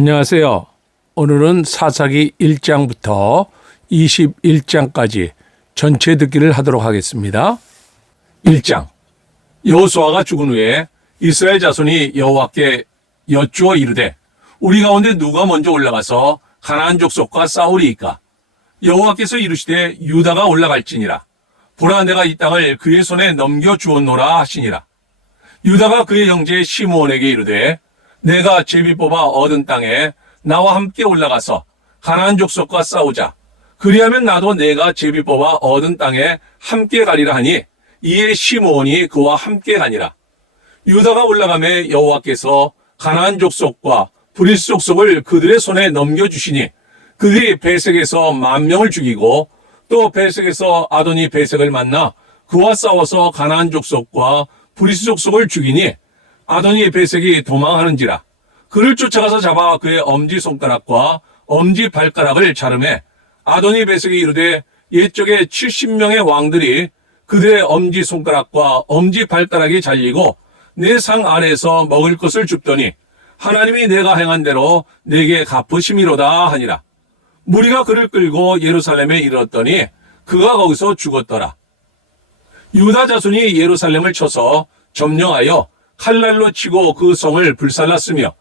안녕하세요. 오늘은 사사기 1장부터 21장까지 전체 듣기를 하도록 하겠습니다. 1장. 여호수아가 죽은 후에 이스라엘 자손이 여호와께 여쭈어 이르되 우리 가운데 누가 먼저 올라가서 가나안 족속과 싸우리이까? 여호와께서 이르시되 유다가 올라갈지니라. 보라, 내가 이 땅을 그의 손에 넘겨주었노라 하시니라. 유다가 그의 형제 시므온에게 이르되 내가 제비 뽑아 얻은 땅에 나와 함께 올라가서 가나안 족속과 싸우자. 그리하면 나도 내가 제비 뽑아 얻은 땅에 함께 가리라 하니 이에 시므온이 그와 함께 가니라. 유다가 올라가매 여호와께서 가나안 족속과 브리스 족속을 그들의 손에 넘겨주시니 그들이 베색에서 10,000명을 죽이고 또 베색에서 아도니 베색을 만나 그와 싸워서 가나안 족속과 브리스 족속을 죽이니 아도니 베색이 도망하는지라. 그를 쫓아가서 잡아 그의 엄지손가락과 엄지발가락을 자르매 아도니 베색이 이르되 옛적에 70명의 왕들이 그들의 엄지손가락과 엄지발가락이 잘리고 내 상 아래에서 먹을 것을 줍더니 하나님이 내가 행한 대로 내게 갚으심이로다 하니라. 무리가 그를 끌고 예루살렘에 이르렀더니 그가 거기서 죽었더라. 유다 자손이 예루살렘을 쳐서 점령하여 칼날로 치고 그 성을 불살랐으며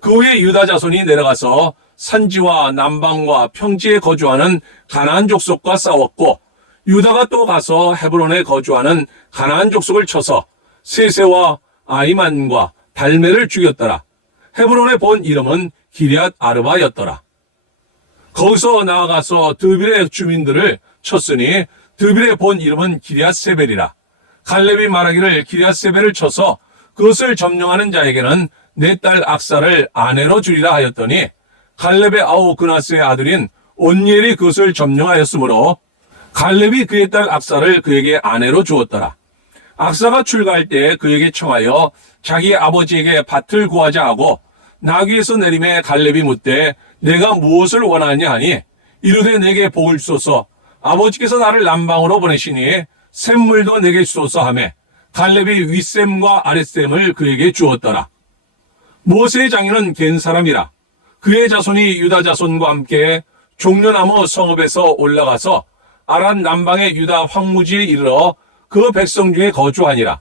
그 후에 유다 자손이 내려가서 산지와 남방과 평지에 거주하는 가나안 족속과 싸웠고 유다가 또 가서 헤브론에 거주하는 가나안 족속을 쳐서 세세와 아이만과 달메를 죽였더라. 헤브론의 본 이름은 기럇 아르바였더라. 거기서 나아가서 드빌의 주민들을 쳤으니 드빌의 본 이름은 기럇 세벨이라. 갈렙이 말하기를 기럇 세벨을 쳐서 그것을 점령하는 자에게는 내 딸 악사를 아내로 주리라 하였더니 갈렙의 아우 그나스의 아들인 온니엘이 그것을 점령하였으므로 갈렙이 그의 딸 악사를 그에게 아내로 주었더라. 악사가 출가할 때 그에게 청하여 자기 아버지에게 밭을 구하자 하고 나귀에서 내림에 갈렙이 묻되 내가 무엇을 원하냐 하니 이르되 내게 복을 주소서. 아버지께서 나를 남방으로 보내시니 샘물도 내게 주소서 하매 갈렙이 윗샘과 아랫샘을 그에게 주었더라. 모세의 장인은 겐 사람이라. 그의 자손이 유다 자손과 함께 종려나무 성읍에서 올라가서 아란 남방의 유다 황무지에 이르러 그 백성 중에 거주하니라.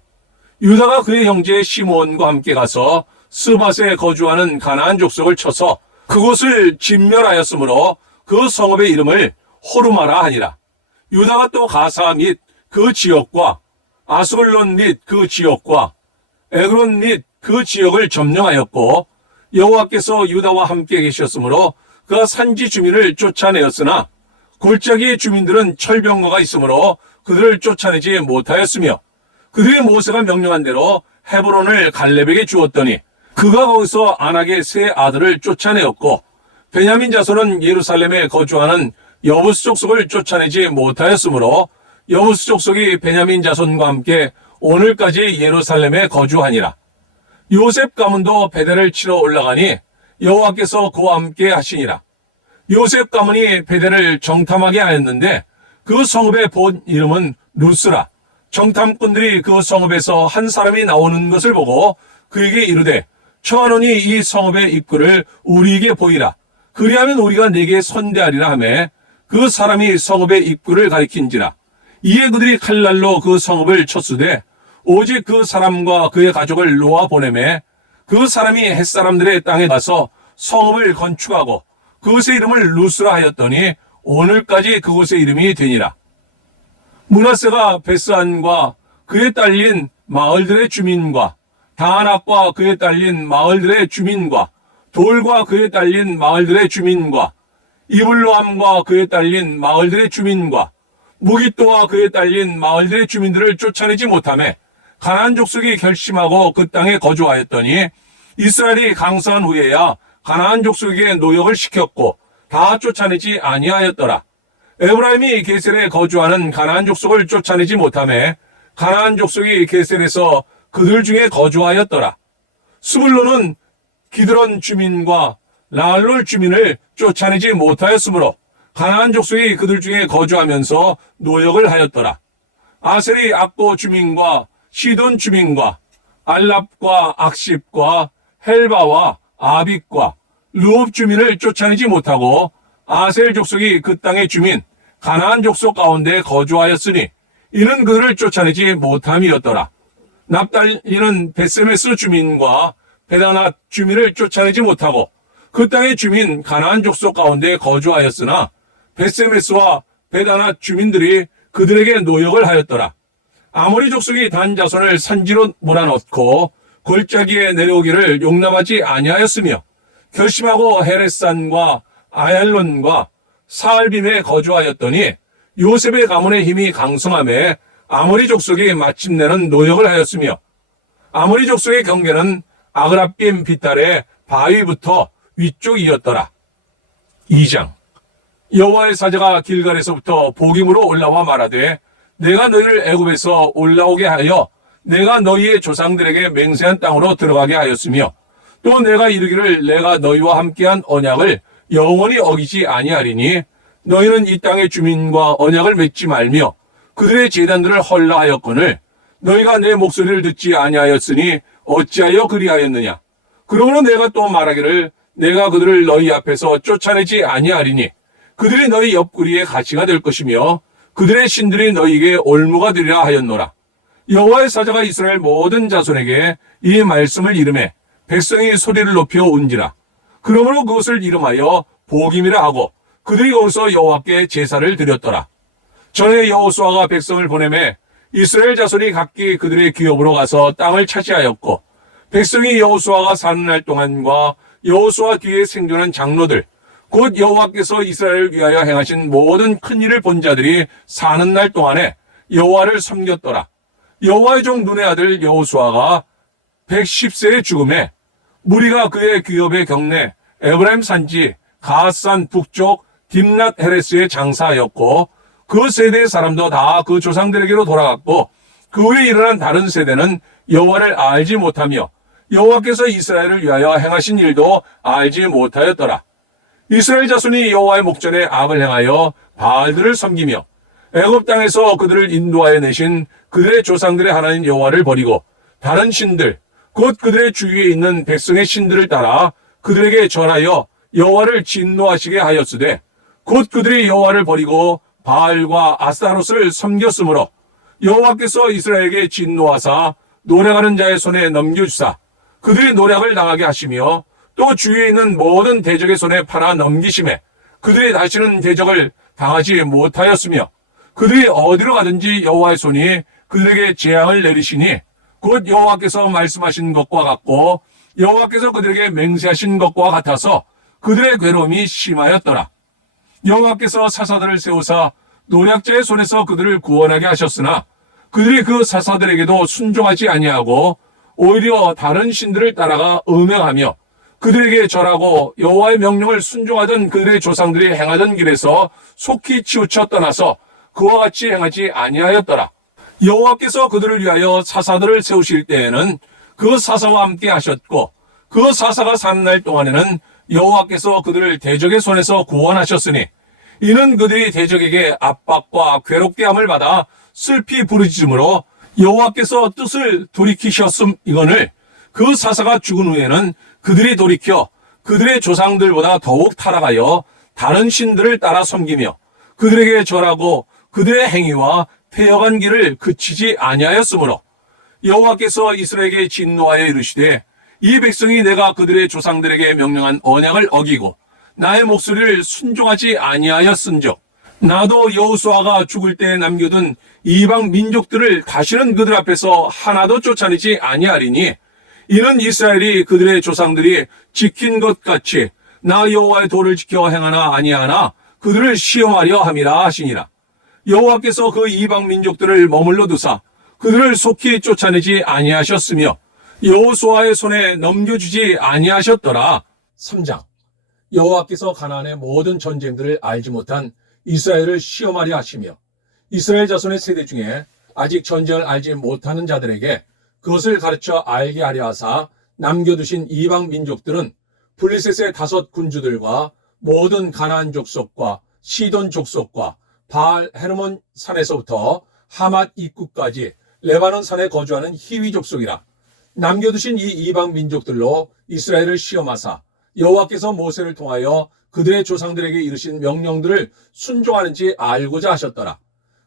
유다가 그의 형제 시므온과 함께 가서 스밧에 거주하는 가나안 족속을 쳐서 그곳을 진멸하였으므로 그 성읍의 이름을 호르마라 하니라. 유다가 또 가사 및 그 지역과 아스글론 및 그 지역과 에그론 및 그 지역을 점령하였고 여호와께서 유다와 함께 계셨으므로 그가 산지 주민을 쫓아내었으나 골짜기의 주민들은 철병거가 있으므로 그들을 쫓아내지 못하였으며 그들의 모세가 명령한 대로 헤브론을 갈렙에게 주었더니 그가 거기서 안악의 세 아들을 쫓아내었고 베냐민 자손은 예루살렘에 거주하는 여부스 족속을 쫓아내지 못하였으므로 여부스 족속이 베냐민 자손과 함께 오늘까지 예루살렘에 거주하니라. 요셉 가문도 베델을 치러 올라가니 여호와께서 그와 함께 하시니라. 요셉 가문이 베델을 정탐하게 하였는데 그 성읍의 본 이름은 루스라. 정탐꾼들이 그 성읍에서 한 사람이 나오는 것을 보고 그에게 이르되 청하노니 이 성읍의 입구를 우리에게 보이라. 그리하면 우리가 네게 선대하리라 하매 그 사람이 성읍의 입구를 가리킨지라. 이에 그들이 칼날로 그 성읍을 쳤으되 오직 그 사람과 그의 가족을 놓아 보내매 그 사람이 햇사람들의 땅에 가서 성읍을 건축하고 그것의 이름을 루스라 하였더니 오늘까지 그곳의 이름이 되니라. 므낫세가 베스안과 그에 딸린 마을들의 주민과 다안악과 그에 딸린 마을들의 주민과 돌과 그에 딸린 마을들의 주민과 이블로함과 그에 딸린 마을들의 주민과 무깃도와 그에 딸린 마을들의 주민들을 쫓아내지 못하매 가나안 족속이 결심하고 그 땅에 거주하였더니 이스라엘이 강성한 후에야 가나안 족속에게 노역을 시켰고 다 쫓아내지 아니하였더라. 에브라임이 게셀에 거주하는 가나안 족속을 쫓아내지 못하매 가나안 족속이 게셀에서 그들 중에 거주하였더라. 스불론은 기드론 주민과 라알롤 주민을 쫓아내지 못하였으므로 가나안 족속이 그들 중에 거주하면서 노역을 하였더라. 아셀이 악고 주민과 시돈 주민과 알랍과 악십과 헬바와 아빅과 르홉 주민을 쫓아내지 못하고 아셀 족속이 그 땅의 주민 가나안 족속 가운데 거주하였으니 이는 그들을 쫓아내지 못함이었더라. 납달리는 베세메스 주민과 베다낫 주민을 쫓아내지 못하고 그 땅의 주민 가나안 족속 가운데 거주하였으나 베세메스와 베다낫 주민들이 그들에게 노역을 하였더라. 아모리 족속이 단 자손을 산지로 몰아넣고 골짜기에 내려오기를 용납하지 아니하였으며 결심하고 헤레산과 아얄론과 사알빔에 거주하였더니 요셉의 가문의 힘이 강성함에 아모리 족속이 마침내는 노역을 하였으며 아모리 족속의 경계는 아그라빔 빗달의 바위부터 위쪽이었더라. 2장. 여호와의 사자가 길갈에서부터 복임으로 올라와 말하되 내가 너희를 애굽에서 올라오게 하여 내가 너희의 조상들에게 맹세한 땅으로 들어가게 하였으며 또 내가 이르기를 내가 너희와 함께한 언약을 영원히 어기지 아니하리니 너희는 이 땅의 주민과 언약을 맺지 말며 그들의 제단들을 헐라하였거늘 너희가 내 목소리를 듣지 아니하였으니 어찌하여 그리하였느냐. 그러므로 내가 또 말하기를 내가 그들을 너희 앞에서 쫓아내지 아니하리니 그들이 너희 옆구리에 가시가 될 것이며 그들의 신들이 너희에게 올무가 되리라 하였노라. 여호와의 사자가 이스라엘 모든 자손에게 이 말씀을 이르매 백성이 소리를 높여 운지라. 그러므로 그것을 이름하여 복임이라 하고 그들이 거기서 여호와께 제사를 드렸더라. 전에 여호수아가 백성을 보내매 이스라엘 자손이 각기 그들의 기업으로 가서 땅을 차지하였고 백성이 여호수아가 사는 날 동안과 여호수아 뒤에 생존한 장로들 곧 여호와께서 이스라엘을 위하여 행하신 모든 큰 일을 본 자들이 사는 날 동안에 여호와를 섬겼더라. 여호와의 종 눈의 아들 여호수아가 110세에 죽음에 무리가 그의 기업의 경내 에브라임 산지 가앗산 북쪽 딥낫 헤레스에 장사하였고 그 세대의 사람도 다 그 조상들에게로 돌아갔고 그 후에 일어난 다른 세대는 여호와를 알지 못하며 여호와께서 이스라엘을 위하여 행하신 일도 알지 못하였더라. 이스라엘 자손이 여호와의 목전에 악을 행하여 바알들을 섬기며 애굽 땅에서 그들을 인도하여 내신 그들의 조상들의 하나님 여호와를 버리고 다른 신들 곧 그들의 주위에 있는 백성의 신들을 따라 그들에게 절하여 여호와를 진노하시게 하였으되 곧 그들이 여호와를 버리고 바알과 아스타롯을 섬겼으므로 여호와께서 이스라엘에게 진노하사 노력하는 자의 손에 넘겨주사 그들이 노력을 당하게 하시며 또 주위에 있는 모든 대적의 손에 팔아 넘기심에 그들이 다시는 대적을 당하지 못하였으며 그들이 어디로 가든지 여호와의 손이 그들에게 재앙을 내리시니 곧 여호와께서 말씀하신 것과 같고 여호와께서 그들에게 맹세하신 것과 같아서 그들의 괴로움이 심하였더라. 여호와께서 사사들을 세우사 노략자의 손에서 그들을 구원하게 하셨으나 그들이 그 사사들에게도 순종하지 아니하고 오히려 다른 신들을 따라가 음행하며 그들에게 절하고 여호와의 명령을 순종하던 그들의 조상들이 행하던 길에서 속히 치우쳐 떠나서 그와 같이 행하지 아니하였더라. 여호와께서 그들을 위하여 사사들을 세우실 때에는 그 사사와 함께 하셨고 그 사사가 사는 날 동안에는 여호와께서 그들을 대적의 손에서 구원하셨으니 이는 그들이 대적에게 압박과 괴롭게 함을 받아 슬피 부르짖음으로 여호와께서 뜻을 돌이키셨음이거늘 그 사사가 죽은 후에는 그들이 돌이켜 그들의 조상들보다 더욱 타락하여 다른 신들을 따라 섬기며 그들에게 절하고 그들의 행위와 폐역한 길을 그치지 아니하였으므로 여호와께서 이스라엘에게 진노하여 이르시되 이 백성이 내가 그들의 조상들에게 명령한 언약을 어기고 나의 목소리를 순종하지 아니하였은즉 나도 여호수아가 죽을 때 남겨둔 이방 민족들을 다시는 그들 앞에서 하나도 쫓아내지 아니하리니 이는 이스라엘이 그들의 조상들이 지킨 것 같이 나 여호와의 도를 지켜 행하나 아니하나 그들을 시험하려 함이라 하시니라. 여호와께서 그 이방 민족들을 머물러 두사 그들을 속히 쫓아내지 아니하셨으며 여호수아의 손에 넘겨주지 아니하셨더라. 3장. 여호와께서 가나안의 모든 전쟁들을 알지 못한 이스라엘을 시험하려 하시며 이스라엘 자손의 세대 중에 아직 전쟁을 알지 못하는 자들에게 그것을 가르쳐 알게 하려 하사 남겨두신 이방 민족들은 블레셋의 5 군주들과 모든 가나안 족속과 시돈 족속과 바알 헤르몬 산에서부터 하맛 입구까지 레바논 산에 거주하는 히위 족속이라. 남겨두신 이 이방 민족들로 이스라엘을 시험하사 여호와께서 모세를 통하여 그들의 조상들에게 이르신 명령들을 순종하는지 알고자 하셨더라.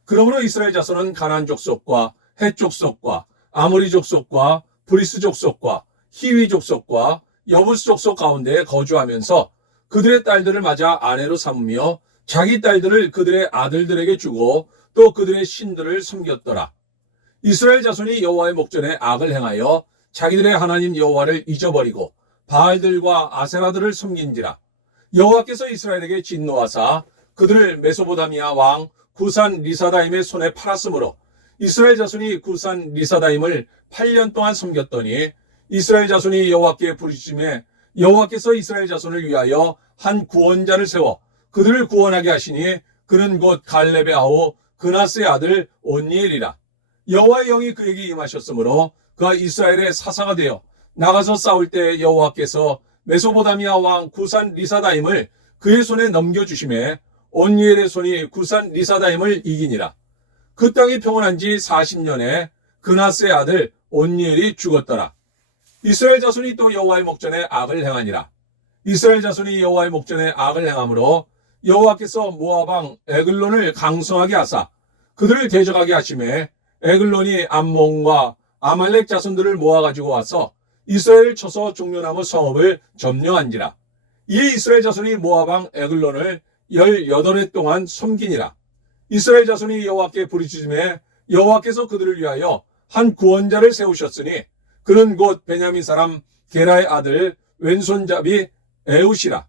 그러므로 이스라엘 자손은 가나안 족속과 헷 족속과 아모리 족속과 브리스 족속과 히위 족속과 여부스 족속 가운데 거주하면서 그들의 딸들을 맞아 아내로 삼으며 자기 딸들을 그들의 아들들에게 주고 또 그들의 신들을 섬겼더라. 이스라엘 자손이 여호와의 목전에 악을 행하여 자기들의 하나님 여호와를 잊어버리고 바알들과 아세라들을 섬긴지라. 여호와께서 이스라엘에게 진노하사 그들을 메소보다미아 왕 구산 리사다임의 손에 팔았으므로 이스라엘 자손이 구산 리사다임을 8년 동안 섬겼더니 이스라엘 자손이 여호와께 부르짖음에 여호와께서 이스라엘 자손을 위하여 한 구원자를 세워 그들을 구원하게 하시니 그는 곧 갈렙의 아우 그나스의 아들 온니엘이라. 여호와의 영이 그에게 임하셨으므로 그가 이스라엘의 사사가 되어 나가서 싸울 때 여호와께서 메소보다미아 왕 구산 리사다임을 그의 손에 넘겨주심에 온니엘의 손이 구산 리사다임을 이기니라. 그 땅이 평온한 지 40년에 그나스의 아들 온니엘이 죽었더라. 이스라엘 자손이 또 여호와의 목전에 악을 행하니라. 이스라엘 자손이 여호와의 목전에 악을 행함으로 여호와께서 모압 왕 에글론을 강성하게 하사 그들을 대적하게 하심에 에글론이 암몬과 아말렉 자손들을 모아가지고 와서 이스라엘을 쳐서 종려나무 성읍을 점령한지라. 이에 이스라엘 자손이 모압 왕 에글론을 18해 동안 섬기니라. 이스라엘 자손이 여호와께 부르짖음에 여호와께서 그들을 위하여 한 구원자를 세우셨으니 그는 곧 베냐민 사람 게라의 아들 왼손잡이 에웃이라.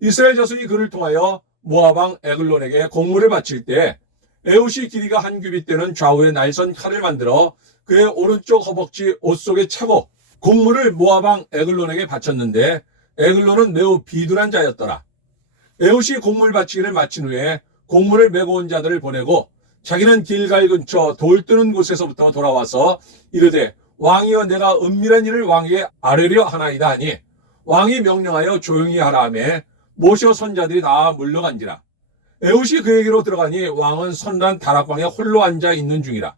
이스라엘 자손이 그를 통하여 모압 왕 에글론에게 공물을 바칠 때 에웃이 길이가 한 규빗 되는 좌우의 날선 칼을 만들어 그의 오른쪽 허벅지 옷 속에 차고 공물을 모압 왕 에글론에게 바쳤는데 에글론은 매우 비둔한 자였더라. 에웃이 공물 바치기를 마친 후에 공물을 메고 온 자들을 보내고 자기는 길갈 근처 돌 뜨는 곳에서부터 돌아와서 이르되 왕이여 내가 은밀한 일을 왕에게 아뢰려 하나이다 하니 왕이 명령하여 조용히 하라 하며 모셔 선자들이 나와 물러간지라. 에웃이 그에게로 들어가니 왕은 선란 다락방에 홀로 앉아 있는 중이라.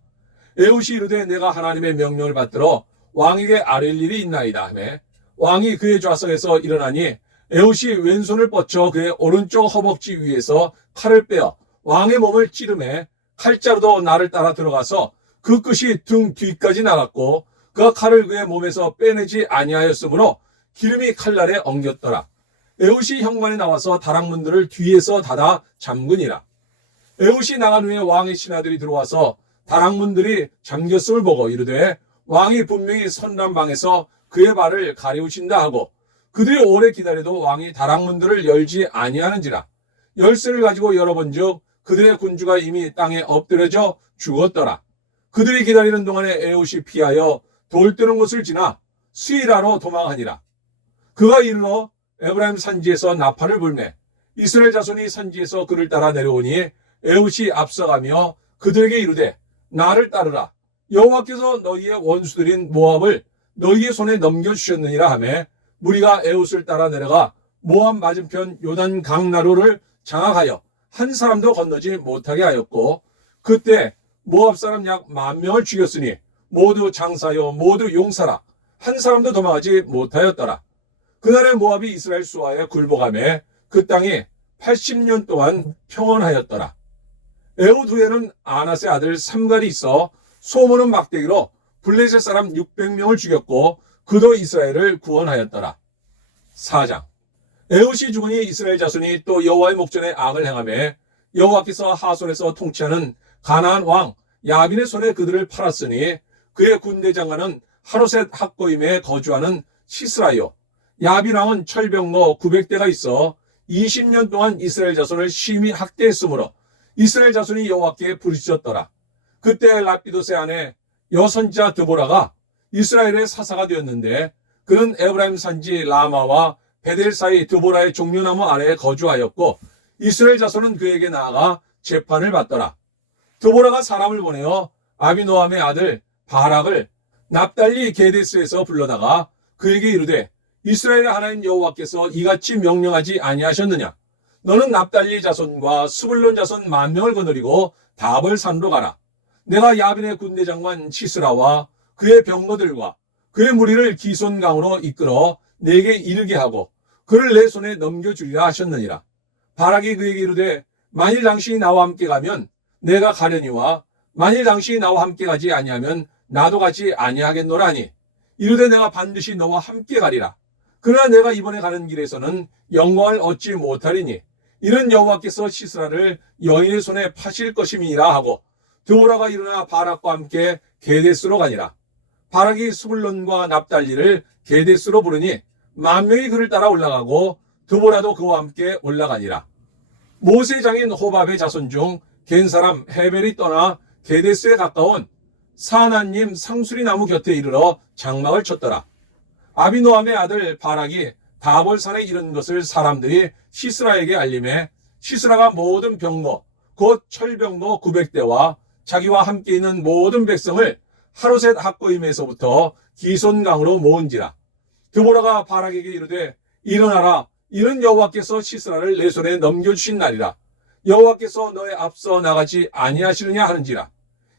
에웃이 이르되 내가 하나님의 명령을 받들어 왕에게 아뢰릴 일이 있나이다 하며 왕이 그의 좌석에서 일어나니 에웃이 왼손을 뻗쳐 그의 오른쪽 허벅지 위에서 칼을 빼어 왕의 몸을 찌르매 칼자루도 나를 따라 들어가서 그 끝이 등 뒤까지 나갔고 그가 칼을 그의 몸에서 빼내지 아니하였으므로 기름이 칼날에 엉겼더라. 에웃이 현관에 나와서 다락문들을 뒤에서 닫아 잠그니라. 에웃이 나간 후에 왕의 신하들이 들어와서 다락문들이 잠겼음을 보고 이르되 왕이 분명히 선란방에서 그의 발을 가리우신다 하고 그들이 오래 기다려도 왕이 다락문들을 열지 아니하는지라. 열쇠를 가지고 열어본즉 그들의 군주가 이미 땅에 엎드려져 죽었더라. 그들이 기다리는 동안에 에웃이 피하여 돌 뜨는 곳을 지나 스위라로 도망하니라. 그가 이르러 에브라임 산지에서 나팔을 불매 이스라엘 자손이 산지에서 그를 따라 내려오니 에웃이 앞서가며 그들에게 이르되 나를 따르라. 여호와께서 너희의 원수들인 모압을 너희의 손에 넘겨주셨느니라 하며 무리가 에웃을 따라 내려가 모압 맞은편 요단 강나루를 장악하여 한 사람도 건너지 못하게 하였고 그때 모압 사람 약 10,000명을 죽였으니 모두 장사요 모두 용사라. 한 사람도 도망하지 못하였더라. 그날에 모압이 이스라엘 수하에 굴복하며 그 땅이 80년 동안 평온하였더라. 에웃 후에는 아낫의 아들 삼갈이 있어 소모는 막대기로 블레셋 사람 600명을 죽였고 그도 이스라엘을 구원하였더라. 4장. 에웃이 죽으니 이스라엘 자손이 또 여호와의 목전에 악을 행하며 여호와께서 하솔에서 통치하는 가나안 왕 야빈의 손에 그들을 팔았으니 그의 군대 장관은 하로셋 학고임에 거주하는 시스라요. 야빈 왕은 철병거 900대가 있어 20년 동안 이스라엘 자손을 심히 학대했으므로 이스라엘 자손이 여호와께 부르짖었더라. 그때 라피도스의 아내 여선자 드보라가 이스라엘의 사사가 되었는데 그는 에브라임 산지 라마와 베델 사이 드보라의 종려나무 아래에 거주하였고 이스라엘 자손은 그에게 나아가 재판을 받더라. 드보라가 사람을 보내어 아비노함의 아들 바락을 납달리 게데스에서 불러다가 그에게 이르되 이스라엘의 하나님 여호와께서 이같이 명령하지 아니하셨느냐? 너는 납달리 자손과 스불론 자손 10,000명을 거느리고 다벌 산으로 가라. 내가 야빈의 군대 장관 시스라와 그의 병거들과 그의 무리를 기손강으로 이끌어 내게 이르게 하고 그를 내 손에 넘겨주리라 하셨느니라. 바락이 그에게 이르되 만일 당신이 나와 함께 가면 내가 가려니와 만일 당신이 나와 함께 가지 아니하면 나도 가지 아니하겠노라 하니 이르되 내가 반드시 너와 함께 가리라. 그러나 내가 이번에 가는 길에서는 영광을 얻지 못하리니 이는 여호와께서 시스라를 여인의 손에 파실 것임이니라 하고 드보라가 일어나 바락과 함께 게데스로 가니라. 바락이 스불론과 납달리를 게데스로 부르니 10,000명이 그를 따라 올라가고 드보라도 그와 함께 올라가니라. 모세 장인 호밥의 자손 중 겐 사람 헤벨이 떠나 게데스에 가까운 사하나님 상수리 나무 곁에 이르러 장막을 쳤더라. 아비노함의 아들 바락이 다볼산에 이른 것을 사람들이 시스라에게 알림해 시스라가 모든 병거 곧 철병거 900대와 자기와 함께 있는 모든 백성을 하루셋 학고임에서부터 기손강으로 모은지라. 드보라가 바락에게 이르되 일어나라. 이는 여호와께서 시스라를 내 손에 넘겨주신 날이라. 여호와께서 너의 앞서 나가지 아니하시느냐 하는지라.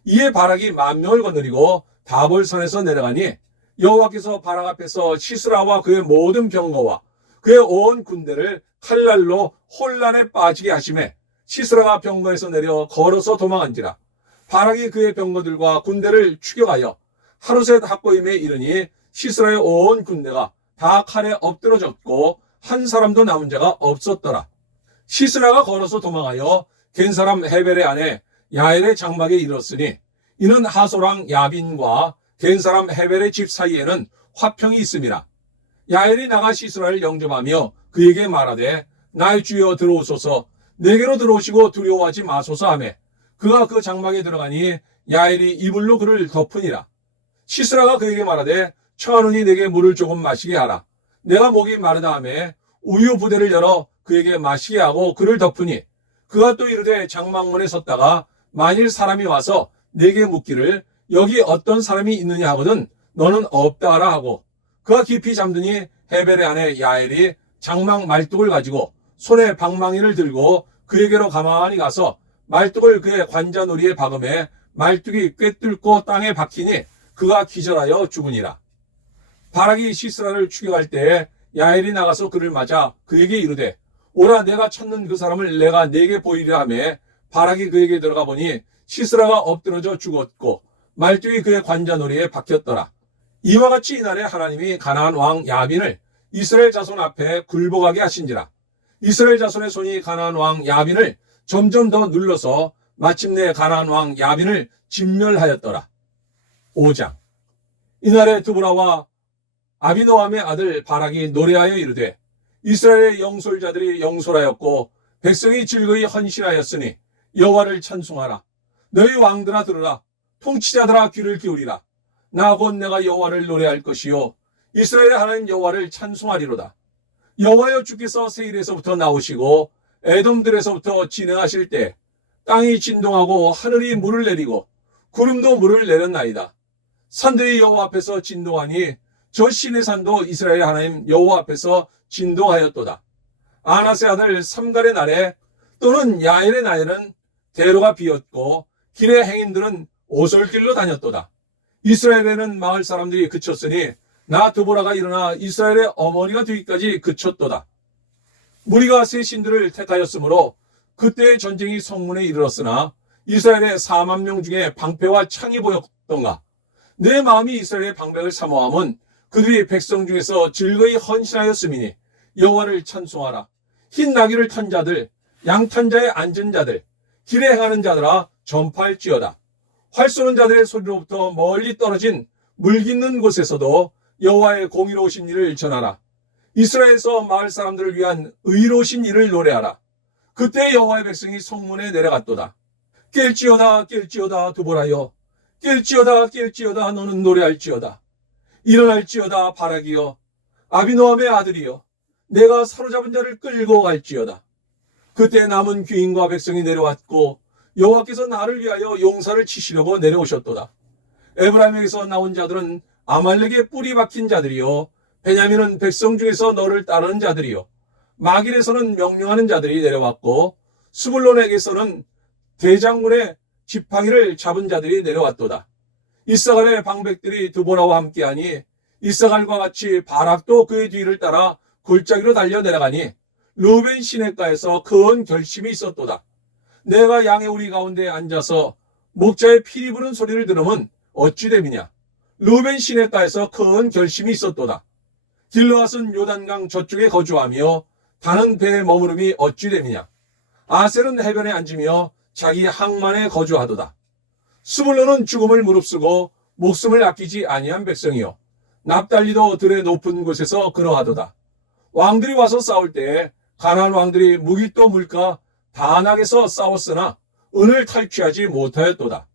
이에 바락이 10,000명을 거느리고 다볼산에서 내려가니 여호와께서 바락 앞에서 시스라와 그의 모든 병거와 그의 온 군대를 칼날로 혼란에 빠지게 하시매 시스라가 병거에서 내려 걸어서 도망한지라. 바락이 그의 병거들과 군대를 추격하여 하루셋 학고임에 이르니 시스라의 온 군대가 다 칼에 엎드러졌고 한 사람도 남은 자가 없었더라. 시스라가 걸어서 도망하여 겐 사람 헤벨의 아내 야엘의 장막에 이르렀으니 이는 하소랑 야빈과 겐 사람 헤벨의 집 사이에는 화평이 있음이라. 야엘이 나가 시스라를 영접하며 그에게 말하되 나의 주여 들어오소서 내게로 들어오시고 두려워하지 마소서 하며 그가 그 장막에 들어가니 야엘이 이불로 그를 덮으니라. 시스라가 그에게 말하되 청하노니 내게 물을 조금 마시게 하라. 내가 목이 마르다 하며 우유 부대를 열어 그에게 마시게 하고 그를 덮으니 그가 또 이르되 장막문에 섰다가 만일 사람이 와서 내게 묻기를 여기 어떤 사람이 있느냐 하거든 너는 없다 하라 하고 그가 깊이 잠드니 헤벨의 아내 야엘이 장막 말뚝을 가지고 손에 방망이를 들고 그에게로 가만히 가서 말뚝을 그의 관자놀이에 박음해 말뚝이 꿰뚫고 땅에 박히니 그가 기절하여 죽으니라. 바락이 시스라를 추격할 때에 야엘이 나가서 그를 맞아 그에게 이르되 오라 내가 찾는 그 사람을 내가 네게 보이리라 하며 바락이 그에게 들어가 보니 시스라가 엎드러져 죽었고 말뚝이 그의 관자놀이에 박혔더라. 이와 같이 이날에 하나님이 가나안 왕 야빈을 이스라엘 자손 앞에 굴복하게 하신지라. 이스라엘 자손의 손이 가나안 왕 야빈을 점점 더 눌러서 마침내 가나안 왕 야빈을 진멸하였더라. 5장. 이날에 드보라와 아비노함의 아들 바락이 노래하여 이르되 이스라엘의 영솔자들이 영솔하였고 백성이 즐거이 헌신하였으니 여호와를 찬송하라. 너희 왕들아 들으라. 통치자들아 귀를 기울이라. 나 곧 내가 여호와를 노래할 것이요 이스라엘의 하나님 여호와를 찬송하리로다. 여호와여 주께서 세일에서부터 나오시고 에돔들에서부터 진행하실 때 땅이 진동하고 하늘이 물을 내리고 구름도 물을 내렸나이다. 산들이 여호와 앞에서 진동하니 저 신의 산도 이스라엘 하나님 여호와 앞에서 진동하였도다. 아나세 아들 삼갈의 날에 또는 야엘의 날에는 대로가 비었고 길의 행인들은 오솔길로 다녔도다. 이스라엘에는 마을 사람들이 그쳤으니 나 드보라가 일어나 이스라엘의 어머니가 되기까지 그쳤도다. 무리가 새 신들을 택하였으므로 그때의 전쟁이 성문에 이르렀으나 이스라엘의 40,000명 중에 방패와 창이 보였던가. 내 마음이 이스라엘의 방백을 사모함은 그들이 백성 중에서 즐거이 헌신하였음이니 여호와를 찬송하라. 흰 나귀를 탄 자들, 양 탄 자에 앉은 자들, 길에 행하는 자들아 전파할지어다. 활 쏘는 자들의 소리로부터 멀리 떨어진 물 깃는 곳에서도 여호와의 공의로우신 일을 전하라. 이스라엘에서 마을 사람들을 위한 의로우신 일을 노래하라. 그때 여호와의 백성이 성문에 내려갔도다. 깰지어다 깰지어다 드보라여. 깰지어다 깰지어다 너는 노래할지어다. 일어날지어다 바락이여. 아비노함의 아들이여. 내가 사로잡은 자를 끌고 갈지어다. 그때 남은 귀인과 백성이 내려왔고 여호와께서 나를 위하여 용사를 치시려고 내려오셨도다. 에브라임에게서 나온 자들은 아말렉의 뿌리 박힌 자들이요 베냐민은 백성 중에서 너를 따르는 자들이요 마길에서는 명령하는 자들이 내려왔고 스불론에게서는 대장군의 지팡이를 잡은 자들이 내려왔도다. 이사갈의 방백들이 드보라와 함께하니 이사갈과 같이 바락도 그의 뒤를 따라 골짜기로 달려 내려가니 르우벤 시냇가에서 큰 결심이 있었도다. 내가 양의 우리 가운데 앉아서 목자의 피리 부는 소리를 들으면 어찌 됨이냐. 르우벤 시냇가에서 큰 결심이 있었도다. 길르앗은 요단강 저쪽에 거주하며 다른 배에 머무름이 어찌 됨이냐. 아셀은 해변에 앉으며 자기 항만에 거주하도다. 스불론은 죽음을 무릅쓰고 목숨을 아끼지 아니한 백성이요 납달리도 들의 높은 곳에서 그러하도다. 왕들이 와서 싸울 때에 가나안 왕들이 무기또 물가 다낙에서 싸웠으나 은을 탈취하지 못하였도다.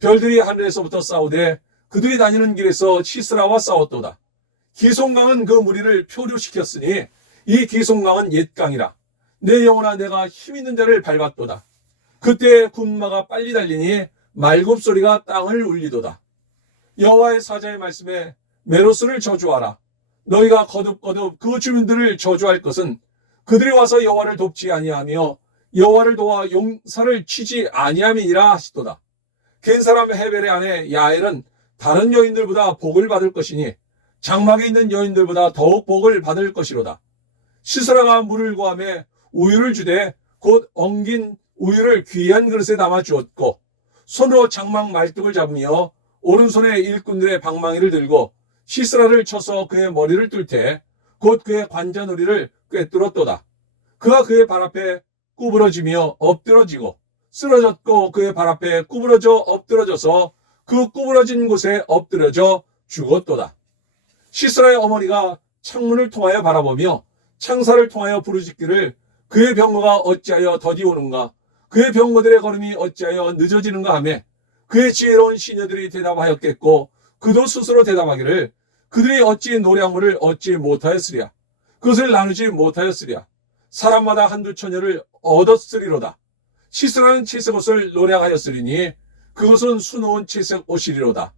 별들이 하늘에서부터 싸우되 그들이 다니는 길에서 시스라와 싸웠도다. 기송강은 그 무리를 표류시켰으니 이 기송강은 옛강이라. 내 영혼아 내가 힘있는 자를 밟았도다. 그때 군마가 빨리 달리니 말굽소리가 땅을 울리도다. 여호와의 사자의 말씀에 메로스를 저주하라. 너희가 거듭거듭 그 주민들을 저주할 것은 그들이 와서 여호와를 돕지 아니하며 여호와를 도와 용사를 치지 아니함이니라 하시도다. 겐사람 헤벨의 아내 야엘은 다른 여인들보다 복을 받을 것이니 장막에 있는 여인들보다 더욱 복을 받을 것이로다. 시스라가 물을 구하며 우유를 주되 곧 엉긴 우유를 귀한 그릇에 담아 주었고 손으로 장막 말뚝을 잡으며 오른손에 일꾼들의 방망이를 들고 시스라를 쳐서 그의 머리를 뚫되 곧 그의 관자놀이를 꿰뚫었도다. 그가 그의 발 앞에 구부러지며 엎드러지고 쓰러졌고 그의 발 앞에 구부러져 엎드러져서 그 구부러진 곳에 엎드려져 죽었도다. 시스라의 어머니가 창문을 통하여 바라보며 창사를 통하여 부르짖기를 그의 병거가 어찌하여 더디 오는가 그의 병거들의 걸음이 어찌하여 늦어지는가 하며 그의 지혜로운 시녀들이 대답하였겠고 그도 스스로 대답하기를 그들이 어찌 노량물을 얻지 못하였으랴 그것을 나누지 못하였으랴 사람마다 한두 처녀를 얻었으리로다. 시스라는 칠색 옷을 노량하였으리니 그것은 수놓은 칠색 옷이리로다.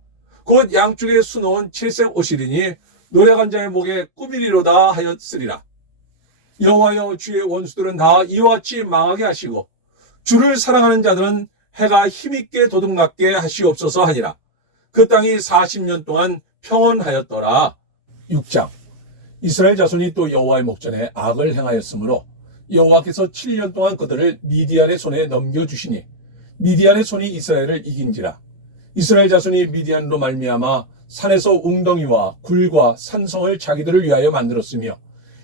곧 양쪽에 수놓은 칠색 옷이리니 노량한 자의 목에 꾸미리로다 하였으리라. 여호와여 주의 원수들은 다 이와 같이 망하게 하시고 주를 사랑하는 자들은 해가 힘있게 도둑맞게 하시옵소서 하니라. 그 땅이 40년 동안 평온하였더라. 6장 이스라엘 자손이 또 여호와의 목전에 악을 행하였으므로 여호와께서 7년 동안 그들을 미디안의 손에 넘겨주시니 미디안의 손이 이스라엘을 이긴지라. 이스라엘 자손이 미디안으로 말미암아 산에서 웅덩이와 굴과 산성을 자기들을 위하여 만들었으며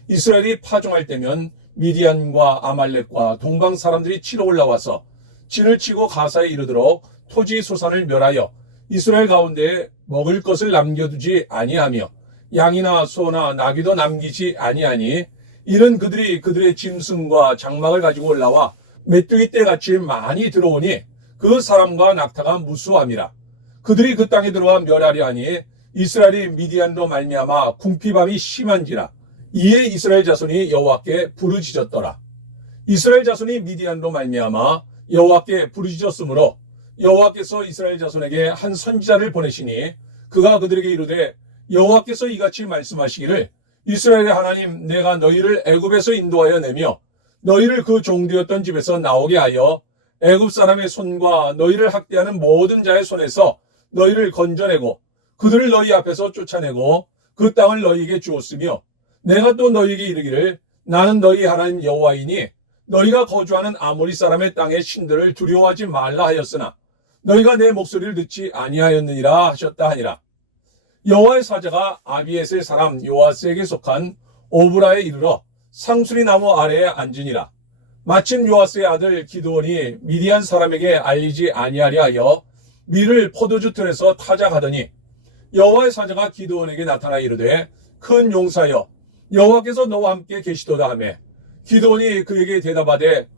이스라엘이 파종할 때면 미디안과 아말렉과 동방 사람들이 치러 올라와서 진을 치고 가사에 이르도록 토지 소산을 멸하여 이스라엘 가운데에 먹을 것을 남겨두지 아니하며 양이나 소나 나귀도 남기지 아니하니 이는 그들이 그들의 짐승과 장막을 가지고 올라와 메뚜기 떼같이 많이 들어오니 그 사람과 낙타가 무수함이라. 그들이 그 땅에 들어와 멸하려 하니 이스라엘이 미디안으로 말미암아 궁핍함이 심한지라. 이에 이스라엘 자손이 여호와께 부르짖었더라. 이스라엘 자손이 미디안으로 말미암아 여호와께 부르짖었으므로 여호와께서 이스라엘 자손에게 한 선지자를 보내시니 그가 그들에게 이르되 여호와께서 이같이 말씀하시기를 이스라엘의 하나님 내가 너희를 애굽에서 인도하여 내며 너희를 그 종되었던 집에서 나오게 하여 애굽 사람의 손과 너희를 학대하는 모든 자의 손에서 너희를 건져내고 그들을 너희 앞에서 쫓아내고 그 땅을 너희에게 주었으며 내가 또 너희에게 이르기를 나는 너희 하나님 여호와이니 너희가 거주하는 아모리 사람의 땅의 신들을 두려워하지 말라 하였으나 너희가 내 목소리를 듣지 아니하였느니라 하셨다 하니라. 여호와의 사자가 아비에스의 사람 요아스에게 속한 오브라에 이르러 상수리 나무 아래에 앉으니라. 마침 요아스의 아들 기드온이 미디안 사람에게 알리지 아니하려 하여 밀을 포도주 틀에서 타작하더니 여호와의 사자가 기드온에게 나타나 이르되 큰 용사여 여호와께서 너와 함께 계시도다 하며 기드온이 그에게 대답하되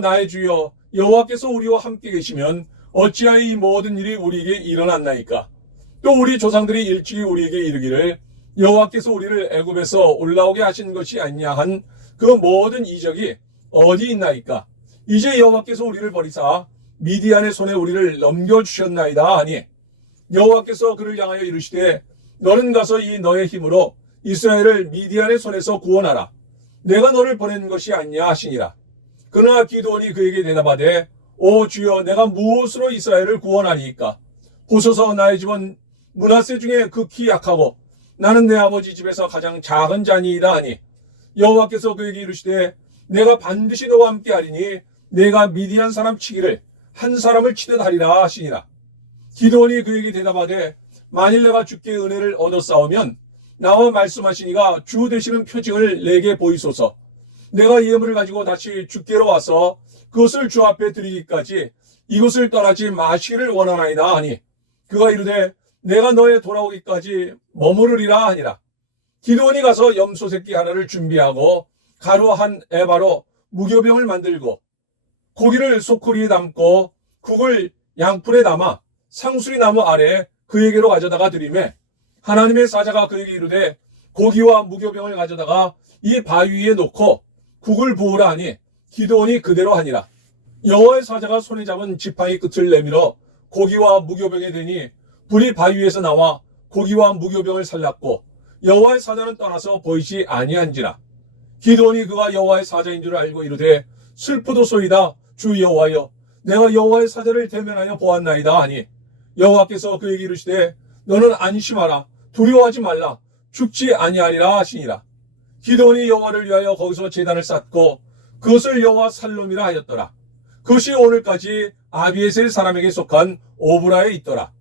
나의 주여 여호와께서 우리와 함께 계시면 어찌하여 이 모든 일이 우리에게 일어났나이까. 또 우리 조상들이 일찍이 우리에게 이르기를 여호와께서 우리를 애굽에서 올라오게 하신 것이 아니냐 한 그 모든 이적이 어디 있나이까. 이제 여호와께서 우리를 버리사 미디안의 손에 우리를 넘겨주셨나이다 하니 여호와께서 그를 향하여 이르시되 너는 가서 이 너의 힘으로 이스라엘을 미디안의 손에서 구원하라. 내가 너를 보낸 것이 아니냐 하시니라. 그러나 기드온이 그에게 대답하되 오 주여 내가 무엇으로 이스라엘을 구원하리이까. 보소서 나의 집은 므낫세 중에 극히 약하고 나는 내 아버지 집에서 가장 작은 자니이다 하니 여호와께서 그에게 이르시되 내가 반드시 너와 함께 하리니 내가 미디안 사람 치기를 한 사람을 치듯 하리라 하시니라. 기드온이 그에게 대답하되 만일 내가 주께 은혜를 얻어 싸우면 나와 말씀하시니가 주 되시는 표징을 내게 보이소서. 내가 이 예물을 가지고 다시 주께로 와서 그것을 주 앞에 드리기까지 이곳을 떠나지 마시기를 원하나이다 하니 그가 이르되 내가 너의 돌아오기까지 머무르리라 하니라. 기드온이 가서 염소 새끼 하나를 준비하고 가루 한 에바로 무교병을 만들고 고기를 소쿠리에 담고 국을 양풀에 담아 상수리 나무 아래 그에게로 가져다가 드리매 하나님의 사자가 그에게 이르되 고기와 무교병을 가져다가 이 바위 위에 놓고 국을 부으라 하니 기드온이 그대로 하니라. 여호와의 사자가 손에 잡은 지팡이 끝을 내밀어 고기와 무교병에 대니 불이 바위 위에서 나와 고기와 무교병을 살랐고 여호와의 사자는 떠나서 보이지 아니한지라. 기드온이 그가 여호와의 사자인 줄 알고 이르되 슬프도소이다 주 여호와여 내가 여호와의 사자를 대면하여 보았나이다 하니 여호와께서 그에게 이르시되 너는 안심하라 두려워하지 말라 죽지 아니하리라 하시니라. 기드온이 여호와를 위하여 거기서 제단을 쌓고 그것을 여호와 살롬이라 하였더라. 그것이 오늘까지 아비에셀 사람에게 속한 오브라에 있더라.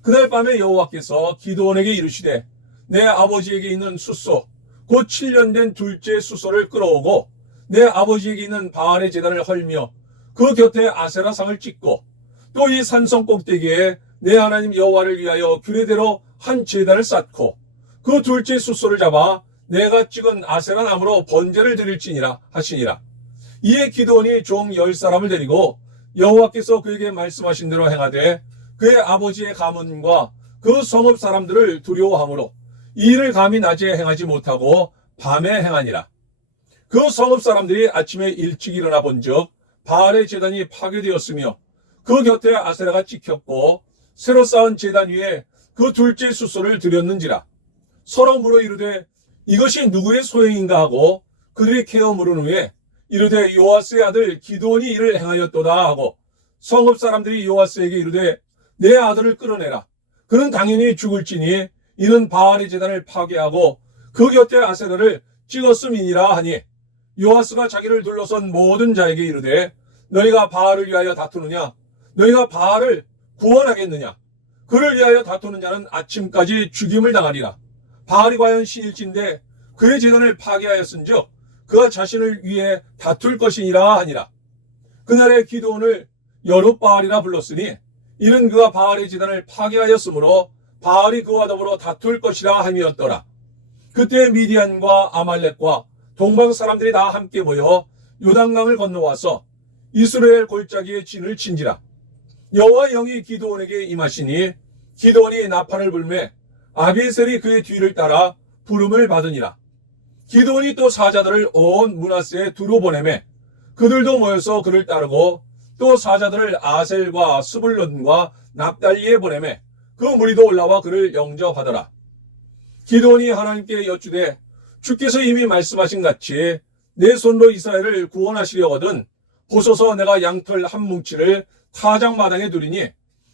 그날 밤에 여호와께서 기드온에게 이르시되 내 아버지에게 있는 숫소 곧 7년 된 둘째 숫소를 끌어오고 내 아버지에게 있는 바알의 제단을 헐며 그 곁에 아세라상을 찍고 또 이 산성 꼭대기에 내 하나님 여호와를 위하여 규례대로 한 제단을 쌓고 그 둘째 숫소를 잡아 내가 찍은 아세라 나무로 번제를 드릴지니라 하시니라. 이에 기드온이 종 10사람을 데리고 여호와께서 그에게 말씀하신 대로 행하되 그의 아버지의 가문과 그 성읍 사람들을 두려워하므로 이 일을 감히 낮에 행하지 못하고 밤에 행하니라. 그 성읍 사람들이 아침에 일찍 일어나 본즉 바알의 제단이 파괴되었으며 그 곁에 아세라가 찍혔고 새로 쌓은 제단 위에 그 둘째 숫소를 드렸는지라. 서로 물어 이르되 이것이 누구의 소행인가 하고 그들이 캐어 물은 후에 이르되 요아스의 아들 기드온이 이를 행하였도다 하고 성읍 사람들이 요아스에게 이르되 내 아들을 끌어내라. 그는 당연히 죽을지니 이는 바알의 제단을 파괴하고 그 곁에 아세라를 찍었음이니라 하니 요아스가 자기를 둘러선 모든 자에게 이르되 너희가 바알을 위하여 다투느냐 너희가 바알을 구원하겠느냐 그를 위하여 다투는 자는 아침까지 죽임을 당하리라. 바알이 과연 신일진데 그의 제단을 파괴하였은즉 그가 자신을 위해 다툴 것이니라 하니라. 그날에 기드온을 여룻바알이라 불렀으니 이는 그가 바알의 제단을 파괴하였으므로 바알이 그와 더불어 다툴 것이라 함이었더라. 그때 미디안과 아말렉과 동방 사람들이 다 함께 모여 요단강을 건너와서 이스라엘 골짜기에 진을 친지라. 여호와 영이 기드온에게 임하시니 기드온이 나팔을 불매 아비에셀이 그의 뒤를 따라 부름을 받으니라. 기드온이 또 사자들을 온 므낫세에 두루 보내매 그들도 모여서 그를 따르고 또 사자들을 아셀과 스불론과 납달리에 보내매 그 무리도 올라와 그를 영접하더라. 기드온이 하나님께 여쭈되 주께서 이미 말씀하신 같이 내 손으로 이스라엘을 구원하시려거든 보소서 내가 양털 한 뭉치를 타작 마당에 두리니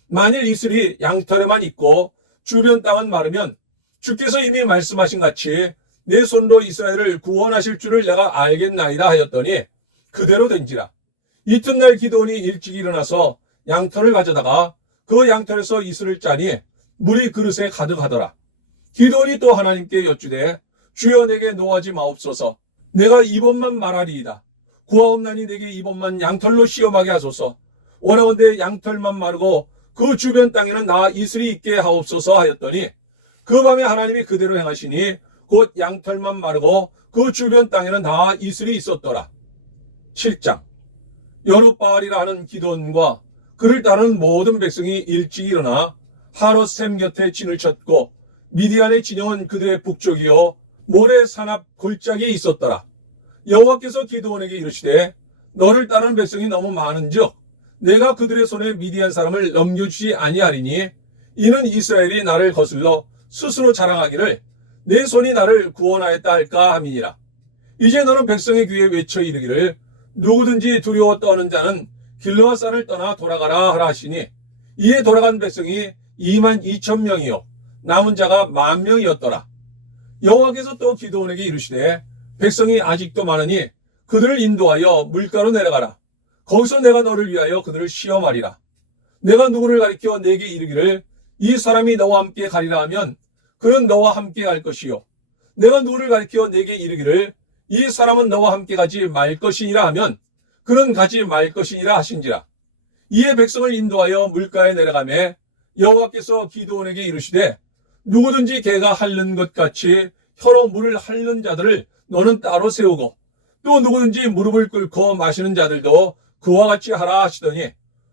만일 이슬이 양털에만 있고 주변 땅은 마르면 주께서 이미 말씀하신 같이 내 손으로 이스라엘을 구원하실 줄을 내가 알겠나이다 하였더니 그대로 된지라. 이튿날 기드온이 일찍 일어나서 양털을 가져다가 그 양털에서 이슬을 짜니 물이 그릇에 가득하더라. 기드온이 또 하나님께 여쭈되 주여 내게 노하지 마옵소서. 내가 이번만 말하리이다. 구하옵나니 내게 이번만 양털로 시험하게 하소서. 원하건대 양털만 마르고 그 주변 땅에는 나 이슬이 있게 하옵소서 하였더니 그 밤에 하나님이 그대로 행하시니 곧 양털만 마르고 그 주변 땅에는 다 이슬이 있었더라. 7장. 여룻바알이라 하는 기드온과 그를 따르는 모든 백성이 일찍 일어나 하롯샘 곁에 진을 쳤고 미디안의 진영은 그들의 북쪽이요 모래 산앞 골짜기에 있었더라. 여호와께서 기드온에게 이르시되 너를 따르는 백성이 너무 많은즉 내가 그들의 손에 미디안 사람을 넘겨주지 아니하리니 이는 이스라엘이 나를 거슬러 스스로 자랑하기를 내 손이 나를 구원하였다 할까 함이니라. 이제 너는 백성의 귀에 외쳐 이르기를 누구든지 두려워 떠는 자는 길르앗산을 떠나 돌아가라 하라 하시니 이에 돌아간 백성이 22,000명이요 남은 자가 10,000명이었더라. 여호와께서 또 기드온에게 이르시되 백성이 아직도 많으니 그들을 인도하여 물가로 내려가라. 거기서 내가 너를 위하여 그들을 시험하리라. 내가 누구를 가리켜 내게 이르기를 이 사람이 너와 함께 가리라 하면 그는 너와 함께 갈 것이요. 내가 누구를 가리켜 내게 이르기를 이 사람은 너와 함께 가지 말 것이니라 하면 그는 가지 말 것이니라 하신지라. 이에 백성을 인도하여 물가에 내려가매 여호와께서 기드온에게 이르시되 누구든지 개가 핥는 것 같이 혀로 물을 핥는 자들을 너는 따로 세우고 또 누구든지 무릎을 꿇고 마시는 자들도 그와 같이 하라 하시더니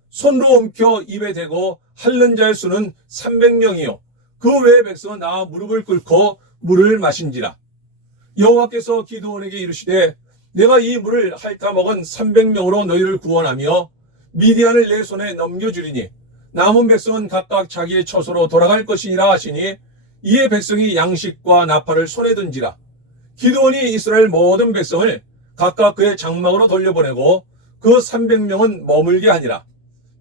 손으로 움켜 입에 대고 핥는 자의 수는 300명이요 그 외의 백성은 다 무릎을 꿇고 물을 마신지라. 여호와께서 기드온에게 이르시되 내가 이 물을 핥아 먹은 300명으로 너희를 구원하며 미디안을 내 손에 넘겨주리니 남은 백성은 각각 자기의 처소로 돌아갈 것이니라 하시니 이에 백성이 양식과 나팔을 손에 든지라. 기드온이 이스라엘 모든 백성을 각각 그의 장막으로 돌려보내고 그 300명은 머물게 하니라.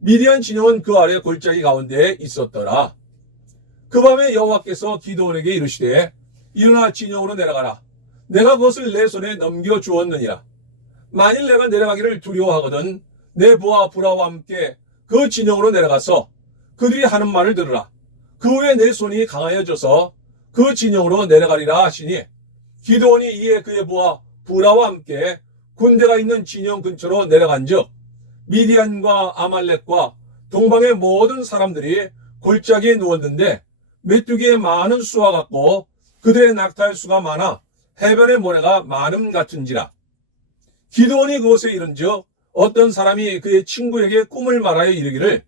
미디안 진영은 그 아래 골짜기 가운데에 있었더라. 그 밤에 여호와께서 기드온에게 이르시되 일어나 진영으로 내려가라. 내가 그것을 내 손에 넘겨주었느니라. 만일 내가 내려가기를 두려워하거든 내 부하 부라와 함께 그 진영으로 내려가서 그들이 하는 말을 들으라. 그 후에 내 손이 강하여져서 그 진영으로 내려가리라 하시니 기드온이 이에 그의 부하 부라와 함께 군대가 있는 진영 근처로 내려간즉 미디안과 아말렉과 동방의 모든 사람들이 골짜기에 누웠는데 메뚜기의 많은 수와 같고 그들의 낙타의 수가 많아 해변의 모래가 많음 같은지라. 기드온이 그곳에 이른즉 어떤 사람이 그의 친구에게 꿈을 말하여 이르기를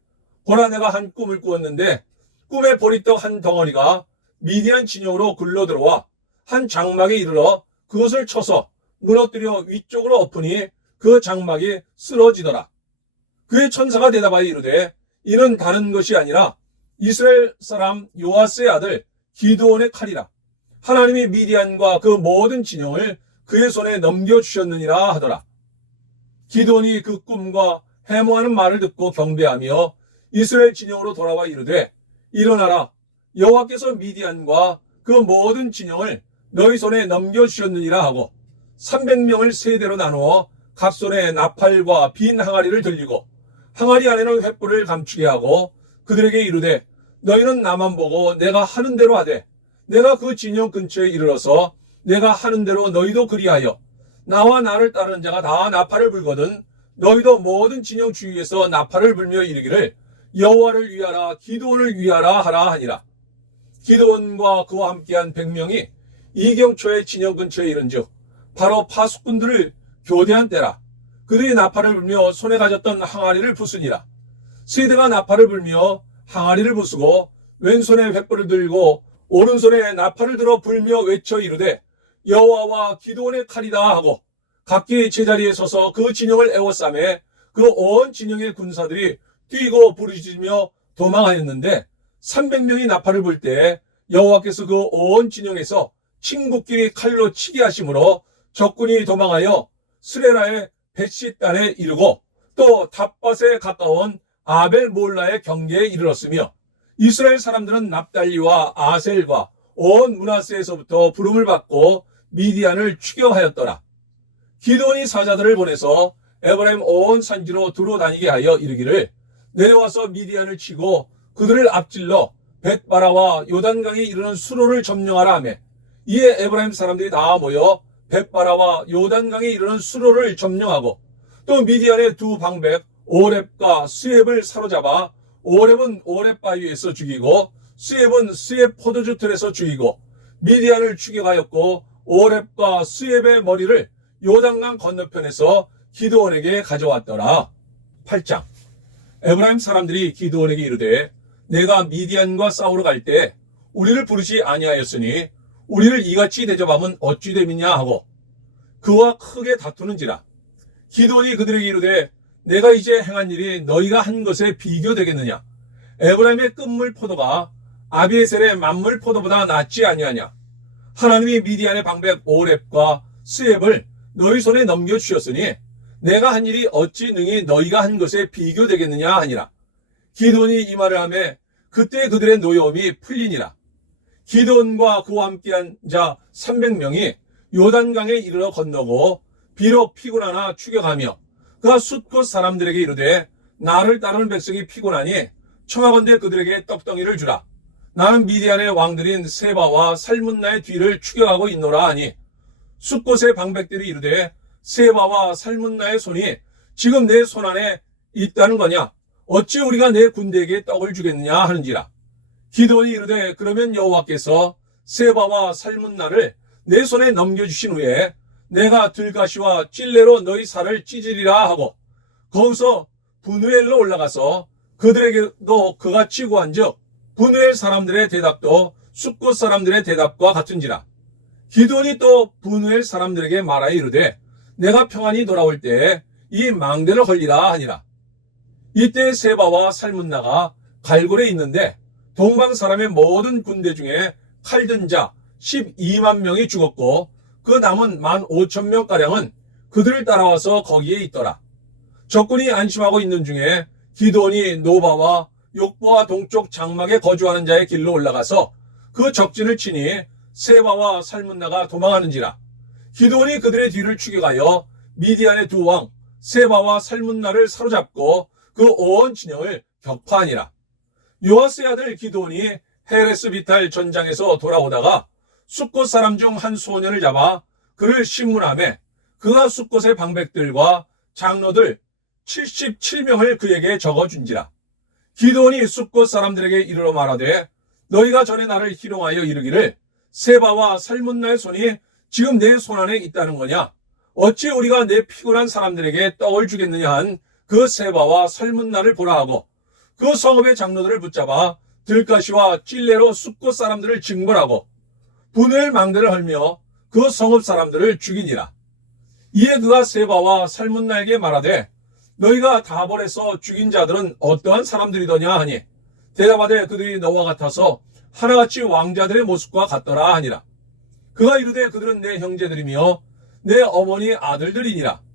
보라 내가 한 꿈을 꾸었는데 꿈에 보리떡 한 덩어리가 미디안 진영으로 굴러들어와 한 장막에 이르러 그것을 쳐서 무너뜨려 위쪽으로 엎으니 그 장막이 쓰러지더라. 그의 천사가 대답하여 이르되 이는 다른 것이 아니라 이스라엘 사람 요아스의 아들 기드온의 칼이라. 하나님이 미디안과 그 모든 진영을 그의 손에 넘겨주셨느니라 하더라. 기드온이 그 꿈과 해모하는 말을 듣고 경배하며 이스라엘 진영으로 돌아와 이르되 일어나라. 여호와께서 미디안과 그 모든 진영을 너희 손에 넘겨주셨느니라 하고 300명을 세 대로 나누어 각 손에 나팔과 빈 항아리를 들리고 항아리 안에는 횃불을 감추게 하고 그들에게 이르되 너희는 나만 보고 내가 하는 대로 하되 내가 그 진영 근처에 이르러서 내가 하는 대로 너희도 그리하여 나와 나를 따르는 자가 다 나팔을 불거든 너희도 모든 진영 주위에서 나팔을 불며 이르기를 여호와를 위하라 기드온을 위하라 하라 하니라. 기드온과 그와 함께한 100명이 이경초의 진영 근처에 이른즉 바로 파수꾼들을 교대한 때라. 그들이 나팔을 불며 손에 가졌던 항아리를 부수니라. 세대가 나팔을 불며 항아리를 부수고 왼손에 횃불을 들고 오른손에 나팔을 들어 불며 외쳐 이르되 여호와와 기드온의 칼이다 하고 각기 제자리에 서서 그 진영을 에워싸매 그 온 진영의 군사들이 뛰고 부르짖으며 도망하였는데 300명이 나팔을 불 때 여호와께서 그 온 진영에서 친구끼리 칼로 치게 하심으로 적군이 도망하여 스레라의 벳시단에 이르고 또 닷밭에 가까운 아벨 몰라의 경계에 이르렀으며 이스라엘 사람들은 납달리와 아셀과 온 므낫세에서부터 부름을 받고 미디안을 추격하였더라. 기드온이 사자들을 보내서 에브라임 온 산지로 두루 다니게 하여 이르기를 내려와서 미디안을 치고 그들을 앞질러 벳바라와 요단강에 이르는 수로를 점령하라 하매 이에 에브라임 사람들이 다 모여 벳바라와 요단강에 이르는 수로를 점령하고 또 미디안의 두 방백 오렙과 스엡을 사로잡아 오렙은 오렙 바위에서 죽이고 스엡은 스엡 포도주 틀에서 죽이고 미디안을 추격하였고 오렙과 스엡의 머리를 요단강 건너편에서 기드온에게 가져왔더라. 8장. 에브라임 사람들이 기드온에게 이르되 내가 미디안과 싸우러 갈 때 우리를 부르지 아니하였으니 우리를 이같이 대접하면 어찌 됨이냐 하고 그와 크게 다투는지라. 기드온이 그들에게 이르되 내가 이제 행한 일이 너희가 한 것에 비교되겠느냐. 에브라임의 끝물 포도가 아비에셀의 만물 포도보다 낫지 아니하냐. 하나님이 미디안의 방백 오렙과 스엡을 너희 손에 넘겨주셨으니 내가 한 일이 어찌 능히 너희가 한 것에 비교되겠느냐 하니라. 기드온이 이 말을 하매 그때 그들의 노여움이 풀리니라. 기드온과 그와 함께한 자 300명이 요단강에 이르러 건너고 비록 피곤하나 추격하며 그가 숫곳 사람들에게 이르되 나를 따르는 백성이 피곤하니 청하건대 그들에게 떡덩이를 주라. 나는 미디안의 왕들인 세바와 살문나의 뒤를 추격하고 있노라 하니 숫곳의 방백들이 이르되 세바와 살문나의 손이 지금 내 손 안에 있다는 거냐? 어찌 우리가 내 군대에게 떡을 주겠느냐 하는지라. 기드온이 이르되 그러면 여호와께서 세바와 살문나를 내 손에 넘겨주신 후에 내가 들가시와 찔레로 너희 살을 찢으리라 하고 거기서 분우엘로 올라가서 그들에게도 그같이 구한즉 분우엘 사람들의 대답도 숫곳 사람들의 대답과 같은지라. 기드온이 또 분우엘 사람들에게 말하여 이르되 내가 평안히 돌아올 때에 이 망대를 헐리라 하니라. 이때 세바와 살문나가 갈골에 있는데 동방 사람의 모든 군대 중에 칼든 자 12만 명이 죽었고 그 남은 15,000명가량은 그들을 따라와서 거기에 있더라. 적군이 안심하고 있는 중에 기드온이 노바와 욕보와 동쪽 장막에 거주하는 자의 길로 올라가서 그 적진을 치니 세바와 살문나가 도망하는지라. 기드온이 그들의 뒤를 추격하여 미디안의 두 왕 세바와 살문나를 사로잡고 그 온 진영을 격파하니라. 요아스의 아들 기드온이 헤레스 비탈 전장에서 돌아오다가 숫곳 사람 중 한 소년을 잡아 그를 신문하매 그가 숫곳의 방백들과 장로들 77명을 그에게 적어준지라. 기드온이 숫곳 사람들에게 이르러 말하되 너희가 전에 나를 희롱하여 이르기를 세바와 살문나의 손이 지금 내 손 안에 있다는 거냐? 어찌 우리가 내 피곤한 사람들에게 떡을 주겠느냐 한 그 세바와 살문나를 보라 하고 그 성읍의 장로들을 붙잡아 들가시와 찔레로 숫곳 사람들을 징벌하고 분우엘 망대를 헐며 그 성읍 사람들을 죽이니라. 이에 그가 세바와 살문나에게 말하되 너희가 다볼에서 죽인 자들은 어떠한 사람들이더냐 하니 대답하되 그들이 너와 같아서 하나같이 왕자들의 모습과 같더라 하니라. 그가 이르되 그들은 내 형제들이며 내 어머니 아들들이니라.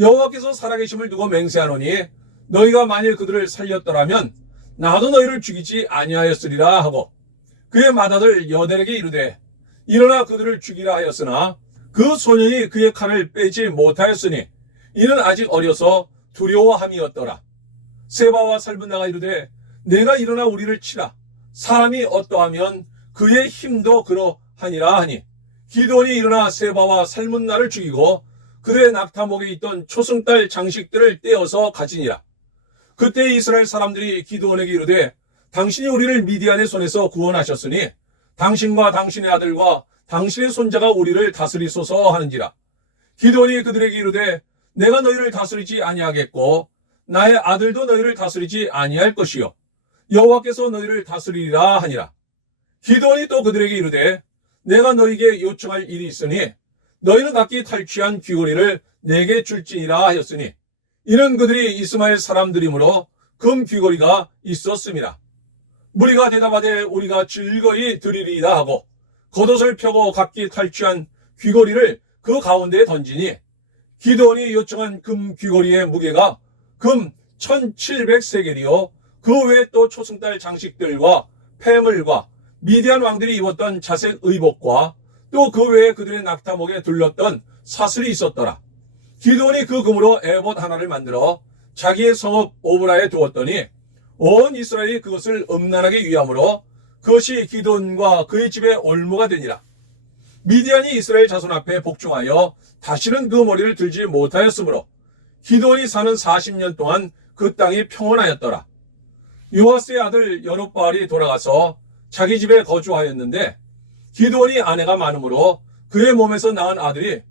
여호와께서 살아계심을 두고 맹세하노니 너희가 만일 그들을 살렸더라면 나도 너희를 죽이지 아니하였으리라 하고 그의 맏아들 여델에게 이르되 일어나 그들을 죽이라 하였으나 그 소년이 그의 칼을 빼지 못하였으니 이는 아직 어려서 두려워함이었더라. 세바와 살문나가 이르되 내가 일어나 우리를 치라. 사람이 어떠하면 그의 힘도 그러하니라 하니 기드온이 일어나 세바와 살문나를 죽이고 그들의 낙타목에 있던 초승달 장식들을 떼어서 가지니라. 그때 이스라엘 사람들이 기드온에게 이르되 당신이 우리를 미디안의 손에서 구원하셨으니 당신과 당신의 아들과 당신의 손자가 우리를 다스리소서 하는지라. 기드온이 그들에게 이르되 내가 너희를 다스리지 아니하겠고 나의 아들도 너희를 다스리지 아니할 것이요 여호와께서 너희를 다스리리라 하니라. 기드온이 또 그들에게 이르되 내가 너희에게 요청할 일이 있으니 너희는 각기 탈취한 귀고리를 내게 줄지니라 하였으니 이는 그들이 이스마엘 사람들이므로 금 귀고리가 있었음이라. 무리가 대답하되 우리가 즐거이 드리리이다 하고 겉옷을 펴고 각기 탈취한 귀고리를 그 가운데에 던지니 기드온이 요청한 금 귀고리의 무게가 금 1700세겔이요 그 외에 또 초승달 장식들과 폐물과 미디안 왕들이 입었던 자색 의복과 또 그 외에 그들의 낙타목에 둘렀던 사슬이 있었더라. 기드온이 그 금으로 에봇 하나를 만들어 자기의 성읍 오브라에 두었더니 온 이스라엘이 그것을 음란하게 위함으로 그것이 기드온과 그의 집의 올무가 되니라. 미디안이 이스라엘 자손 앞에 복종하여 다시는 그 머리를 들지 못하였으므로 기드온이 사는 40년 동안 그 땅이 평온하였더라. 요아스의 아들 여룹바알이 돌아가서 자기 집에 거주하였는데 기드온이 아내가 많으므로 그의 몸에서 낳은 아들이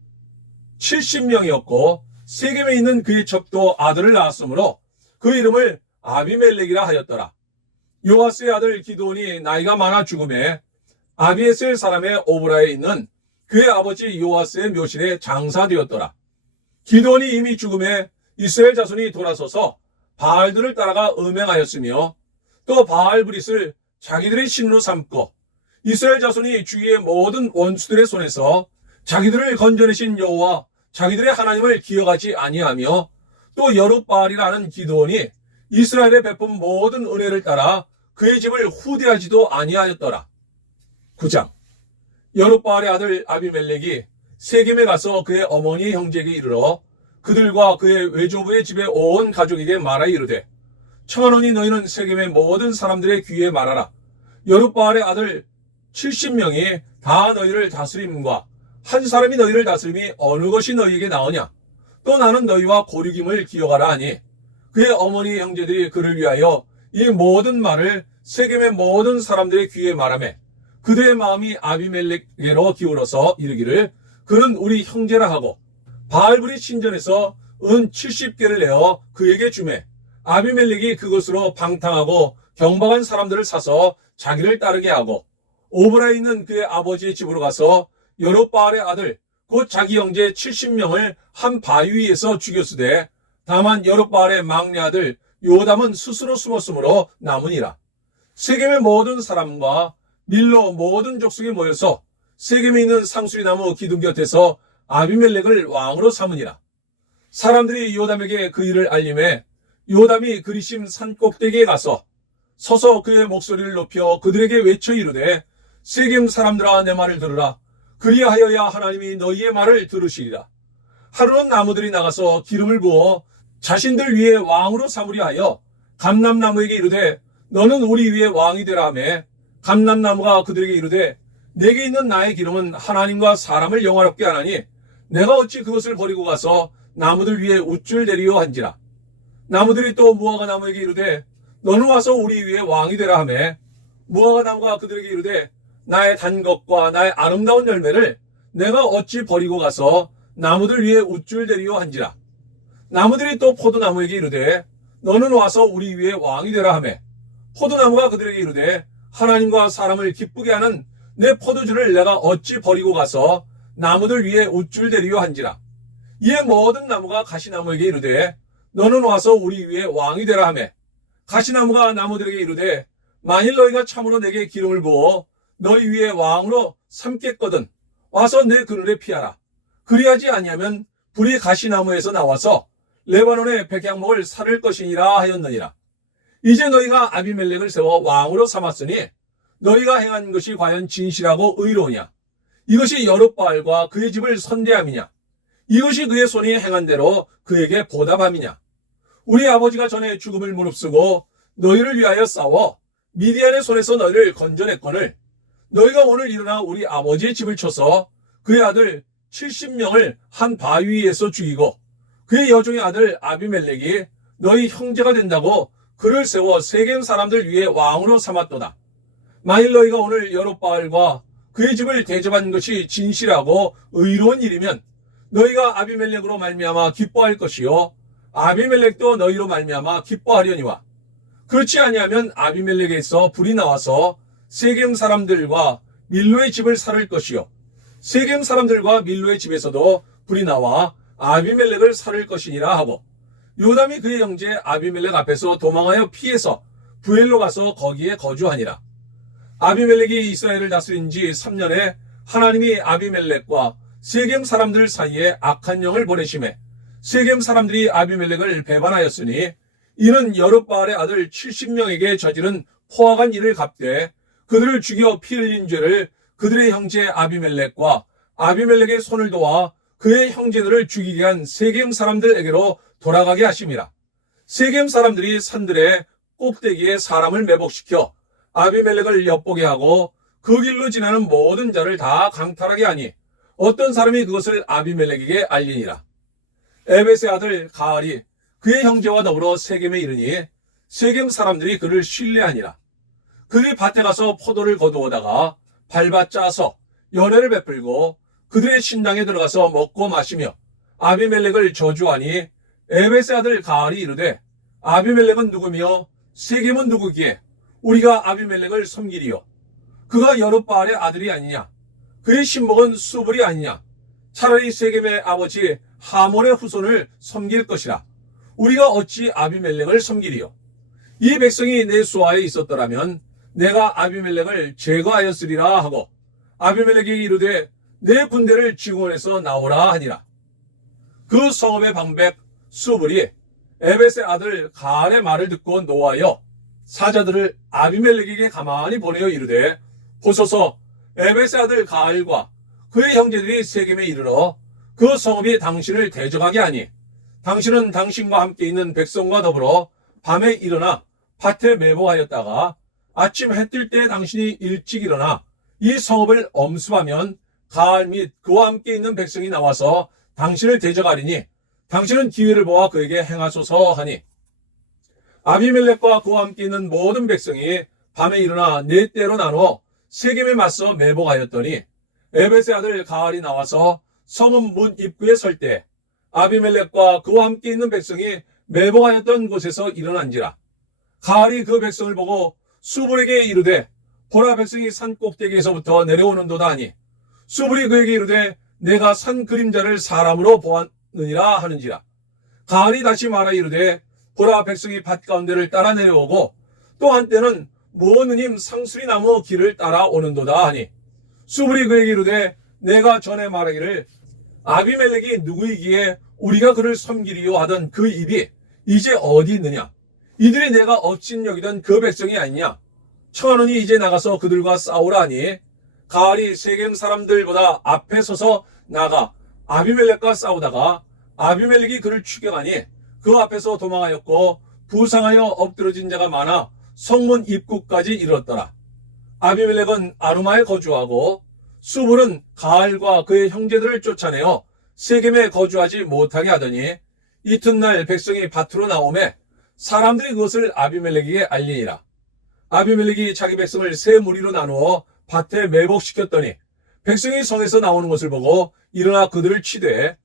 70명이었고 세겜에 있는 그의 첩도 아들을 낳았으므로 그 이름을 아비멜렉이라 하였더라. 요아스의 아들 기드온이 나이가 많아 죽음에 아비에셀 사람의 오브라에 있는 그의 아버지 요아스의 묘실에 장사되었더라. 기드온이 이미 죽음에 이스라엘 자손이 돌아서서 바알들을 따라가 음행하였으며 또 바알브릿을 자기들의 신으로 삼고 이스라엘 자손이 주위의 모든 원수들의 손에서 자기들을 건져내신 여호와 자기들의 하나님을 기억하지 아니하며 또 여룹바알이라는 기드온이 이스라엘에 베푼 모든 은혜를 따라 그의 집을 후대하지도 아니하였더라. 9장 여룹바알의 아들 아비멜렉이 세겜에 가서 그의 어머니 형제에게 이르러 그들과 그의 외조부의 집에 온 가족에게 말하여 이르되 청하노니 너희는 세겜의 모든 사람들의 귀에 말하라. 여룻바알의 아들 70명이 다 너희를 다스림과 한 사람이 너희를 다스림이 어느 것이 너희에게 나으냐. 또 나는 너희와 고륙임을 기억하라 하니 그의 어머니 형제들이 그를 위하여 이 모든 말을 세겜의 모든 사람들의 귀에 말하매 그들의 마음이 아비멜렉에게로 기울어서 이르기를 그는 우리 형제라 하고 바알불이 신전에서 은 70개를 내어 그에게 주매 아비멜렉이 그것으로 방탕하고 경박한 사람들을 사서 자기를 따르게 하고 오브라에 있는 그의 아버지의 집으로 가서 여룻바알의 아들 곧 자기 형제 70명을 한 바위 위에서 죽였으되 다만 여룻바알의 막내 아들 요담은 스스로 숨었으므로 남으니라. 세겜의 모든 사람과 밀로 모든 족속이 모여서 세겜에 있는 상수리나무 기둥 곁에서 아비멜렉을 왕으로 삼으니라. 사람들이 요담에게 그 일을 알림해 요담이 그리심 산 꼭대기에 가서 서서 그의 목소리를 높여 그들에게 외쳐 이르되 세겜 사람들아 내 말을 들으라. 그리하여야 하나님이 너희의 말을 들으시리라. 하루는 나무들이 나가서 기름을 부어 자신들 위에 왕으로 삼으려 하여 감람나무에게 이르되 너는 우리 위에 왕이 되라 하매 감람나무가 그들에게 이르되 내게 있는 나의 기름은 하나님과 사람을 영화롭게 하나니 내가 어찌 그것을 버리고 가서 나무들 위에 우쭐 내리요 한지라. 나무들이 또 무화과 나무에게 이르되 너는 와서 우리 위에 왕이 되라 하매 무화과 나무가 그들에게 이르되 나의 단 것과 나의 아름다운 열매를 내가 어찌 버리고 가서 나무들 위에 우쭐 내리요 한지라. 나무들이 또 포도나무에게 이르되 너는 와서 우리 위에 왕이 되라 하매 포도나무가 그들에게 이르되 하나님과 사람을 기쁘게 하는 내 포도주를 내가 어찌 버리고 가서 나무들 위에 우쭐 내리요 한지라. 이에 모든 나무가 가시나무에게 이르되 너는 와서 우리 위에 왕이 되라 하매 가시나무가 나무들에게 이르되 만일 너희가 참으로 내게 기름을 부어 너희 위에 왕으로 삼겠거든 와서 내 그늘에 피하라. 그리하지 아니하면 불이 가시나무에서 나와서 레바논의 백향목을 사를 것이니라 하였느니라. 이제 너희가 아비멜렉을 세워 왕으로 삼았으니 너희가 행한 것이 과연 진실하고 의로우냐? 이것이 여룻바알과 그의 집을 선대함이냐? 이것이 그의 손이 행한 대로 그에게 보답함이냐? 우리 아버지가 전에 죽음을 무릅쓰고 너희를 위하여 싸워 미디안의 손에서 너희를 건져냈거늘 너희가 오늘 일어나 우리 아버지의 집을 쳐서 그의 아들 70명을 한 바위 위에서 죽이고 그의 여종의 아들 아비멜렉이 너희 형제가 된다고 그를 세워 세겜 사람들 위에 왕으로 삼았도다. 만일 너희가 오늘 여룻바알과 그의 집을 대접한 것이 진실하고 의로운 일이면 너희가 아비멜렉으로 말미암아 기뻐할 것이요 아비멜렉도 너희로 말미암아 기뻐하려니와 그렇지 아니하면 아비멜렉에서 불이 나와서 세겜 사람들과 밀로의 집을 살을 것이요 세겜 사람들과 밀로의 집에서도 불이 나와 아비멜렉을 살을 것이니라 하고 요담이 그의 형제 아비멜렉 앞에서 도망하여 피해서 부엘로 가서 거기에 거주하니라. 아비멜렉이 이스라엘을 다스린 지 3년에 하나님이 아비멜렉과 세겜 사람들 사이에 악한 영을 보내심에 세겜 사람들이 아비멜렉을 배반하였으니 이는 여룻바알의 아들 70명에게 저지른 포악한 일을 갚되 그들을 죽여 피 흘린 죄를 그들의 형제 아비멜렉과 아비멜렉의 손을 도와 그의 형제들을 죽이게 한 세겜 사람들에게로 돌아가게 하심이라. 세겜 사람들이 산들의 꼭대기에 사람을 매복시켜 아비멜렉을 엿보게 하고 그 길로 지나는 모든 자를 다 강탈하게 하니 어떤 사람이 그것을 아비멜렉에게 알리니라. 에벳의 아들 가알이 그의 형제와 더불어 세겜에 이르니 세겜 사람들이 그를 신뢰하니라. 그들이 밭에 가서 포도를 거두어다가 밟아 짜서 연회를 베풀고 그들의 신당에 들어가서 먹고 마시며 아비멜렉을 저주하니 에벳의 아들 가알이 이르되 아비멜렉은 누구며 세겜은 누구기에 우리가 아비멜렉을 섬기리요? 그가 여룻바알의 아들이 아니냐? 그의 신복은 수불이 아니냐? 차라리 세겜의 아버지 하몰의 후손을 섬길 것이라. 우리가 어찌 아비멜렉을 섬기리요? 이 백성이 내 수하에 있었더라면 내가 아비멜렉을 제거하였으리라 하고 아비멜렉에게 이르되 내 군대를 지공원에서 나오라 하니라. 그 성읍의 방백 수불이 에벳의 아들 가알의 말을 듣고 노하여 사자들을 아비멜렉에게 가만히 보내어 이르되 보소서 에벳의 아들 가알과 그의 형제들이 세겜에 이르러 그 성읍이 당신을 대적하게 하니 당신은 당신과 함께 있는 백성과 더불어 밤에 일어나 밭에 매복하였다가 아침 해 뜰 때 당신이 일찍 일어나 이 성읍을 엄습하면 가알 및 그와 함께 있는 백성이 나와서 당신을 대적하리니 당신은 기회를 보아 그에게 행하소서 하니 아비멜렉과 그와 함께 있는 모든 백성이 밤에 일어나 네 때로 나누어 세겜에 맞서 매복하였더니 에벳의 아들 가알이 나와서 성읍 문 입구에 설 때 아비멜렉과 그와 함께 있는 백성이 매복하였던 곳에서 일어난지라. 가알이 그 백성을 보고 수불에게 이르되 보라, 백성이 산 꼭대기에서부터 내려오는도다 하니 수불이 그에게 이르되 내가 산 그림자를 사람으로 보았느니라 하는지라. 가알이 다시 말하 이르되 보라, 백성이 밭 가운데를 따라 내려오고 또 한때는 무어느님 상수리 나무 길을 따라 오는도다 하니 수불이 그에게 이르되 내가 전에 말하기를 아비멜렉이 누구이기에 우리가 그를 섬기리요 하던 그 입이 이제 어디 있느냐? 이들이 내가 업신 여기던 그 백성이 아니냐? 청하노니 이제 나가서 그들과 싸우라 하니 가알이 세겜 사람들보다 앞에 서서 나가 아비멜렉과 싸우다가 아비멜렉이 그를 추격하니 그 앞에서 도망하였고 부상하여 엎드러진 자가 많아 성문 입구까지 이르렀더라. 아비멜렉은 아루마에 거주하고 수불은 가알과 그의 형제들을 쫓아내어 세겜에 거주하지 못하게 하더니 이튿날 백성이 밭으로 나오매 사람들이 그것을 아비멜렉에게 알리니라. 아비멜렉이 자기 백성을 세 무리로 나누어 밭에 매복시켰더니 백성이 성에서 나오는 것을 보고 일어나 그들을 치되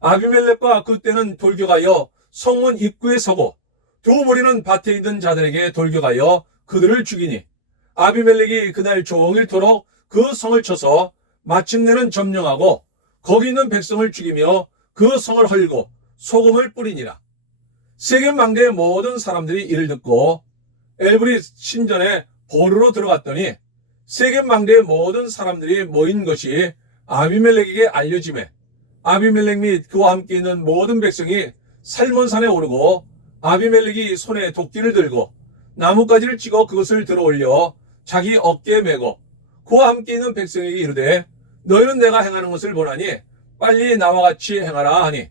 아비멜렉과 그때는 돌격하여 성문 입구에 서고 두 무리는 밭에 있는 자들에게 돌격하여 그들을 죽이니 아비멜렉이 그날 종일토록 그 성을 쳐서 마침내는 점령하고 거기 있는 백성을 죽이며 그 성을 헐고 소금을 뿌리니라. 세겜 망대의 모든 사람들이 이를 듣고 엘브리 신전에 보루로 들어갔더니 세겜 망대의 모든 사람들이 모인 것이 아비멜렉에게 알려지매 아비멜렉 및 그와 함께 있는 모든 백성이 살몬산에 오르고 아비멜렉이 손에 도끼를 들고 나뭇가지를 찍어 그것을 들어올려 자기 어깨에 메고 그와 함께 있는 백성에게 이르되 너희는 내가 행하는 것을 보나니 빨리 나와 같이 행하라 하니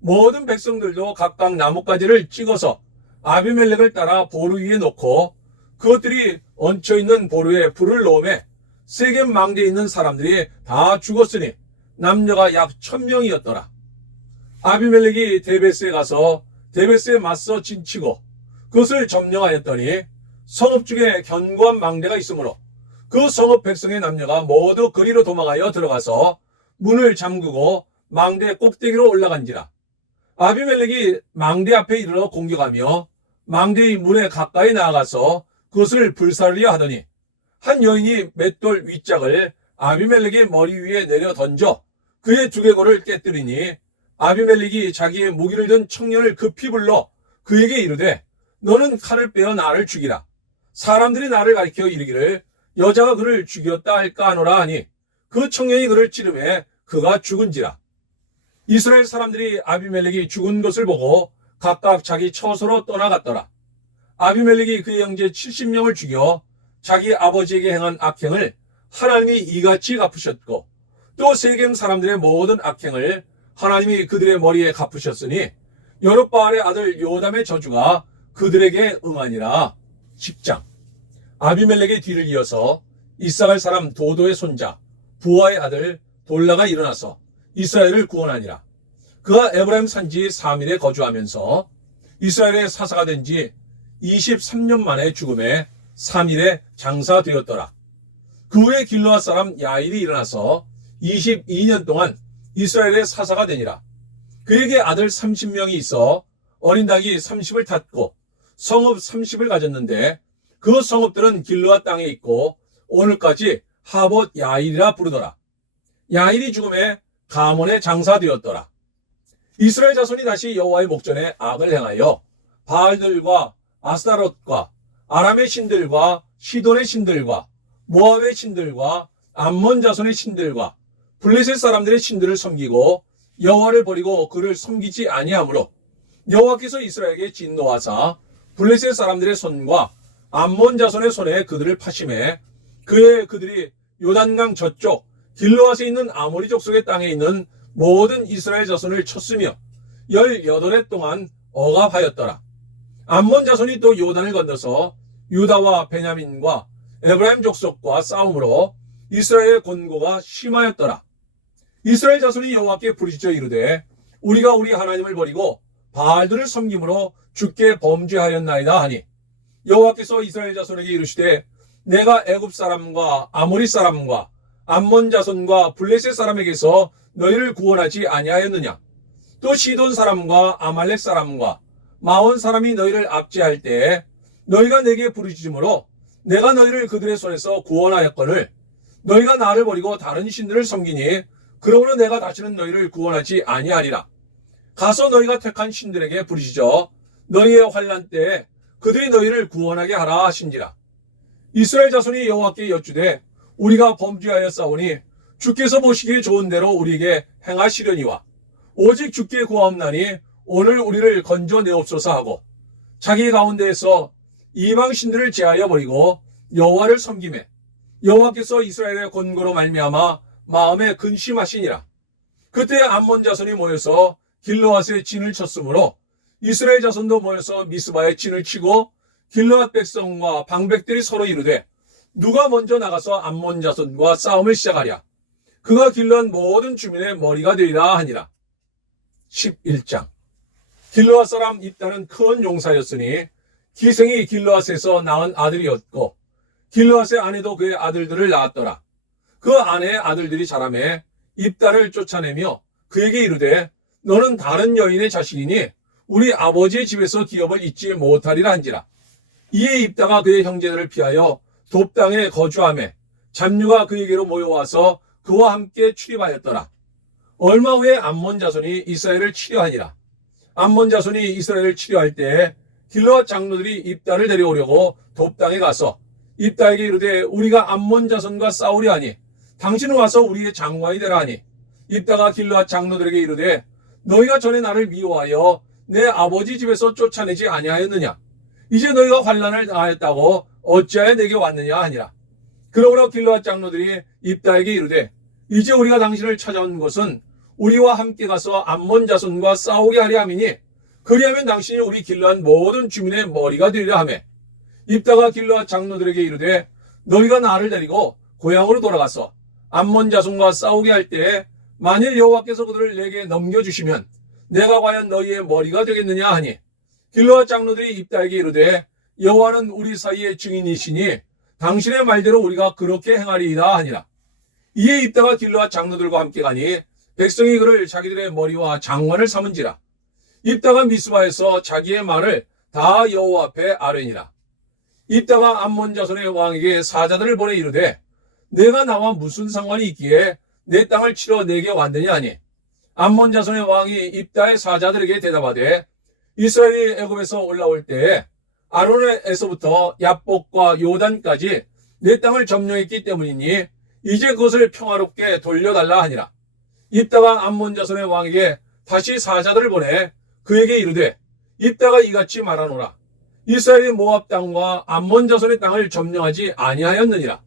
모든 백성들도 각각 나뭇가지를 찍어서 아비멜렉을 따라 보루 위에 놓고 그것들이 얹혀있는 보루에 불을 놓으매 세겜 망대에 있는 사람들이 다 죽었으니 남녀가 약 1000명이었더라. 아비멜렉이 데베스에 가서 데베스에 맞서 진치고 그것을 점령하였더니 성읍 중에 견고한 망대가 있으므로 그 성읍 백성의 남녀가 모두 거리로 도망하여 들어가서 문을 잠그고 망대 꼭대기로 올라간지라. 아비멜렉이 망대 앞에 이르러 공격하며 망대의 문에 가까이 나아가서 그것을 불사르려 하더니 한 여인이 맷돌 윗짝을 아비멜렉의 머리 위에 내려 던져 그의 두개골을 깨뜨리니 아비멜렉이 자기의 무기를 든 청년을 급히 불러 그에게 이르되 너는 칼을 빼어 나를 죽이라. 사람들이 나를 가리켜 이르기를 여자가 그를 죽였다 할까 하노라 하니 그 청년이 그를 찌르매 그가 죽은지라. 이스라엘 사람들이 아비멜렉이 죽은 것을 보고 각각 자기 처소로 떠나갔더라. 아비멜렉이 그의 형제 70명을 죽여 자기 아버지에게 행한 악행을 하나님이 이같이 갚으셨고 또 세겜 사람들의 모든 악행을 하나님이 그들의 머리에 갚으셨으니 여룹바알의 아들 요담의 저주가 그들에게 응하니라. 10장. 아비멜렉의 뒤를 이어서 이사갈 사람 도도의 손자 부하의 아들 돌라가 일어나서 이스라엘을 구원하니라. 그가 에브라임 산지 3일에 거주하면서 이스라엘의 사사가 된 지 23년 만에 죽음에 3일에 장사되었더라. 그 후에 길르앗 사람 야일이 일어나서 22년 동안 이스라엘의 사사가 되니라. 그에게 아들 30명이 있어 어린 닭이 30을 탔고 성읍 30을 가졌는데 그 성읍들은 길르앗 땅에 있고 오늘까지 하봇 야일이라 부르더라. 야일이 죽음에 가몬에 장사되었더라. 이스라엘 자손이 다시 여호와의 목전에 악을 행하여 바알들과 아스타롯과 아람의 신들과 시돈의 신들과 모압의 신들과 암몬 자손의 신들과 블레셋 사람들의 신들을 섬기고 여호와를 버리고 그를 섬기지 아니하므로 여호와께서 이스라엘에게 진노하사 블레셋 사람들의 손과 암몬 자손의 손에 그들을 파심해 그들이 요단강 저쪽 길르앗에 있는 아모리 족속의 땅에 있는 모든 이스라엘 자손을 쳤으며 18해 동안 억압하였더라. 암몬 자손이 또 요단을 건너서 유다와 베냐민과 에브라임 족속과 싸움으로 이스라엘의 곤고가 심하였더라. 이스라엘 자손이 여호와께 부르짖어 이르되 우리가 우리 하나님을 버리고 바알들을 섬김으로 주께 범죄하였나이다 하니 여호와께서 이스라엘 자손에게 이르시되 내가 애굽 사람과 아모리 사람과 암몬 자손과 블레셋 사람에게서 너희를 구원하지 아니하였느냐. 또 시돈 사람과 아말렉 사람과 마온 사람이 너희를 압제할 때에 너희가 내게 부르짖음으로 내가 너희를 그들의 손에서 구원하였거늘 너희가 나를 버리고 다른 신들을 섬기니 그러므로 내가 다시는 너희를 구원하지 아니하리라. 가서 너희가 택한 신들에게 부르짖어 너희의 환난 때에 그들이 너희를 구원하게 하라 하신지라. 이스라엘 자손이 여호와께 여쭈되 우리가 범죄하여 싸우니 주께서 보시기에 좋은 대로 우리에게 행하시려니와 오직 주께 구하옵나니 오늘 우리를 건져내옵소서 하고 자기 가운데에서 이방 신들을 제하여 버리고 여호와를 섬기매 여호와께서 이스라엘의 곤고로 말미암아 마음에 근심하시니라. 그때 암몬 자손이 모여서 길르앗에 진을 쳤으므로 이스라엘 자손도 모여서 미스바에 진을 치고 길르앗 백성과 방백들이 서로 이르되 누가 먼저 나가서 암몬 자손과 싸움을 시작하랴. 그가 길르앗 모든 주민의 머리가 되리라 하니라. 11장. 길르앗 사람 입다는 큰 용사였으니 기생이 길르앗에서 낳은 아들이었고 길르앗의 아내도 그의 아들들을 낳았더라. 그 아내의 아들들이 자라매 입다를 쫓아내며 그에게 이르되 너는 다른 여인의 자식이니 우리 아버지의 집에서 기업을 잊지 못하리라 한지라. 이에 입다가 그의 형제들을 피하여 돕 땅에 거주하매 잡류가 그에게로 모여와서 그와 함께 출입하였더라. 얼마 후에 암몬 자손이 이스라엘을 치려하니라. 암몬 자손이 이스라엘을 치려할 때에 길르앗 장로들이 입다를 데려오려고 돕 땅에 가서 입다에게 이르되 우리가 암몬 자손과 싸우려 하니 당신은 와서 우리의 장관이 되라 하니 입다가 길르앗 장로들에게 이르되 너희가 전에 나를 미워하여 내 아버지 집에서 쫓아내지 아니하였느냐. 이제 너희가 환난을 당하였다고 어찌하여 내게 왔느냐 하니라. 그러므로 길르앗 장로들이 입다에게 이르되 이제 우리가 당신을 찾아온 것은 우리와 함께 가서 암몬 자손과 싸우게 하려 함이니 그리하면 당신이 우리 길르앗 모든 주민의 머리가 되리라 하매 입다가 길르앗 장로들에게 이르되 너희가 나를 데리고 고향으로 돌아가서 암몬 자손과 싸우게 할 때에 만일 여호와께서 그들을 내게 넘겨주시면 내가 과연 너희의 머리가 되겠느냐 하니 길르앗 장로들이 입다에게 이르되 여호와는 우리 사이의 증인이시니 당신의 말대로 우리가 그렇게 행하리이다 하니라. 이에 입다가 길르앗 장로들과 함께 가니 백성이 그를 자기들의 머리와 장관을 삼은지라. 입다가 미스바에서 자기의 말을 다 여호와 앞에 아뢰니라. 입다가 암몬 자손의 왕에게 사자들을 보내 이르되 내가 나와 무슨 상관이 있기에 내 땅을 치러 내게 왔느냐 하니 암몬 자손의 왕이 입다의 사자들에게 대답하되 이스라엘이 애굽에서 올라올 때에 아로엘에서부터 야복과 요단까지 내 땅을 점령했기 때문이니 이제 그것을 평화롭게 돌려달라 하니라. 입다가 암몬 자손의 왕에게 다시 사자들을 보내 그에게 이르되 입다가 이같이 말하노라. 이스라엘이 모압 땅과 암몬 자손의 땅을 점령하지 아니하였느니라.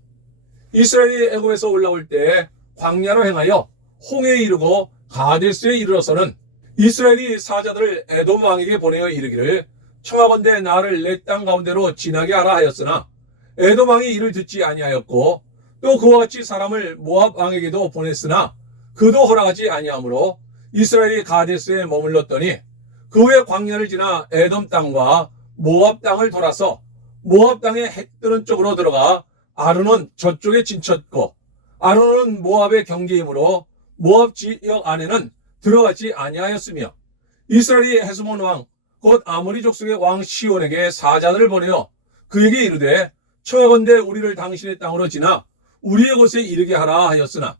이스라엘이 애굽에서 올라올 때에 광야로 행하여 홍해에 이르고 가데스에 이르러서는 이스라엘이 사자들을 에돔 왕에게 보내어 이르기를 청하건대 나를 내 땅 가운데로 지나게 하라 하였으나 에돔 왕이 이를 듣지 아니하였고 또 그와 같이 사람을 모압 왕에게도 보냈으나 그도 허락하지 아니하므로 이스라엘이 가데스에 머물렀더니 그 후에 광야를 지나 에돔 땅과 모압 땅을 돌아서 모압 땅의 해 뜨는 쪽으로 들어가 아르논 저쪽에 진쳤고 아르논은 모압의 경계이므로 모압 지역 안에는 들어가지 아니하였으며 이스라엘이 헤스몬 왕 곧 아모리 족속의 왕 시온에게 사자들을 보내어 그에게 이르되 청하건대 우리를 당신의 땅으로 지나 우리의 곳에 이르게 하라 하였으나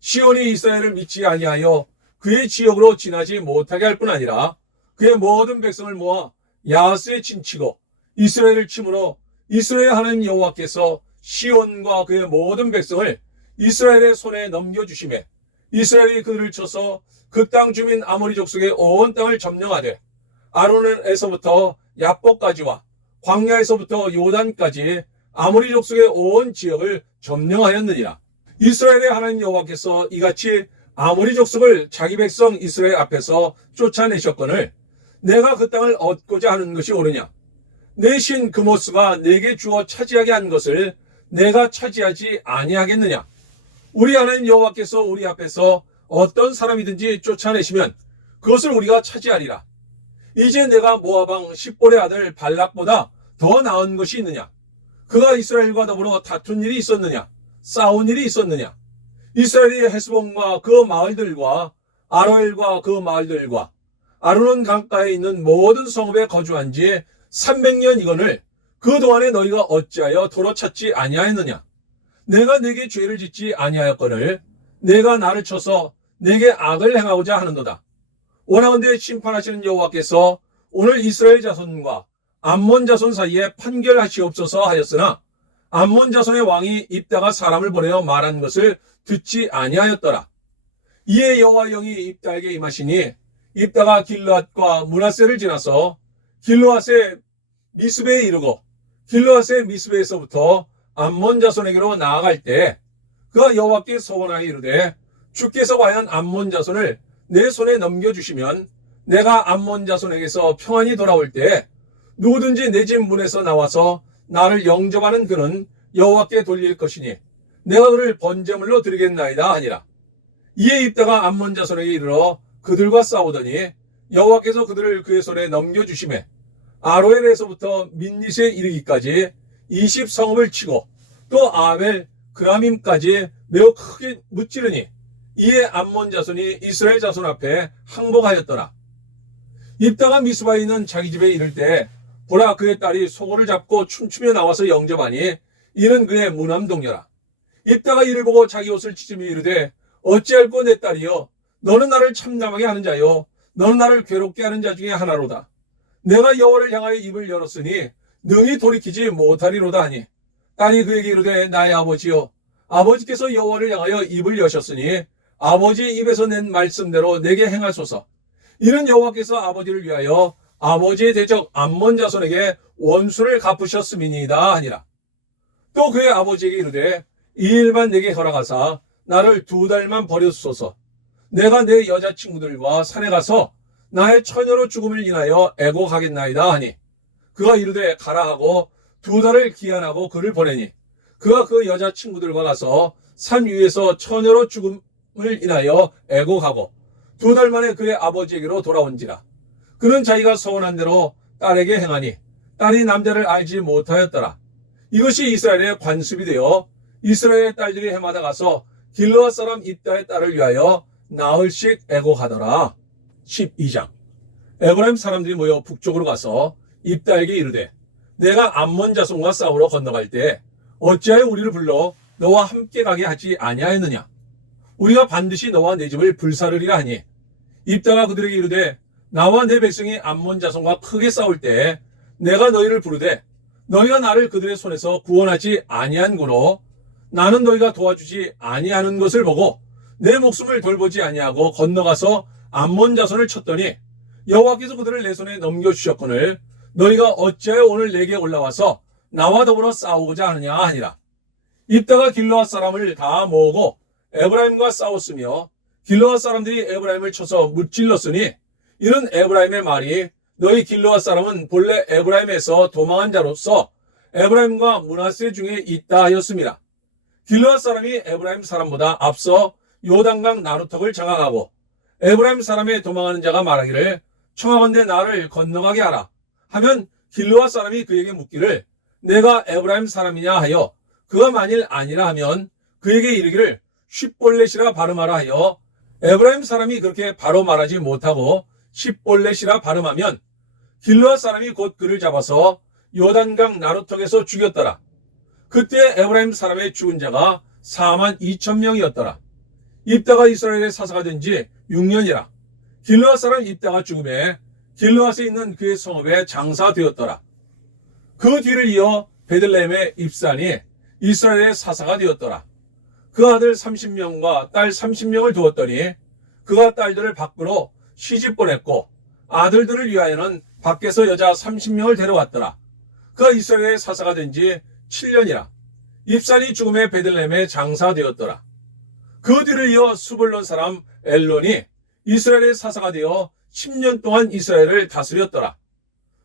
시온이 이스라엘을 믿지 아니하여 그의 지역으로 지나지 못하게 할 뿐 아니라 그의 모든 백성을 모아 야하스에 진치고 이스라엘을 치므로 이스라엘 하나님 여호와께서 시온과 그의 모든 백성을 이스라엘의 손에 넘겨주시매 이스라엘이 그들을 쳐서 그 땅 주민 아모리 족속의 온 땅을 점령하되 아로넬에서부터 야복까지와 광야에서부터 요단까지 아모리 족속의 온 지역을 점령하였느니라. 이스라엘의 하나님 여호와께서 이같이 아모리 족속을 자기 백성 이스라엘 앞에서 쫓아내셨거늘 내가 그 땅을 얻고자 하는 것이 옳으냐? 내 신 그모스가 내게 주어 차지하게 한 것을 내가 차지하지 아니하겠느냐? 우리 하나님 여호와께서 우리 앞에서 어떤 사람이든지 쫓아내시면 그것을 우리가 차지하리라. 이제 내가 모압 왕 십볼의 아들 발락보다 더 나은 것이 있느냐? 그가 이스라엘과 더불어 다툰 일이 있었느냐? 싸운 일이 있었느냐? 이스라엘이 헤스본과 그 마을들과 아로엘과 그 마을들과 아르논 강가에 있는 모든 성읍에 거주한 지 300년이거늘 그동안에 너희가 어찌하여 도로 찾지 아니하였느냐? 내가 내게 죄를 짓지 아니하였거늘 내가 나를 쳐서 내게 악을 행하고자 하는도다. 원하건대 심판하시는 여호와께서 오늘 이스라엘 자손과 암몬 자손 사이에 판결하시옵소서 하였으나 암몬 자손의 왕이 입다가 사람을 보내어 말한 것을 듣지 아니하였더라. 이에 여호와 영이 입다에게 임하시니 입다가 길르앗과 므낫세를 지나서 길르앗의 미스베에 이르고 길르앗의 미스베에서부터 암몬 자손에게로 나아갈 때 그가 여호와께 서원하여 이르되 주께서 과연 암몬 자손을 내 손에 넘겨주시면 내가 암몬 자손에게서 평안히 돌아올 때 누구든지 내 집 문에서 나와서 나를 영접하는 그는 여호와께 돌릴 것이니 내가 그를 번제물로 드리겠나이다 하니라. 이에 입다가 암몬 자손에게 이르러 그들과 싸우더니 여호와께서 그들을 그의 손에 넘겨주시매 아로엘에서부터 민닛에 이르기까지 20성읍을 치고 또 아벨 그라밈까지 매우 크게 무찌르니 이에 암몬 자손이 이스라엘 자손 앞에 항복하였더라. 입다가 미스바에 있는 자기 집에 이를 때 보라 그의 딸이 소고를 잡고 춤추며 나와서 영접하니 이는 그의 무남동녀라. 입다가 이를 보고 자기 옷을 찢으며 이르되 어찌할꼬 내 딸이여 너는 나를 참담하게 하는 자요 너는 나를 괴롭게 하는 자 중에 하나로다. 내가 여호와를 향하여 입을 열었으니 능히 돌이키지 못하리로다 하니 딸이 그에게 이르되 나의 아버지여 아버지께서 여호와를 향하여 입을 여셨으니 아버지의 입에서 낸 말씀대로 내게 행하소서. 이는 여호와께서 아버지를 위하여 아버지의 대적 암몬 자손에게 원수를 갚으셨음이니이다 하니라. 또 그의 아버지에게 이르되 이 일만 내게 허락하사 나를 2달만 버려주소서. 내가 내 여자친구들과 산에 가서 나의 처녀로 죽음을 인하여 애곡하겠나이다 하니 그가 이르되 가라 하고 2달을 기한하고 그를 보내니 그가 그 여자친구들과 가서 산 위에서 처녀로 죽음을 인하여 애곡하고 2달 만에 그의 아버지에게로 돌아온지라. 그는 자기가 서원한 대로 딸에게 행하니 딸이 남자를 알지 못하였더라. 이것이 이스라엘의 관습이 되어 이스라엘의 딸들이 해마다 가서 길르앗 사람 입다의 딸을 위하여 나흘씩 애곡하더라. 12장. 에브라임 사람들이 모여 북쪽으로 가서 입다에게 이르되 내가 암몬 자손과 싸우러 건너갈 때 어찌하여 우리를 불러 너와 함께 가게 하지 아니하였느냐? 우리가 반드시 너와 내 집을 불사르리라 하니 입다가 그들에게 이르되 나와 내 백성이 암몬 자손과 크게 싸울 때 내가 너희를 부르되 너희가 나를 그들의 손에서 구원하지 아니한 고로 나는 너희가 도와주지 아니하는 것을 보고 내 목숨을 돌보지 아니하고 건너가서 암몬 자손을 쳤더니 여호와께서 그들을 내 손에 넘겨주셨거늘 너희가 어찌하여 오늘 내게 올라와서 나와 더불어 싸우고자 하느냐 하니라. 입다가 길르앗 사람을 다 모으고 에브라임과 싸웠으며 길르앗 사람들이 에브라임을 쳐서 무찔렀으니 이는 에브라임의 말이 너희 길르앗 사람은 본래 에브라임에서 도망한 자로서 에브라임과 므낫세 중에 있다 하였습니다. 길르앗 사람이 에브라임 사람보다 앞서 요단강 나루턱을 장악하고 에브라임 사람의 도망하는 자가 말하기를 청하건대 나를 건너가게 하라 하면 길르앗 사람이 그에게 묻기를 내가 에브라임 사람이냐 하여 그가 만일 아니라 하면 그에게 이르기를 쉿볼렛이라 발음하라 하여 에브라임 사람이 그렇게 바로 말하지 못하고 쉿볼렛이라 발음하면 길르앗 사람이 곧 그를 잡아서 요단강 나루턱에서 죽였더라. 그때 에브라임 사람의 죽은 자가 42,000명이었더라. 입다가 이스라엘의 사사가 된 지 6년이라. 길르앗 사람 입다가 죽음에 길르앗에 있는 그의 성읍에 장사되었더라. 그 뒤를 이어 베들레헴의 입산이 이스라엘의 사사가 되었더라. 그 아들 30명과 딸 30명을 두었더니 그가 딸들을 밖으로 시집 보냈고 아들들을 위하여는 밖에서 여자 30명을 데려왔더라. 그가 이스라엘의 사사가 된 지 7년이라. 입산이 죽음에 베들레헴에 장사되었더라. 그 뒤를 이어 스불론 사람 엘론이 이스라엘의 사사가 되어 10년 동안 이스라엘을 다스렸더라.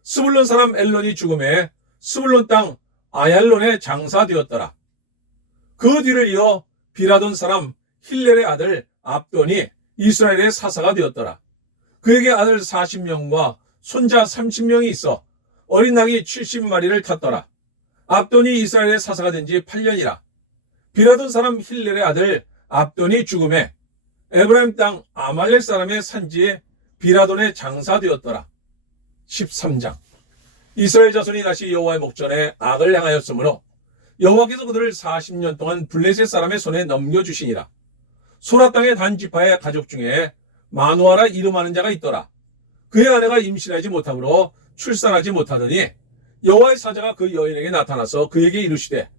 스불론 사람 엘론이 죽음에 스불론 땅 아얄론의 장사되었더라. 그 뒤를 이어 비라돈 사람 힐렐의 아들 압돈이 이스라엘의 사사가 되었더라. 그에게 아들 40명과 손자 30명이 있어 어린 낙이 70마리를 탔더라. 압돈이 이스라엘의 사사가 된 지 8년이라. 비라돈 사람 힐렐의 아들 압돈이 죽음에 에브라임 땅 아말렉 사람의 산지에 비라돈의 장사되었더라. 13장. 이스라엘 자손이 다시 여호와의 목전에 악을 행하였으므로 여호와께서 그들을 40년 동안 블레셋 사람의 손에 넘겨주시니라. 소라 땅의 단지파의 가족 중에 마누아라 이름하는 자가 있더라. 그의 아내가 임신하지 못하므로 출산하지 못하더니 여호와의 사자가 그 여인에게 나타나서 그에게 이르시되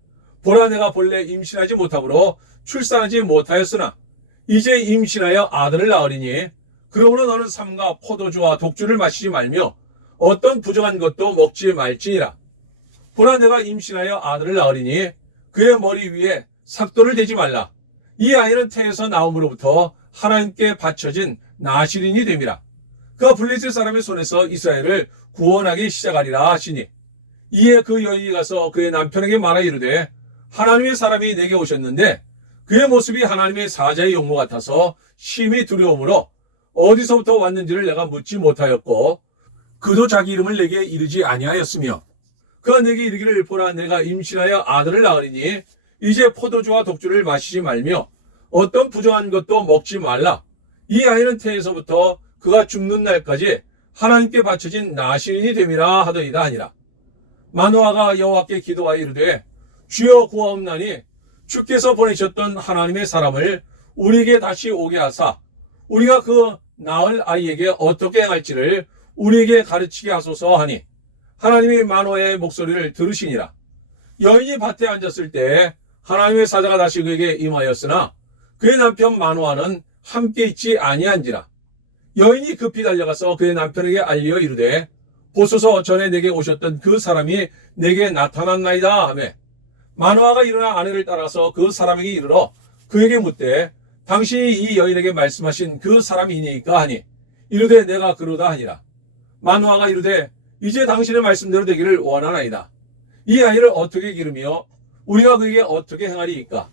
보라, 내가 본래 임신하지 못하므로 출산하지 못하였으나 이제 임신하여 아들을 낳으리니 그러므로 너는 삼가 포도주와 독주를 마시지 말며 어떤 부정한 것도 먹지 말지니라. 보라, 내가 임신하여 아들을 낳으리니 그의 머리 위에 삭도를 대지 말라. 이 아이는 태에서 나옴으로부터 하나님께 바쳐진 나실인이 됨이라. 그가 블레셋 사람의 손에서 이스라엘을 구원하기 시작하리라 하시니 이에 그 여인이 가서 그의 남편에게 말하 이르되 하나님의 사람이 내게 오셨는데 그의 모습이 하나님의 사자의 용모 같아서 심히 두려움으로 어디서부터 왔는지를 내가 묻지 못하였고 그도 자기 이름을 내게 이르지 아니하였으며 그가 내게 이르기를 보라, 내가 임신하여 아들을 낳으리니 이제 포도주와 독주를 마시지 말며 어떤 부정한 것도 먹지 말라. 이 아이는 태에서부터 그가 죽는 날까지 하나님께 바쳐진 나실인이 됨이라 하더이다 하니라. 마노아가 여호와께 기도하여 이르되 주여 구하옵나니 주께서 보내셨던 하나님의 사람을 우리에게 다시 오게 하사 우리가 그 낳을 아이에게 어떻게 행할지를 우리에게 가르치게 하소서 하니 하나님이 마노아의 목소리를 들으시니라. 여인이 밭에 앉았을 때 하나님의 사자가 다시 그에게 임하였으나 그의 남편 마노아는 함께 있지 아니한지라. 여인이 급히 달려가서 그의 남편에게 알리어 이르되 보소서, 전에 내게 오셨던 그 사람이 내게 나타났나이다 하매 마노아가 일어나 아내를 따라서 그 사람에게 이르러 그에게 묻되 당신이 이 여인에게 말씀하신 그 사람이니까 하니 이르되 내가 그러다 하니라. 마노아가 이르되 이제 당신의 말씀대로 되기를 원하나이다. 이 아이를 어떻게 기르며 우리가 그에게 어떻게 행하리이까?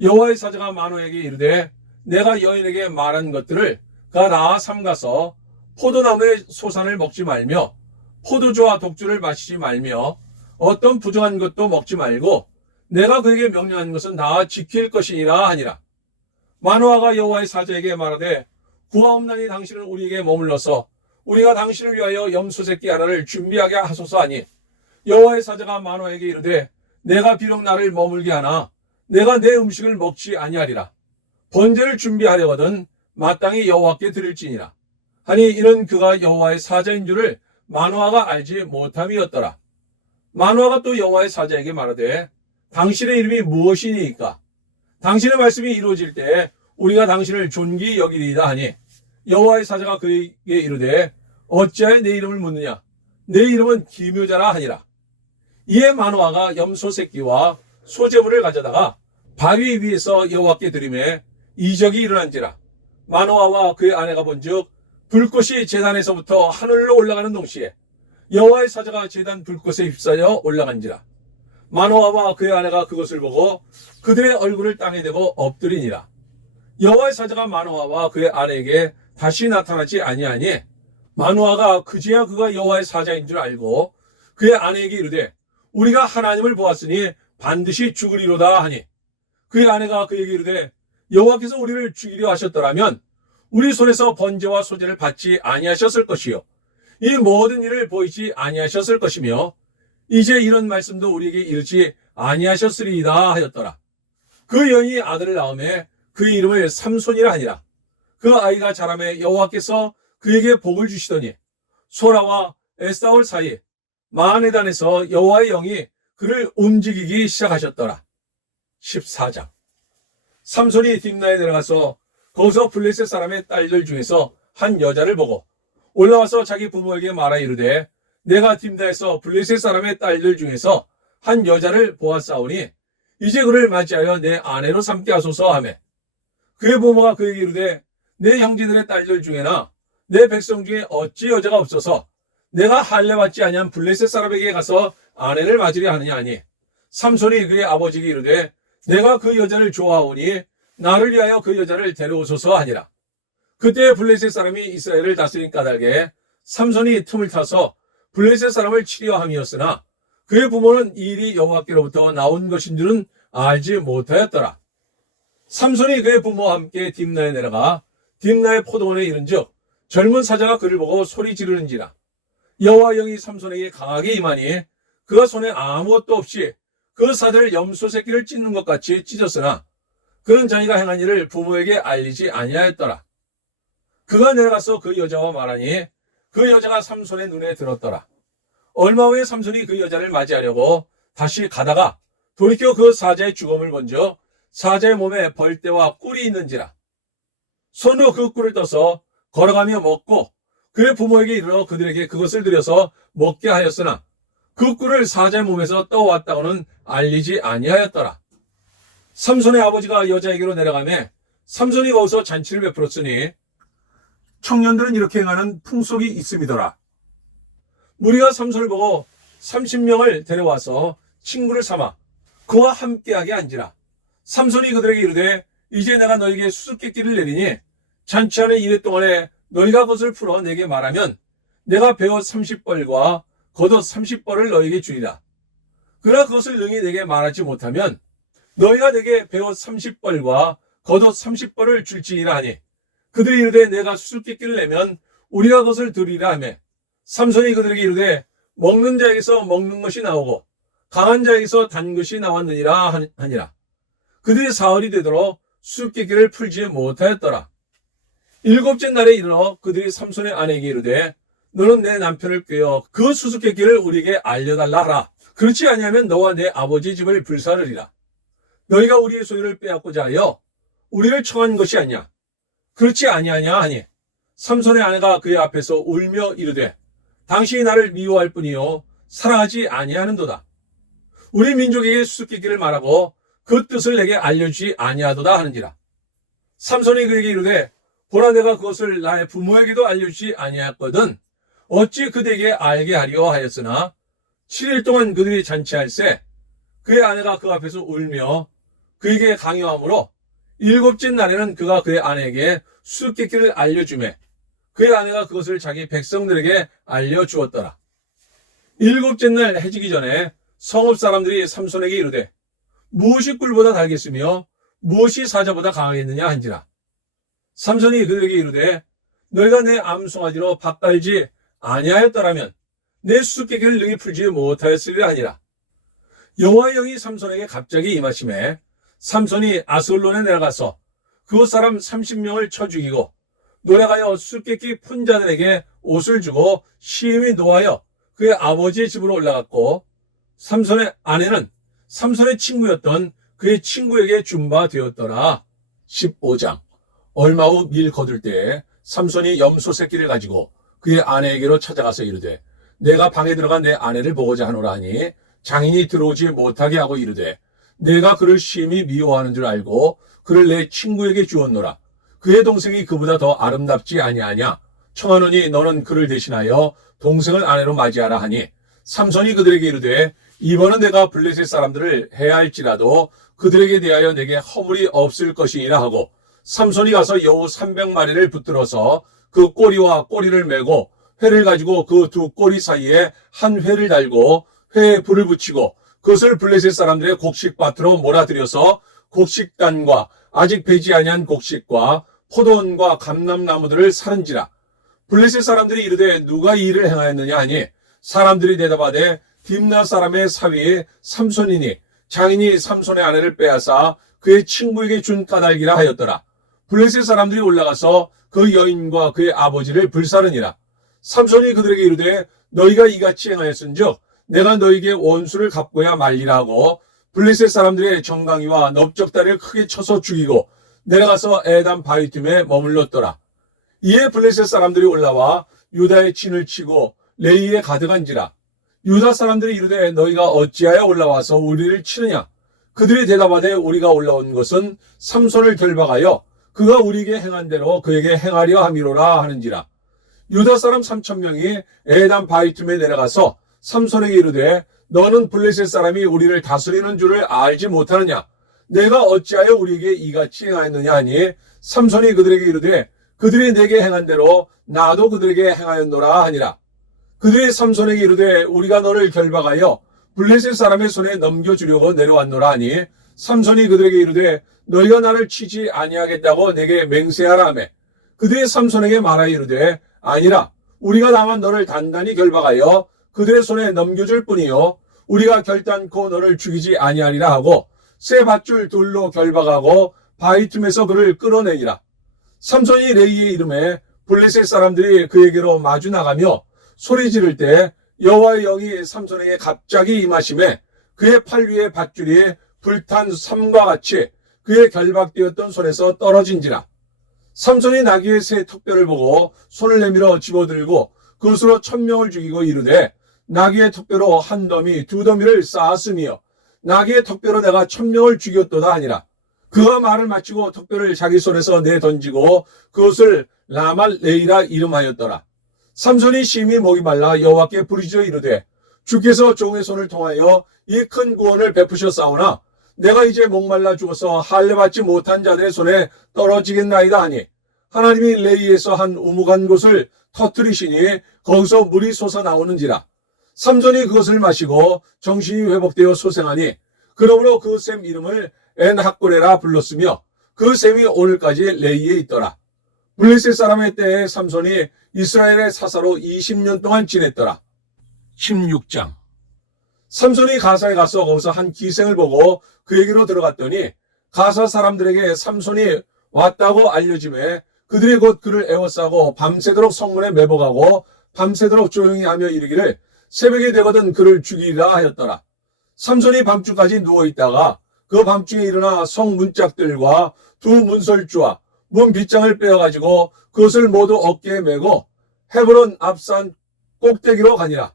여호와의 사자가 마노아에게 이르되 내가 여인에게 말한 것들을 그가 낳아 삼가서 포도나무의 소산을 먹지 말며 포도주와 독주를 마시지 말며 어떤 부정한 것도 먹지 말고 내가 그에게 명령한 것은 다 지킬 것이니라 하니라. 마노아가 여호와의 사자에게 말하되 구하옵나니 당신은 우리에게 머물러서 우리가 당신을 위하여 염소 새끼 하나를 준비하게 하소서 하니 여호와의 사자가 마노아에게 이르되 내가 비록 나를 머물게 하나 내가 내 음식을 먹지 아니하리라. 번제를 준비하려거든 마땅히 여호와께 드릴지니라 하니 이는 그가 여호와의 사자인 줄을 마노아가 알지 못함이었더라. 마노아가 또 여호와의 사자에게 말하되 당신의 이름이 무엇이니까? 당신의 말씀이 이루어질 때 우리가 당신을 존귀 여기리이다 하니 여호와의 사자가 그에게 이르되 어찌하여 내 이름을 묻느냐? 내 이름은 기묘자라 하니라. 이에 마노아가 염소 새끼와 소제물을 가져다가 바위 위에서 여호와께 드리매 이적이 일어난지라. 마노아와 그의 아내가 본즉 불꽃이 제단에서부터 하늘로 올라가는 동시에 여호와의 사자가 제단 불꽃에 휩싸여 올라간지라. 마노아와 그의 아내가 그것을 보고 그들의 얼굴을 땅에 대고 엎드리니라. 여호와의 사자가 마노아와 그의 아내에게 다시 나타나지 아니하니 마노아가 그제야 그가 여호와의 사자인 줄 알고 그의 아내에게 이르되 우리가 하나님을 보았으니 반드시 죽으리로다 하니 그의 아내가 그에게 이르되 여호와께서 우리를 죽이려 하셨더라면 우리 손에서 번제와 소제를 받지 아니하셨을 것이요 이 모든 일을 보이지 아니하셨을 것이며 이제 이런 말씀도 우리에게 이르지 아니하셨으리이다 하였더라. 그 여인이 아들을 낳음에 그의 이름을 삼손이라 하니라. 그 아이가 자라매 여호와께서 그에게 복을 주시더니 소라와 에사올 사이 마하네단에서 여호와의 영이 그를 움직이기 시작하셨더라. 14장. 삼손이 딥나에 내려가서 거기서 블레셋 사람의 딸들 중에서 한 여자를 보고 올라와서 자기 부모에게 말하 이르되 내가 딥나에서 블레셋 사람의 딸들 중에서 한 여자를 보았사오니 이제 그를 맞이하여 내 아내로 삼게 하소서 하매 그의 부모가 그에게 이르되 내 형제들의 딸들 중에나 내 백성 중에 어찌 여자가 없어서 내가 할례받지 아니한 블레셋 사람에게 가서 아내를 맞으려 하느냐 하니 삼손이 그의 아버지에게 이르되 내가 그 여자를 좋아하오니 나를 위하여 그 여자를 데려오소서 하니라. 그때 블레셋 사람이 이스라엘을 다스린 까닭에 삼손이 틈을 타서 블레셋 사람을 치려 함이었으나 그의 부모는 이 일이 여호와께로부터 나온 것인 줄은 알지 못하였더라. 삼손이 그의 부모와 함께 딥나에 내려가 딥나의 포도원에 이른즉 젊은 사자가 그를 보고 소리 지르는지라. 여호와 영이 삼손에게 강하게 임하니 그가 손에 아무것도 없이 그 사자를 염소 새끼를 찢는 것 같이 찢었으나 그는 자기가 행한 일을 부모에게 알리지 아니하였더라. 그가 내려가서 그 여자와 말하니 그 여자가 삼손의 눈에 들었더라. 얼마 후에 삼손이 그 여자를 맞이하려고 다시 가다가 돌이켜 그 사자의 주검을 본즉 사자의 몸에 벌떼와 꿀이 있는지라. 손으로 그 꿀을 떠서 걸어가며 먹고 그의 부모에게 이르러 그들에게 그것을 들여서 먹게 하였으나 그 꿀을 사자의 몸에서 떠왔다고는 알리지 아니하였더라. 삼손의 아버지가 여자에게로 내려가매 삼손이 거기서 잔치를 베풀었으니 청년들은 이렇게 행하는 풍속이 있음이더라. 무리가 삼손을 보고 30명을 데려와서 친구를 삼아 그와 함께하게 앉으라. 삼손이 그들에게 이르되 이제 내가 너에게 수수께끼를 내리니 잔치하는 이래 동안에 너희가 그것을 풀어 내게 말하면 내가 베옷 30벌과 겉옷 30벌을 너에게 주리라. 그러나 그것을 능히 내게 말하지 못하면 너희가 내게 베옷 30벌과 겉옷 30벌을 줄지니라 하니 그들이 이르되 내가 수수께끼를 내면 우리가 그것을 드리라 하매 삼손이 그들에게 이르되 먹는 자에게서 먹는 것이 나오고 강한 자에게서 단 것이 나왔느니라 하니라. 그들이 사흘이 되도록 수수께끼를 풀지 못하였더라. 일곱째 날에 이르러 그들이 삼손의 아내에게 이르되 너는 내 남편을 꾀어 그 수수께끼를 우리에게 알려달라 하라. 그렇지 아니하면 너와 내 아버지 집을 불사르리라. 너희가 우리의 소유를 빼앗고자 하여 우리를 청한 것이 아니냐. 그렇지 아니하냐 하니 삼손의 아내가 그의 앞에서 울며 이르되 당신이 나를 미워할 뿐이요 사랑하지 아니하는도다. 우리 민족에게 수수께끼를 말하고 그 뜻을 내게 알려주지 아니하도다 하는지라. 삼손이 그에게 이르되 보라 내가 그것을 나의 부모에게도 알려주지 아니하였거든 어찌 그대에게 알게 하리오 하였으나 7일 동안 그들이 잔치할새 그의 아내가 그 앞에서 울며 그에게 강요하므로 일곱째 날에는 그가 그의 아내에게 수수께끼를 알려주매 그의 아내가 그것을 자기 백성들에게 알려주었더라. 일곱째 날 해지기 전에 성읍 사람들이 삼손에게 이르되 무엇이 꿀보다 달겠으며 무엇이 사자보다 강하겠느냐 한지라. 삼손이 그들에게 이르되 너희가 내 암송아지로 밭갈지 아니하였더라면 내 수수께끼를 능히 풀지 못하였으리라 하니라. 여호와의 영이 삼손에게 갑자기 임하심에 삼손이 아솔론에 내려가서 그곳 사람 30명을 쳐 죽이고 노력하여 수수께끼 푼 자들에게 옷을 주고 심히 노하여 그의 아버지의 집으로 올라갔고 삼손의 아내는 삼손의 친구였던 그의 친구에게 준 바 되었더라. 15장. 얼마 후 밀 거둘 때에 삼손이 염소 새끼를 가지고 그의 아내에게로 찾아가서 이르되 내가 방에 들어가 내 아내를 보고자 하노라 하니 장인이 들어오지 못하게 하고 이르되 내가 그를 심히 미워하는 줄 알고 그를 내 친구에게 주었노라. 그의 동생이 그보다 더 아름답지 아니하냐. 청하노니 너는 그를 대신하여 동생을 아내로 맞이하라 하니 삼손이 그들에게 이르되 이번은 내가 블레셋 사람들을 해할지라도 그들에게 대하여 내게 허물이 없을 것이니라 하고 삼손이 가서 여우 300마리를 붙들어서 그 꼬리와 꼬리를 메고 회를 가지고 그 두 꼬리 사이에 한 회를 달고 회에 불을 붙이고 그것을 블레셋 사람들의 곡식밭으로 몰아들여서 곡식단과 아직 배지 아니한 곡식과 포도원과 감람나무들을 사른지라. 블레셋 사람들이 이르되 누가 이 일을 행하였느냐 하니 사람들이 대답하되 딥나 사람의 사위 삼손이니 장인이 삼손의 아내를 빼앗아 그의 친구에게 준 까닭이라 하였더라. 블레셋 사람들이 올라가서 그 여인과 그의 아버지를 불사르니라. 삼손이 그들에게 이르되 너희가 이같이 행하였은즉 내가 너희에게 원수를 갚고야 말리라 하고 블레셋 사람들의 정강이와 넓적다리를 크게 쳐서 죽이고 내려가서 에담 바위틈에 머물렀더라. 이에 블레셋 사람들이 올라와 유다의 진을 치고 레이에 가득한지라. 유다 사람들이 이르되 너희가 어찌하여 올라와서 우리를 치느냐. 그들이 대답하되 우리가 올라온 것은 삼손을 결박하여 그가 우리에게 행한 대로 그에게 행하려 함이로라 하는지라. 유다 사람 3,000명이 에담 바이툼에 내려가서 삼손에게 이르되 너는 블레셋 사람이 우리를 다스리는 줄을 알지 못하느냐? 내가 어찌하여 우리에게 이같이 행하였느냐 하니 삼손이 그들에게 이르되 그들이 내게 행한 대로 나도 그들에게 행하였노라 하니라. 그들이 삼손에게 이르되 우리가 너를 결박하여 블레셋 사람의 손에 넘겨주려고 내려왔노라 하니 삼손이 그들에게 이르되 너희가 나를 치지 아니하겠다고 내게 맹세하라 하매 그들이 삼손에게 말하여 이르되 아니라 우리가 다만 너를 단단히 결박하여 그들의 손에 넘겨줄 뿐이요 우리가 결단코 너를 죽이지 아니하리라 하고 새 밧줄 둘로 결박하고 바이툼에서 그를 끌어내니라. 삼손이 레이의 이름에 블레셋 사람들이 그에게로 마주 나가며 소리 지를 때 여호와의 영이 삼손에게 갑자기 임하심에 그의 팔 위에 밧줄이 불탄 삼과 같이 그의 결박되었던 손에서 떨어진지라. 삼손이 나귀의 새 턱뼈를 보고 손을 내밀어 집어들고 그것으로 1,000명을 죽이고 이르되 나귀의 턱뼈로 한 더미 두 더미를 쌓았으며 나귀의 턱뼈로 내가 1,000명을 죽였도다 하니라. 그가 말을 마치고 턱뼈를 자기 손에서 내던지고 그것을 라말 레이라 이름하였더라. 삼손이 심히 목이 말라 여호와께 부르짖어 이르되 주께서 종의 손을 통하여 이 큰 구원을 베푸셨사오나 내가 이제 목말라 죽어서 할례받지 못한 자들의 손에 떨어지겠나이다 하니 하나님이 레이에서 한 우묵한 곳을 터뜨리시니 거기서 물이 솟아나오는지라. 삼손이 그것을 마시고 정신이 회복되어 소생하니 그러므로 그 샘 이름을 엔학고레라 불렀으며 그 샘이 오늘까지 레이에 있더라. 블레셋 사람의 때에 삼손이 이스라엘의 사사로 20년 동안 지냈더라. 16장. 삼손이 가사에 가서 거기서 한 기생을 보고 그에게로 들어갔더니 가사 사람들에게 삼손이 왔다고 알려짐에 그들이 곧 그를 애워싸고 밤새도록 성문에 매복하고 밤새도록 조용히 하며 이르기를 새벽이 되거든 그를 죽이리라 하였더라. 삼손이 밤중까지 누워있다가 그 밤중에 일어나 성 문짝들과 두 문설주와 문 빗장을 빼어가지고 그것을 모두 어깨에 메고 헤브론 앞산 꼭대기로 가니라.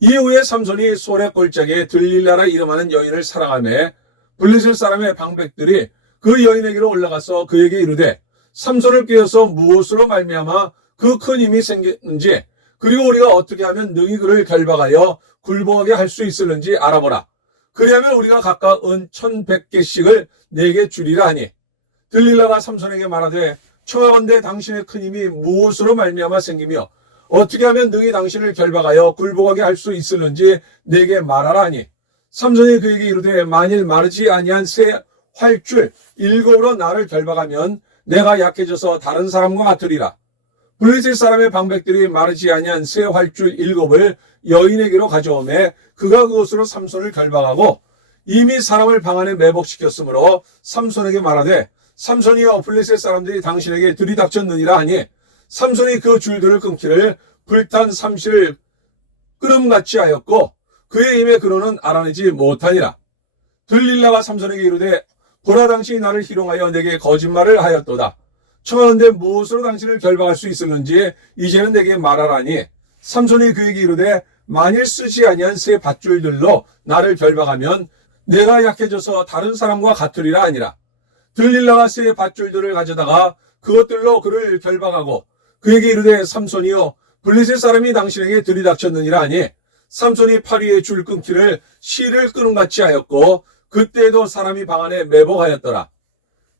이후에 삼손이 소래 골짜기에 들릴라라 이름하는 여인을 사랑하며 블레셋 사람의 방백들이 그 여인에게로 올라가서 그에게 이르되 삼손을 꾀어서 무엇으로 말미암아 그 큰 힘이 생겼는지 그리고 우리가 어떻게 하면 능히 그를 결박하여 굴복하게 할 수 있을는지 알아보라. 그리하면 우리가 각각 은 1,100개씩을 내게 주리라 하니 들릴라가 삼손에게 말하되 청하건대 당신의 큰 힘이 무엇으로 말미암아 생기며 어떻게 하면 능히 당신을 결박하여 굴복하게 할 수 있을는지 내게 말하라 하니 삼손이 그에게 이르되 만일 마르지 아니한 새 활줄 7으로 나를 결박하면 내가 약해져서 다른 사람과 같으리라. 블레셋 사람의 방백들이 마르지 아니한 새 활줄 7을 여인에게로 가져오매 그가 그것으로 삼손을 결박하고 이미 사람을 방 안에 매복시켰으므로 삼손에게 말하되 삼손이여 블레셋 사람들이 당신에게 들이닥쳤느니라 하니 삼손이 그 줄들을 끊기를 불탄 삼실을 끄름같이 하였고 그의 힘에 그로는 알아내지 못하니라. 들릴라가 삼손에게 이르되 보라 당신이 나를 희롱하여 내게 거짓말을 하였도다. 청하건대 무엇으로 당신을 결박할 수 있을는지 이제는 내게 말하라니 삼손이 그에게 이르되 만일 쓰지 아니한 새 밧줄들로 나를 결박하면 내가 약해져서 다른 사람과 같으리라 하니라. 들릴라가 새 밧줄들을 가져다가 그것들로 그를 결박하고 그에게 이르되 삼손이여 블레셋 사람이 당신에게 들이닥쳤느니라 하니 삼손이 팔 위에 줄 끊기를 실을 끄는같이 하였고 그때에도 사람이 방 안에 매복하였더라.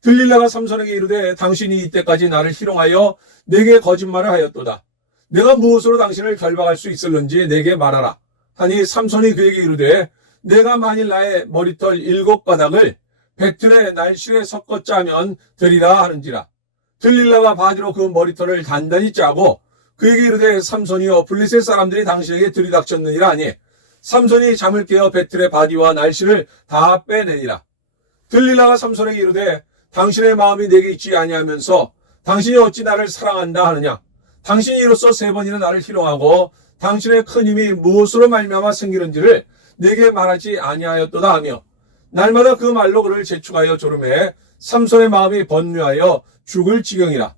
들릴라가 삼손에게 이르되 당신이 이때까지 나를 희롱하여 내게 거짓말을 하였도다. 내가 무엇으로 당신을 결박할 수 있을는지 내게 말하라. 하니 삼손이 그에게 이르되 내가 만일 나의 머리털 7가닥을 배틀에 날실에 섞어 짜면 되리라 하는지라. 들릴라가 바지로 그 머리털을 단단히 짜고 그에게 이르되 삼손이여 블레셋 사람들이 당신에게 들이닥쳤느니라 하니 삼손이 잠을 깨어 배틀의 바디와 날씨를 다 빼내니라. 들릴라가 삼손에게 이르되 당신의 마음이 내게 있지 아니하면서 당신이 어찌 나를 사랑한다 하느냐. 당신이 이로써 3번이나 나를 희롱하고 당신의 큰 힘이 무엇으로 말미암아 생기는지를 내게 말하지 아니하였도다 하며 날마다 그 말로 그를 재촉하여 조르매 삼손의 마음이 번뇌하여 죽을 지경이라.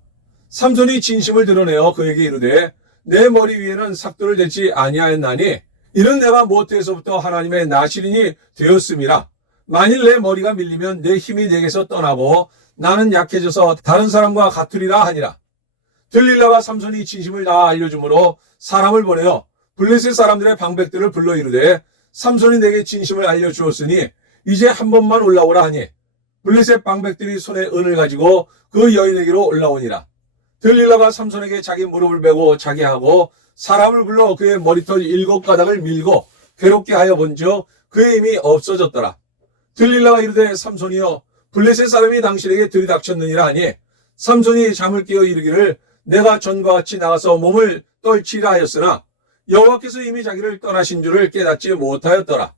삼손이 진심을 드러내어 그에게 이르되 내 머리 위에는 삭도를 대지 아니하였나니 이는 내가 모태에서부터 하나님의 나시린이 되었음이라. 만일 내 머리가 밀리면 내 힘이 내게서 떠나고 나는 약해져서 다른 사람과 같으리라 하니라. 들릴라가 삼손이 진심을 다 알려주므로 사람을 보내어 블레셋 사람들의 방백들을 불러 이르되 삼손이 내게 진심을 알려주었으니 이제 한 번만 올라오라 하니 블레셋 방백들이 손에 은을 가지고 그 여인에게로 올라오니라. 들릴라가 삼손에게 자기 무릎을 베고 자기 하고 사람을 불러 그의 머리털 7가닥을 밀고 괴롭게 하여 본즉 그의 힘이 없어졌더라. 들릴라가 이르되 삼손이여 블레셋 사람이 당신에게 들이닥쳤느니라 하니 삼손이 잠을 깨어 이르기를 내가 전과 같이 나가서 몸을 떨치라 하였으나 여호와께서 이미 자기를 떠나신 줄을 깨닫지 못하였더라.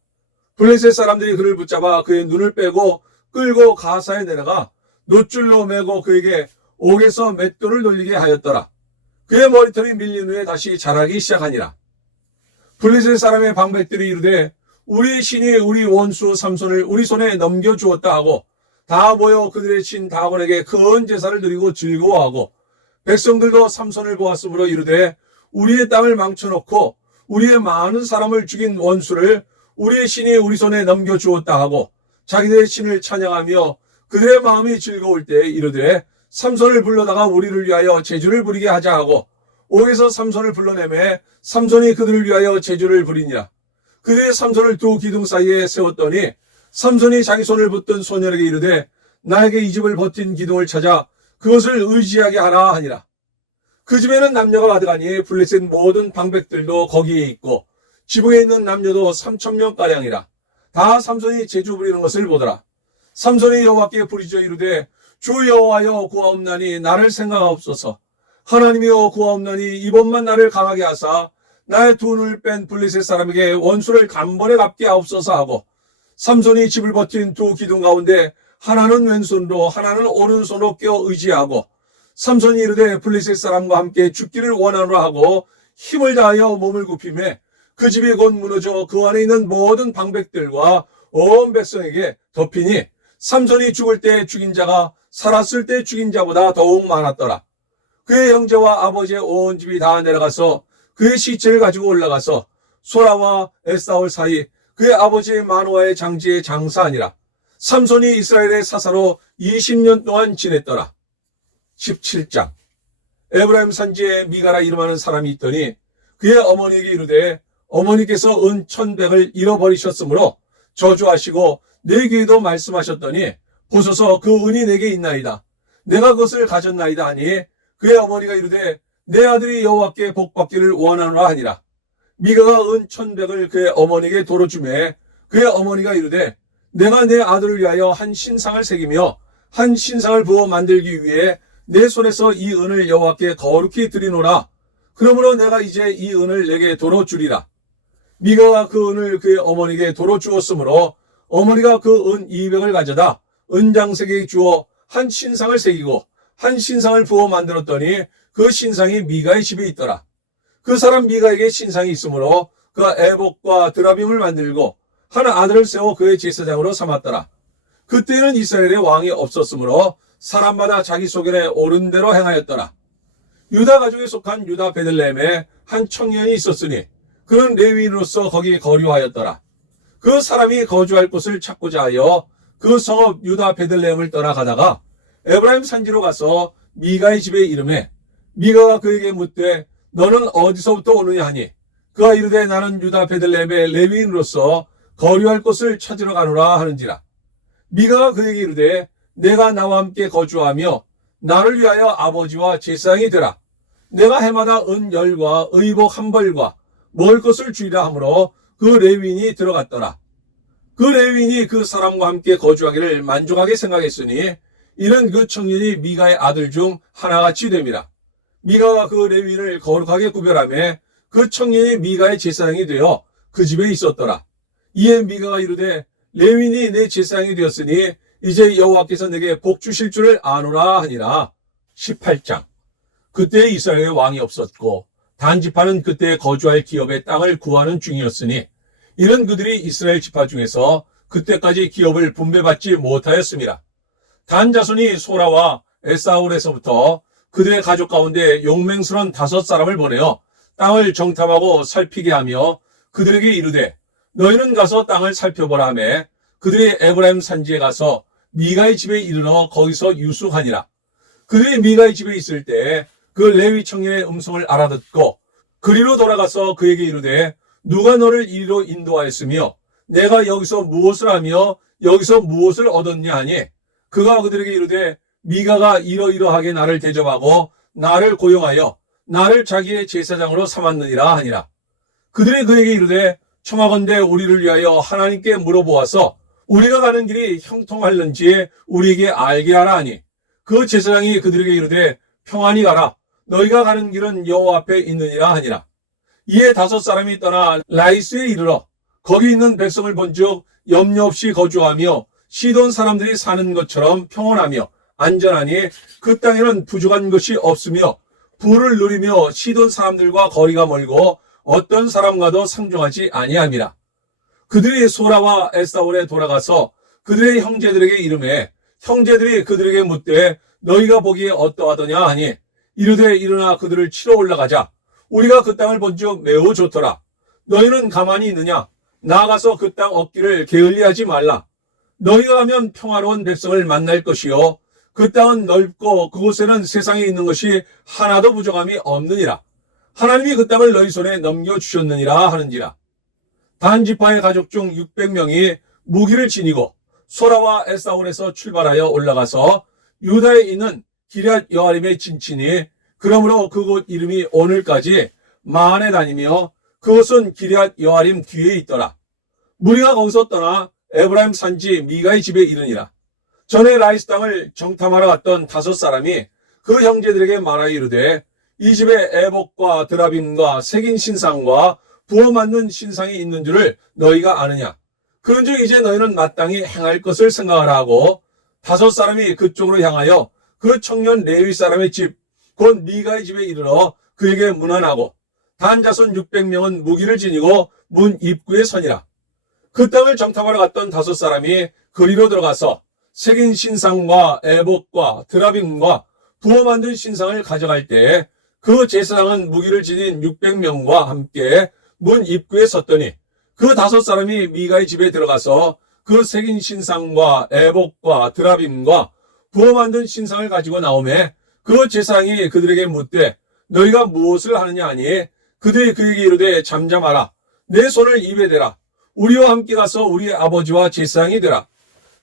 블레셋 사람들이 그를 붙잡아 그의 눈을 빼고 끌고 가사에 내려가 놋줄로 매고 그에게 옥에서 맷돌을 돌리게 하였더라. 그의 머리털이 밀린 후에 다시 자라기 시작하니라. 블레셋 사람의 방백들이 이르되 우리 신이 우리 원수 삼손을 우리 손에 넘겨주었다 하고 다 모여 그들의 신 다곤에게 큰 제사를 드리고 즐거워하고 백성들도 삼손을 보았으므로 이르되 우리의 땅을 망쳐놓고 우리의 많은 사람을 죽인 원수를 우리의 신이 우리 손에 넘겨주었다 하고 자기들의 신을 찬양하며 그들의 마음이 즐거울 때에 이르되 삼손을 불러다가 우리를 위하여 제주를 부리게 하자 하고 옥에서 삼손을 불러내매 삼손이 그들을 위하여 제주를 부리니라. 그들의 삼손을 두 기둥 사이에 세웠더니 삼손이 자기 손을 붙든 소년에게 이르되 나에게 이 집을 버틴 기둥을 찾아 그것을 의지하게 하라 하니라. 그 집에는 남녀가 가득하니 블레셋 모든 방백들도 거기에 있고 지붕에 있는 남녀도 3,000명가량이라. 다 삼손이 제주 부리는 것을 보더라. 삼손이 여호와께 부르짖어 이르되 주 여호와여 구하옵나니 나를 생각하옵소서. 하나님이여 구하옵나니 이번만 나를 강하게 하사 나의 두 눈을 뺀 블레셋 사람에게 원수를 단번에 갚게 하옵소서 하고 삼손이 집을 버틴 두 기둥 가운데 하나는 왼손으로 하나는 오른손으로 껴 의지하고 삼손이 이르되 블레셋 사람과 함께 죽기를 원하노라 하고 힘을 다하여 몸을 굽히매 그 집이 곧 무너져 그 안에 있는 모든 방백들과 온 백성에게 덮이니 삼손이 죽을 때 죽인 자가 살았을 때 죽인 자보다 더욱 많았더라. 그의 형제와 아버지의 온 집이 다 내려가서 그의 시체를 가지고 올라가서 소라와 에사올 사이 그의 아버지의 마노아의 장지에 장사하니라. 삼손이 이스라엘의 사사로 20년 동안 지냈더라. 17장. 에브라임 산지에 미가라 이름하는 사람이 있더니 그의 어머니에게 이르되 어머니께서 은 1,100을 잃어버리셨으므로 저주하시고 내 귀에도 말씀하셨더니 보소서 그 은이 내게 있나이다. 내가 그것을 가졌나이다 하니 그의 어머니가 이르되 내 아들이 여호와께 복받기를 원하노라 하니라. 미가가 은 1,100을 그의 어머니에게 도로 주매 그의 어머니가 이르되 내가 내 아들을 위하여 한 신상을 새기며 한 신상을 부어 만들기 위해 내 손에서 이 은을 여호와께 거룩히 드리노라. 그러므로 내가 이제 이 은을 내게 도로 주리라. 미가가 그 은을 그의 어머니에게 도로 주었으므로 어머니가 그 은 200을 가져다 은장색에 주어 한 신상을 새기고 한 신상을 부어 만들었더니 그 신상이 미가의 집에 있더라. 그 사람 미가에게 신상이 있으므로 그가 에봇과 드라빔을 만들고 한 아들을 세워 그의 제사장으로 삼았더라. 그때는 이스라엘에 왕이 없었으므로 사람마다 자기 소견에 옳은 대로 행하였더라. 유다 가족에 속한 유다 베들레헴에 한 청년이 있었으니 그는 레위인으로서 거기 거류하였더라. 그 사람이 거주할 곳을 찾고자 하여 그 성읍 유다 베들레헴을 떠나가다가 에브라임 산지로 가서 미가의 집에 이르매 미가가 그에게 묻되 너는 어디서부터 오느냐 하니 그가 이르되 나는 유다 베들레헴의 레위인으로서 거류할 곳을 찾으러 가노라 하는지라. 미가가 그에게 이르되 내가 나와 함께 거주하며 나를 위하여 아버지와 제사장이 되라. 내가 해마다 은 10과 의복 1벌과 먹을 것을 주리라 하므로 그 레위인이 들어갔더라. 그 레위인이 그 사람과 함께 거주하기를 만족하게 생각했으니 이는 그 청년이 미가의 아들 중 하나같이 됨이라. 미가가 그 레위인을 거룩하게 구별하며 그 청년이 미가의 제사장이 되어 그 집에 있었더라. 이에 미가가 이르되 레위인이 내 제사장이 되었으니 이제 여호와께서 내게 복 주실 줄을 아노라 하니라. 18장. 그때 이스라엘에 왕이 없었고 단지파는 그때 거주할 기업의 땅을 구하는 중이었으니 이는 그들이 이스라엘 지파 중에서 그때까지 기업을 분배받지 못하였습니다. 단 자손이 소라와 에사울에서부터 그들의 가족 가운데 용맹스러운 5사람을 보내어 땅을 정탐하고 살피게 하며 그들에게 이르되 너희는 가서 땅을 살펴보라 하매 그들이 에브라임 산지에 가서 미가의 집에 이르러 거기서 유숙하니라. 그들이 미가의 집에 있을 때 그 레위 청년의 음성을 알아듣고 그리로 돌아가서 그에게 이르되 누가 너를 이리로 인도하였으며 내가 여기서 무엇을 하며 여기서 무엇을 얻었냐 하니 그가 그들에게 이르되 미가가 이러이러하게 나를 대접하고 나를 고용하여 나를 자기의 제사장으로 삼았느니라 하니라. 그들이 그에게 이르되 청하건대 우리를 위하여 하나님께 물어보아서 우리가 가는 길이 형통할는지 우리에게 알게 하라 하니 그 제사장이 그들에게 이르되 평안히 가라 너희가 가는 길은 여호와 앞에 있느니라 하니라. 이에 5 사람이 떠나 라이스에 이르러 거기 있는 백성을 본즉 염려 없이 거주하며 시돈 사람들이 사는 것처럼 평온하며 안전하니 그 땅에는 부족한 것이 없으며 부를 누리며 시돈 사람들과 거리가 멀고 어떤 사람과도 상종하지 아니함이라. 그들이 소라와 에스타올에 돌아가서 그들의 형제들에게 이르매 형제들이 그들에게 묻되 너희가 보기에 어떠하더냐 하니 이르되 일어나 그들을 치러 올라가자. 우리가 그 땅을 본즉 매우 좋더라. 너희는 가만히 있느냐? 나아가서 그 땅 얻기를 게을리하지 말라. 너희가 가면 평화로운 백성을 만날 것이요 그 땅은 넓고 그곳에는 세상에 있는 것이 하나도 부족함이 없느니라. 하나님이 그 땅을 너희 손에 넘겨주셨느니라 하는지라. 단 지파의 가족 중 600명이 무기를 지니고 소라와 에스타올에서 출발하여 올라가서 유다에 있는 기럇 여아림에 진치니 그러므로 그곳 이름이 오늘까지 마한에 다니며 그곳은 기럇 여아림 뒤에 있더라. 무리가 거기서 떠나 에브라임 산지 미가의 집에 이르니라. 전에 라이스 땅을 정탐하러 갔던 5 사람이 그 형제들에게 말하여 이르되 이 집에 에봇과 드라빔과 새긴 신상과 부어 만든 신상이 있는 줄을 너희가 아느냐. 그런즉 이제 너희는 마땅히 행할 것을 생각하라 하고 5 사람이 그쪽으로 향하여 그 청년 레위 사람의 집 곧 미가의 집에 이르러 그에게 문안하고 단 자손 600명은 무기를 지니고 문 입구에 서니라. 그 땅을 정탐하러 갔던 5 사람이 거리로 들어가서 새긴 신상과 에봇과 드라빔과 부어 만든 신상을 가져갈 때 그 제사장은 무기를 지닌 600명과 함께 문 입구에 섰더니 그 5 사람이 미가의 집에 들어가서 그 새긴 신상과 에봇과 드라빔과 부어 만든 신상을 가지고 나오매 그 제사장이 그들에게 묻되 너희가 무엇을 하느냐 하니 그들이 그에게 이르되 잠잠하라. 내 손을 입에 대라. 우리와 함께 가서 우리의 아버지와 제사장이 되라.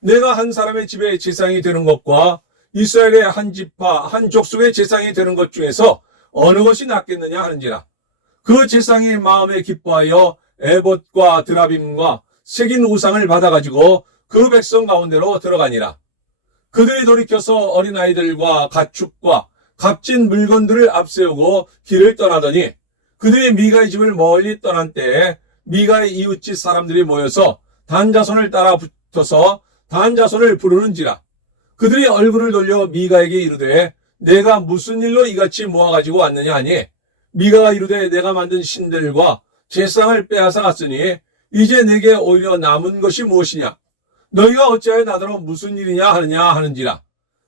내가 한 사람의 집에 제사장이 되는 것과 이스라엘의 한 지파 한 족속의 제사장이 되는 것 중에서 어느 것이 낫겠느냐 하는지라. 그 제사장이 마음에 기뻐하여 에봇과 드라빔과 새긴 우상을 받아가지고 그 백성 가운데로 들어가니라. 그들이 돌이켜서 어린아이들과 가축과 값진 물건들을 앞세우고 길을 떠나더니 그들이 미가의 집을 멀리 떠난 때에 미가의 이웃집 사람들이 모여서 단 자손을 따라 붙어서 단 자손을 부르는지라. 그들이 얼굴을 돌려 미가에게 이르되 내가 무슨 일로 이같이 모아가지고 왔느냐 하니 미가가 이르되 내가 만든 신들과 제사장을 빼앗아 갔으니 이제 내게 오히려 남은 것이 무엇이냐. 너희가 어찌하여 나더러 무슨 일이냐 하느냐 하는지라.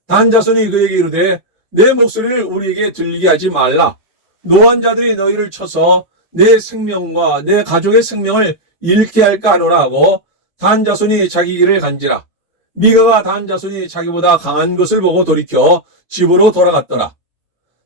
단 자손이 그에게 이르되 내 목소리를 우리에게 들리게 하지 말라. 노한 자들이 너희를 쳐서 내 생명과 내 가족의 생명을 잃게 할까 하노라 하고 단 자손이 자기 길을 간지라. 미가가 단 자손이 자기보다 강한 것을 보고 돌이켜 집으로 돌아갔더라.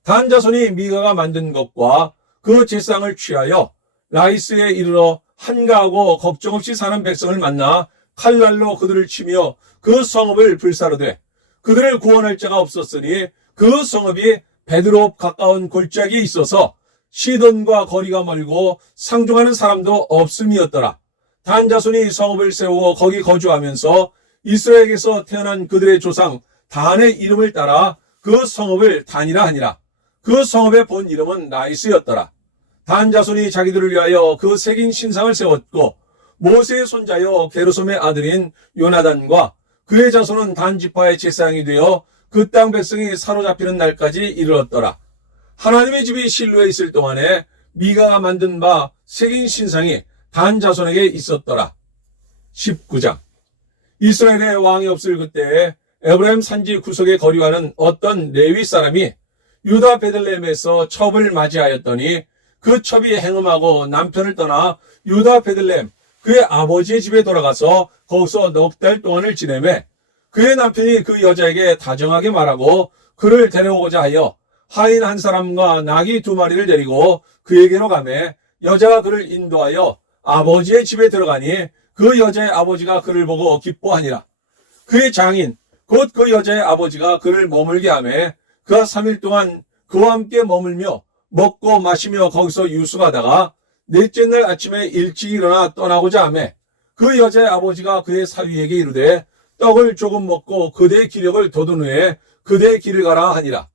단 자손이 미가가 만든 것과 그 제사장을 취하여 라이스에 이르러 한가하고 걱정 없이 사는 백성을 만나 칼날로 그들을 치며 그 성읍을 불사르되 그들을 구원할 자가 없었으니 그 성읍이 베드로 가까운 골짜기에 있어서 시돈과 거리가 멀고 상종하는 사람도 없음이었더라. 단 자손이 성읍을 세우고 거기 거주하면서 이스라엘에게서 태어난 그들의 조상 단의 이름을 따라 그 성읍을 단이라 하니라. 그 성읍의 본 이름은 라이스였더라. 단 자손이 자기들을 위하여 그 새긴 신상을 세웠고 모세의 손자여 게르솜의 아들인 요나단과 그의 자손은 단 지파의 제사장이 되어 그 땅 백성이 사로잡히는 날까지 이르렀더라. 하나님의 집이 실로에 있을 동안에 미가가 만든 바 새긴 신상이 단 자손에게 있었더라. 19장. 이스라엘의 왕이 없을 그때에 에브라임 산지 구석에 거류하는 어떤 레위 사람이 유다 베들레헴에서 첩을 맞이하였더니 그 첩이 행음하고 남편을 떠나 유다 베들레헴 그의 아버지의 집에 돌아가서 거기서 넉 달 동안을 지내매 그의 남편이 그 여자에게 다정하게 말하고 그를 데려오고자 하여 하인 한 사람과 나귀 2마리를 데리고 그에게로 가매 여자가 그를 인도하여 아버지의 집에 들어가니 그 여자의 아버지가 그를 보고 기뻐하니라. 그의 장인 곧 그 여자의 아버지가 그를 머물게 하매 그가 3일 동안 그와 함께 머물며 먹고 마시며 거기서 유숙하다가 넷째 날 아침에 일찍 일어나 떠나고자 하매 그 여자의 아버지가 그의 사위에게 이르되 떡을 조금 먹고 그대의 기력을 돋운 후에 그대의 길을 가라 하니라.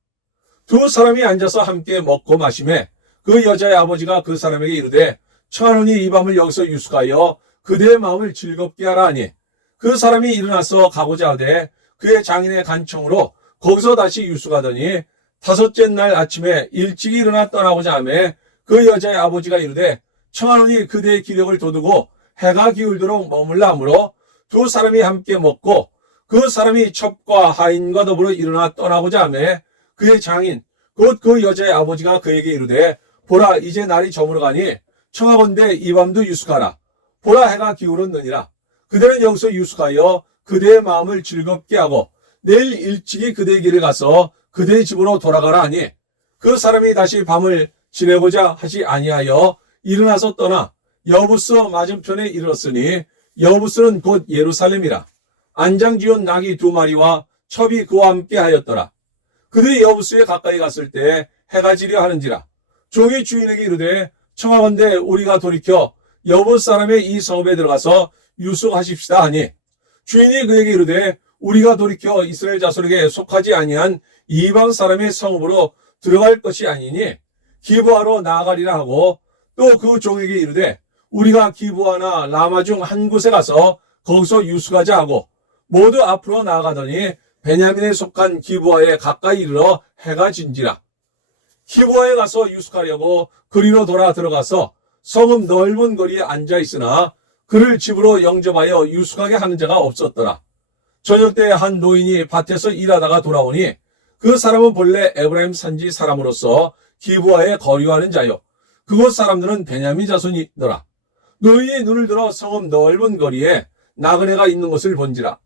두 사람이 앉아서 함께 먹고 마시매 그 여자의 아버지가 그 사람에게 이르되 청하노니 이 밤을 여기서 유숙하여 그대의 마음을 즐겁게 하라 하니 그 사람이 일어나서 가고자 하되 그의 장인의 간청으로 거기서 다시 유숙하더니 5째 날 아침에 일찍 일어나 떠나고자 하매 그 여자의 아버지가 이르되 청하노니 그대의 기력을 돋우고 해가 기울도록 머물라 하므로 두 사람이 함께 먹고 그 사람이 첩과 하인과 더불어 일어나 떠나고자 하매 그의 장인 곧 그 여자의 아버지가 그에게 이르되 보라 이제 날이 저물어가니 청하건대 이 밤도 유숙하라. 보라 해가 기울었느니라. 그대는 여기서 유숙하여 그대의 마음을 즐겁게 하고 내일 일찍이 그대의 길을 가서 그대의 집으로 돌아가라 하니 그 사람이 다시 밤을 지내고자 하지 아니하여 일어나서 떠나 여부스 맞은편에 이르렀으니 여부스는 곧 예루살렘이라. 안장지온 나귀 2마리와 첩이 그와 함께 하였더라. 그들이 여부스에 가까이 갔을 때 해가 지려 하는지라. 종이 주인에게 이르되 청하건대 우리가 돌이켜 여부스 사람의 이 성읍에 들어가서 유숙하십시다 하니 주인이 그에게 이르되 우리가 돌이켜 이스라엘 자손에게 속하지 아니한 이방 사람의 성읍으로 들어갈 것이 아니니 기브아로 나아가리라 하고 또 그 종에게 이르되 우리가 기브아나 라마 중 한 곳에 가서 거기서 유숙하자 하고 모두 앞으로 나아가더니 베냐민에 속한 기브아에 가까이 이르러 해가 진지라. 기브아에 가서 유숙하려고 그리로 돌아 들어가서 성읍 넓은 거리에 앉아 있으나 그를 집으로 영접하여 유숙하게 하는 자가 없었더라. 저녁 때 한 노인이 밭에서 일하다가 돌아오니 그 사람은 본래 에브라임 산지 사람으로서 기브아에 거류하는 자요 그곳 사람들은 베냐민 자손이더라. 노인이 눈을 들어 성읍 넓은 거리에 나그네가 있는 것을 본지라.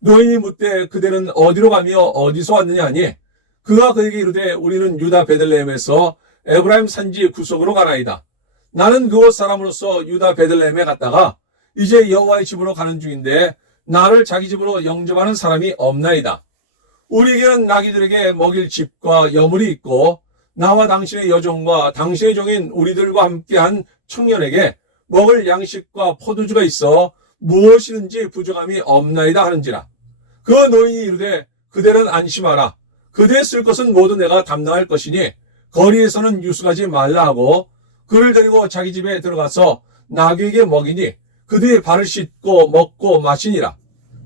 노인이 묻되 그대는 어디로 가며 어디서 왔느냐 하니 그가 그에게 이르되 우리는 유다 베들레헴에서 에브라임 산지 구석으로 가나이다. 나는 그곳 사람으로서 유다 베들레헴에 갔다가 이제 여호와의 집으로 가는 중인데 나를 자기 집으로 영접하는 사람이 없나이다. 우리에게는 나귀들에게 먹일 집과 여물이 있고 나와 당신의 여종과 당신의 종인 우리들과 함께한 청년에게 먹을 양식과 포도주가 있어 무엇이든지 부족함이 없나이다 하는지라. 그 노인이 이르되 그대는 안심하라. 그대의 쓸 것은 모두 내가 담당할 것이니 거리에서는 유숙하지 말라 하고 그를 데리고 자기 집에 들어가서 나귀에게 먹이니 그들의 발을 씻고 먹고 마시니라.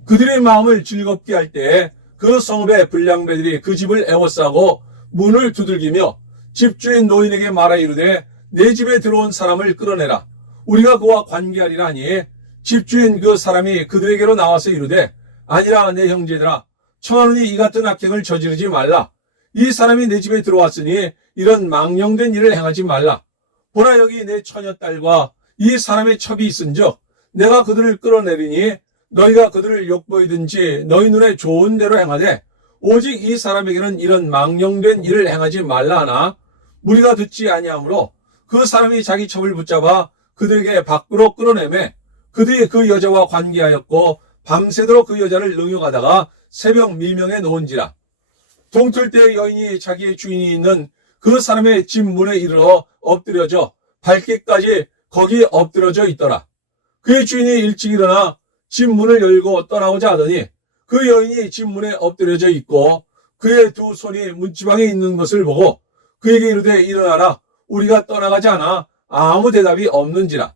그들의 마음을 즐겁게 할 때에 그 성읍의 불량배들이 그 집을 에워싸고 문을 두들기며 집주인 노인에게 말하 이르되 내 집에 들어온 사람을 끌어내라. 우리가 그와 관계하리라 하니 집주인 그 사람이 그들에게로 나와서 이르되 아니라 내 형제들아 청하노니 이 같은 악행을 저지르지 말라. 이 사람이 내 집에 들어왔으니 이런 망령된 일을 행하지 말라. 보라 여기 내 처녀딸과 이 사람의 첩이 있은즉 내가 그들을 끌어내리니 너희가 그들을 욕보이든지 너희 눈에 좋은 대로 행하되 오직 이 사람에게는 이런 망령된 일을 행하지 말라 하나 무리가 듣지 아니하므로 그 사람이 자기 첩을 붙잡아 그들에게 밖으로 끌어내매 그들이 그 여자와 관계하였고 밤새도록 그 여자를 능욕하다가 새벽 밀명에 놓은지라. 동틀 때 여인이 자기의 주인이 있는 그 사람의 집 문에 이르러 엎드려져 발길까지 거기 엎드려져 있더라. 그의 주인이 일찍 일어나 집 문을 열고 떠나고자 하더니 그 여인이 집 문에 엎드려져 있고 그의 두 손이 문지방에 있는 것을 보고 그에게 이르되 일어나라. 우리가 떠나가지 않아 아무 대답이 없는지라.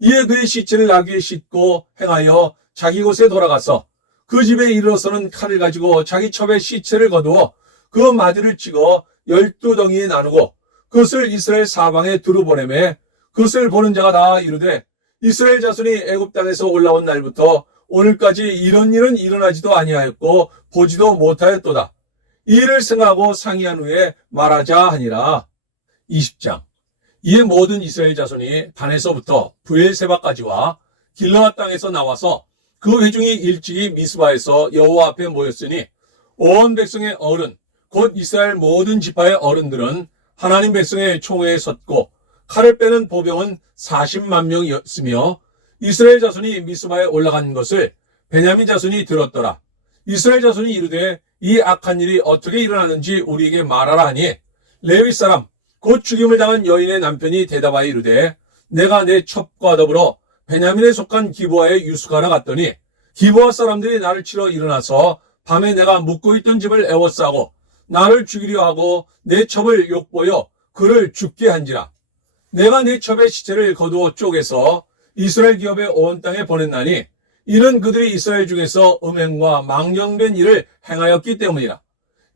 이에 그의 시체를 나귀에 싣고 행하여 자기 곳에 돌아가서 그 집에 이르러서는 칼을 가지고 자기 첩의 시체를 거두어 그 마디를 찍어 12덩이에 나누고 그것을 이스라엘 사방에 두루 보내매 그것을 보는 자가 다 이르되 이스라엘 자손이 애굽 땅에서 올라온 날부터 오늘까지 이런 일은 일어나지도 아니하였고 보지도 못하였도다. 이 일을 생각하고 상의한 후에 말하자 하니라. 20장. 이에 모든 이스라엘 자손이 단에서부터 브엘세바까지와 길르앗 땅에서 나와서 그 회중이 일찍이 미스바에서 여호와 앞에 모였으니 온 백성의 어른 곧 이스라엘 모든 지파의 어른들은 하나님 백성의 총회에 섰고 칼을 빼는 보병은 40만 명이었으며 이스라엘 자손이 미스바에 올라간 것을 베냐민 자손이 들었더라. 이스라엘 자손이 이르되 이 악한 일이 어떻게 일어나는지 우리에게 말하라 하니 레위 사람 곧 죽임을 당한 여인의 남편이 대답하여 이르되 내가 내 첩과 더불어 베냐민에 속한 기브아에 유숙하러 갔더니 기브아 사람들이 나를 치러 일어나서 밤에 내가 묵고 있던 집을 에워싸고 나를 죽이려 하고 내 첩을 욕보여 그를 죽게 한지라. 내가 내 첩의 시체를 거두어 쪼개서 이스라엘 기업의 온 땅에 보냈나니 이는 그들이 이스라엘 중에서 음행과 망령된 일을 행하였기 때문이라.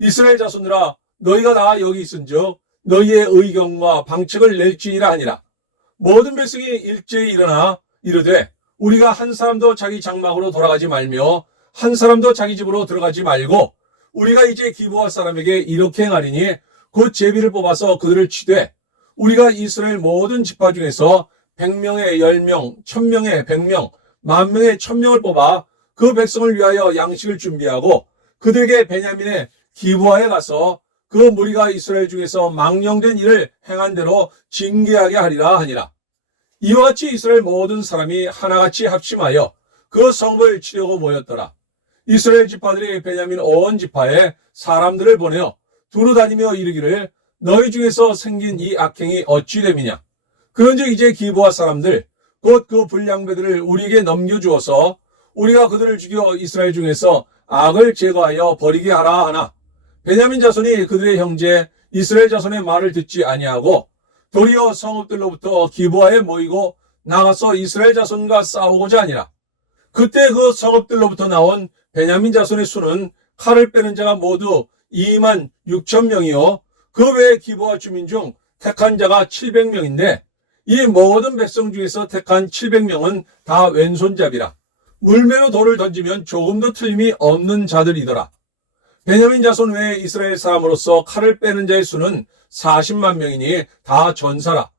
이스라엘 자손들아 너희가 다 여기 있은즉 너희의 의경과 방책을 낼지니라 하니라. 모든 백성이 일제히 일어나 이르되 우리가 한 사람도 자기 장막으로 돌아가지 말며 한 사람도 자기 집으로 들어가지 말고 우리가 이제 기브아 사람에게 이렇게 행하리니 곧 제비를 뽑아서 그들을 치되 우리가 이스라엘 모든 지파 중에서 100명에 10명, 1000명에 100명, 10,000명에 1000명을 뽑아 그 백성을 위하여 양식을 준비하고 그들에게 베냐민의 기브아에 가서 그 무리가 이스라엘 중에서 망령된 일을 행한 대로 징계하게 하리라 하니라. 이와 같이 이스라엘 모든 사람이 하나같이 합심하여 그 성읍을 치려고 모였더라. 이스라엘 지파들이 베냐민 온 지파에 사람들을 보내어 두루 다니며 이르기를 너희 중에서 생긴 이 악행이 어찌 됨이냐. 그런즉 이제 기브아 사람들 곧 그 불량배들을 우리에게 넘겨주어서 우리가 그들을 죽여 이스라엘 중에서 악을 제거하여 버리게 하라 하나 베냐민 자손이 그들의 형제 이스라엘 자손의 말을 듣지 아니하고 도리어 성읍들로부터 기브아에 모이고 나가서 이스라엘 자손과 싸우고자 하니라. 그때 그 성읍들로부터 나온 베냐민 자손의 수는 칼을 빼는 자가 모두 26,000명이요 그 외에 기브아 주민 중 택한 자가 700명인데 이 모든 백성 중에서 택한 700명은 다 왼손잡이라. 물매로 돌을 던지면 조금도 틀림이 없는 자들이더라. 베냐민 자손 외에 이스라엘 사람으로서 칼을 빼는 자의 수는 40만 명이니 다 전사라.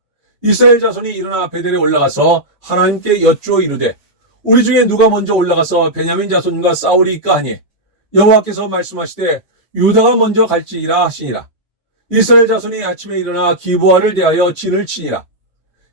이스라엘 자손이 일어나 베델에 올라가서 하나님께 여쭈어 이르되 우리 중에 누가 먼저 올라가서 베냐민 자손과 싸우리이까 하니 여호와께서 말씀하시되 유다가 먼저 갈지니라 하시니라. 이스라엘 자손이 아침에 일어나 기브아를 대하여 진을 치니라.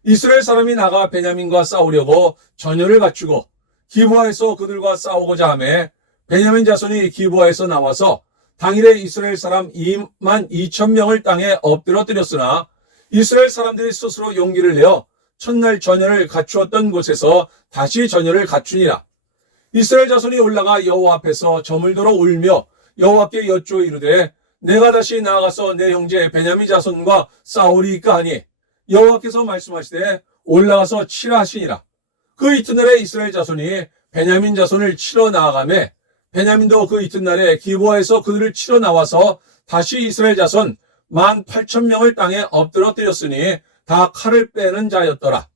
이스라엘 사람이 나가 베냐민과 싸우려고 전열을 갖추고 기브아에서 그들과 싸우고자 하매 베냐민 자손이 기브아에서 나와서 당일에 이스라엘 사람 22,000명을 땅에 엎드러뜨렸으나 이스라엘 사람들이 스스로 용기를 내어 첫날 전열을 갖추었던 곳에서 다시 전열을 갖추니라. 이스라엘 자손이 올라가 여호와 앞에서 저물도록 울며 여호와께 여쭈어 이르되 내가 다시 나아가서 내 형제 베냐민 자손과 싸우리이까 하니 여호와께서 말씀하시되 올라가서 치라 하시니라. 그 이튿날에 이스라엘 자손이 베냐민 자손을 치러 나아가매 베냐민도 그 이튿날에 기브아에서 그들을 치러 나와서 다시 이스라엘 자손 18,000명을 땅에 엎드러뜨렸으니 다 칼을 빼는 자였더라.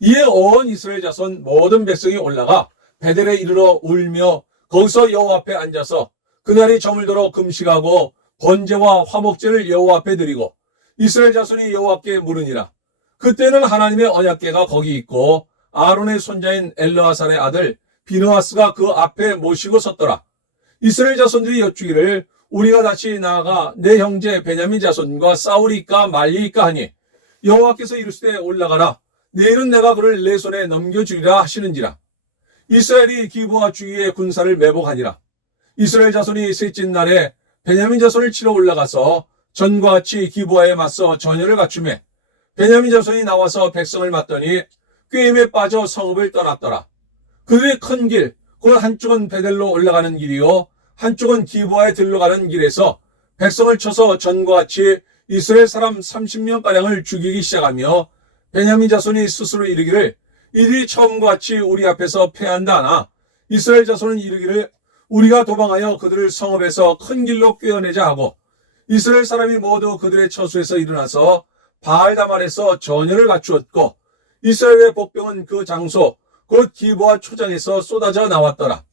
이에 온 이스라엘 자손 모든 백성이 올라가 베델에 이르러 울며 거기서 여호와 앞에 앉아서 그날이 저물도록 금식하고 번제와 화목제를 여호와 앞에 드리고 이스라엘 자손이 여호와께 물으니라. 그때는 하나님의 언약궤가 거기 있고 아론의 손자인 엘르아살의 아들 비느하스가 그 앞에 모시고 섰더라. 이스라엘 자손들이 여쭈기를 우리가 다시 나아가 내 형제 베냐민 자손과 싸우리까 말리까 하니 여호와께서 이르시되 올라가라. 내일은 내가 그를 내 손에 넘겨주리라 하시는지라. 이스라엘이 기브아 주위에 군사를 매복하니라. 이스라엘 자손이 셋째 날에 베냐민 자손을 치러 올라가서 전과 같이 기브아에 맞서 전열을 갖추매 베냐민 자손이 나와서 백성을 맞더니 꾀임에 빠져 성읍을 떠났더라. 그들의 큰 길, 곧 한쪽은 베델로 올라가는 길이요 한쪽은 기브아에 들러가는 길에서 백성을 쳐서 전과 같이 이스라엘 사람 30명가량을 죽이기 시작하며 베냐민 자손이 스스로 이르기를 이들이 처음과 같이 우리 앞에서 패한다 하나 이스라엘 자손은 이르기를 우리가 도망하여 그들을 성읍에서 큰 길로 꿰어내자 하고 이스라엘 사람이 모두 그들의 처소에서 일어나서 바알다말에서 전열을 갖추었고 이스라엘의 복병은 그 장소 곧 기브아 초장에서 쏟아져 나왔더라.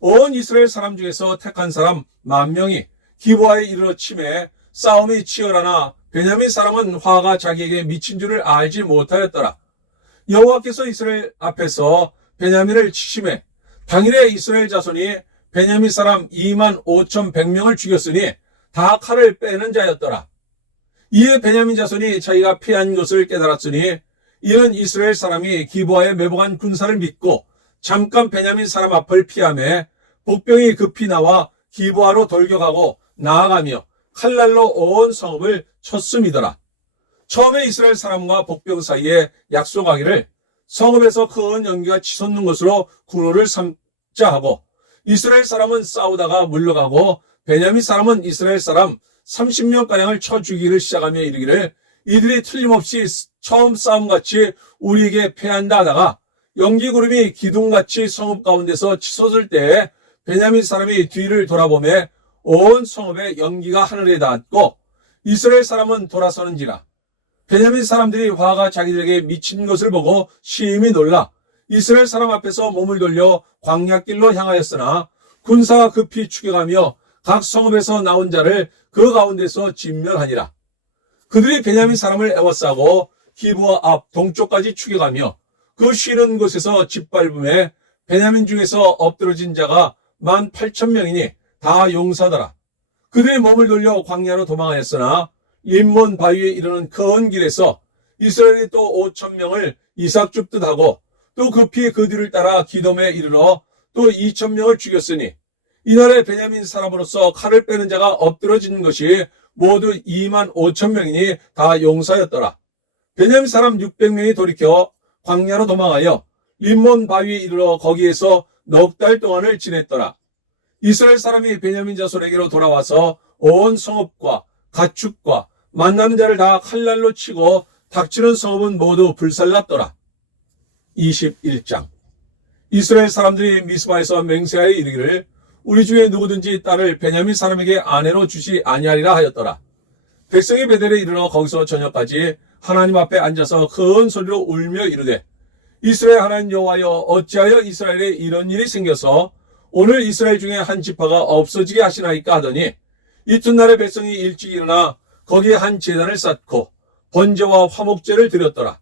온 이스라엘 사람 중에서 택한 사람 10,000명이 기브아에 이르러 치매 싸움이 치열하나 베냐민 사람은 화가 자기에게 미친 줄을 알지 못하였더라. 여호와께서 이스라엘 앞에서 베냐민을 치심해 당일에 이스라엘 자손이 베냐민 사람 25,100명을 죽였으니 다 칼을 빼는 자였더라. 이에 베냐민 자손이 자기가 패한 것을 깨달았으니 이는 이스라엘 사람이 기브아에 매복한 군사를 믿고 잠깐 베냐민 사람 앞을 피하며 복병이 급히 나와 기브아로 돌격하고 나아가며 칼날로 온 성읍을 쳤음이더라. 처음에 이스라엘 사람과 복병 사이에 약속하기를 성읍에서 큰 연기가 치솟는 것으로 군호를 삼자 하고 이스라엘 사람은 싸우다가 물러가고 베냐민 사람은 이스라엘 사람 30명가량을 쳐 죽이기를 시작하며 이르기를 이들이 틀림없이 처음 싸움같이 우리에게 패한다 하다가 연기구름이 기둥같이 성읍 가운데서 치솟을 때에 베냐민 사람이 뒤를 돌아보며 온 성읍에 연기가 하늘에 닿았고 이스라엘 사람은 돌아서는지라. 베냐민 사람들이 화가 자기들에게 미친 것을 보고 심히 놀라 이스라엘 사람 앞에서 몸을 돌려 광야길로 향하였으나 군사가 급히 추격하며 각 성읍에서 나온 자를 그 가운데서 진멸하니라. 그들이 베냐민 사람을 애워싸고 기브아 앞 동쪽까지 추격하며 그 쉬는 곳에서 짓밟음에 베냐민 중에서 엎드러진 자가 18,000명이니 다 용사더라. 그들이 몸을 돌려 광야로 도망하였으나 림몬 바위에 이르는 큰 길에서 이스라엘이 또 5,000명을 이삭 줍듯 하고 또 급히 그 뒤를 따라 기돔에 이르러 또 2,000명을 죽였으니 이날에 베냐민 사람으로서 칼을 빼는 자가 엎드러진 것이 모두 25,000명이니 다 용사였더라. 베냐민 사람 600명이 돌이켜 광야로 도망하여 림몬 바위에 이르러 거기에서 넉 달 동안을 지냈더라. 이스라엘 사람이 베냐민 자손에게로 돌아와서 온 성읍과 가축과 만나는 자를 다 칼날로 치고 닥치는 성읍은 모두 불살랐더라. 21장. 이스라엘 사람들이 미스바에서 맹세하여 이르기를 우리 중에 누구든지 딸을 베냐민 사람에게 아내로 주지 아니하리라 하였더라. 백성이 베델에 이르러 거기서 저녁까지 하나님 앞에 앉아서 큰 소리로 울며 이르되 이스라엘 하나님 여호와여 어찌하여 이스라엘에 이런 일이 생겨서 오늘 이스라엘 중에 한 지파가 없어지게 하시나이까 하더니 이튿날에 백성이 일찍 일어나 거기에 한 제단을 쌓고 번제와 화목제를 드렸더라.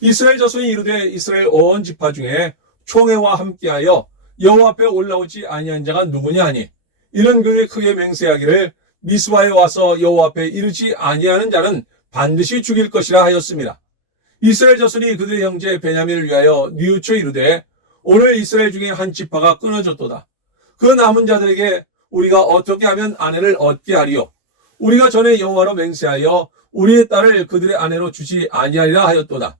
이스라엘 자손이 이르되 이스라엘 온 지파 중에 총회와 함께하여 여호와 앞에 올라오지 아니한 자가 누구냐 하니 이는 그들이 크게 맹세하기를 미스바에 와서 여호와 앞에 이르지 아니하는 자는 반드시 죽일 것이라 하였습니다. 이스라엘 자손이 그들의 형제 베냐민을 위하여 뉘우쳐 이르되 오늘 이스라엘 중에 한 지파가 끊어졌도다. 그 남은 자들에게 우리가 어떻게 하면 아내를 얻게 하리요? 우리가 전에 여호와로 맹세하여 우리의 딸을 그들의 아내로 주지 아니하리라 하였도다.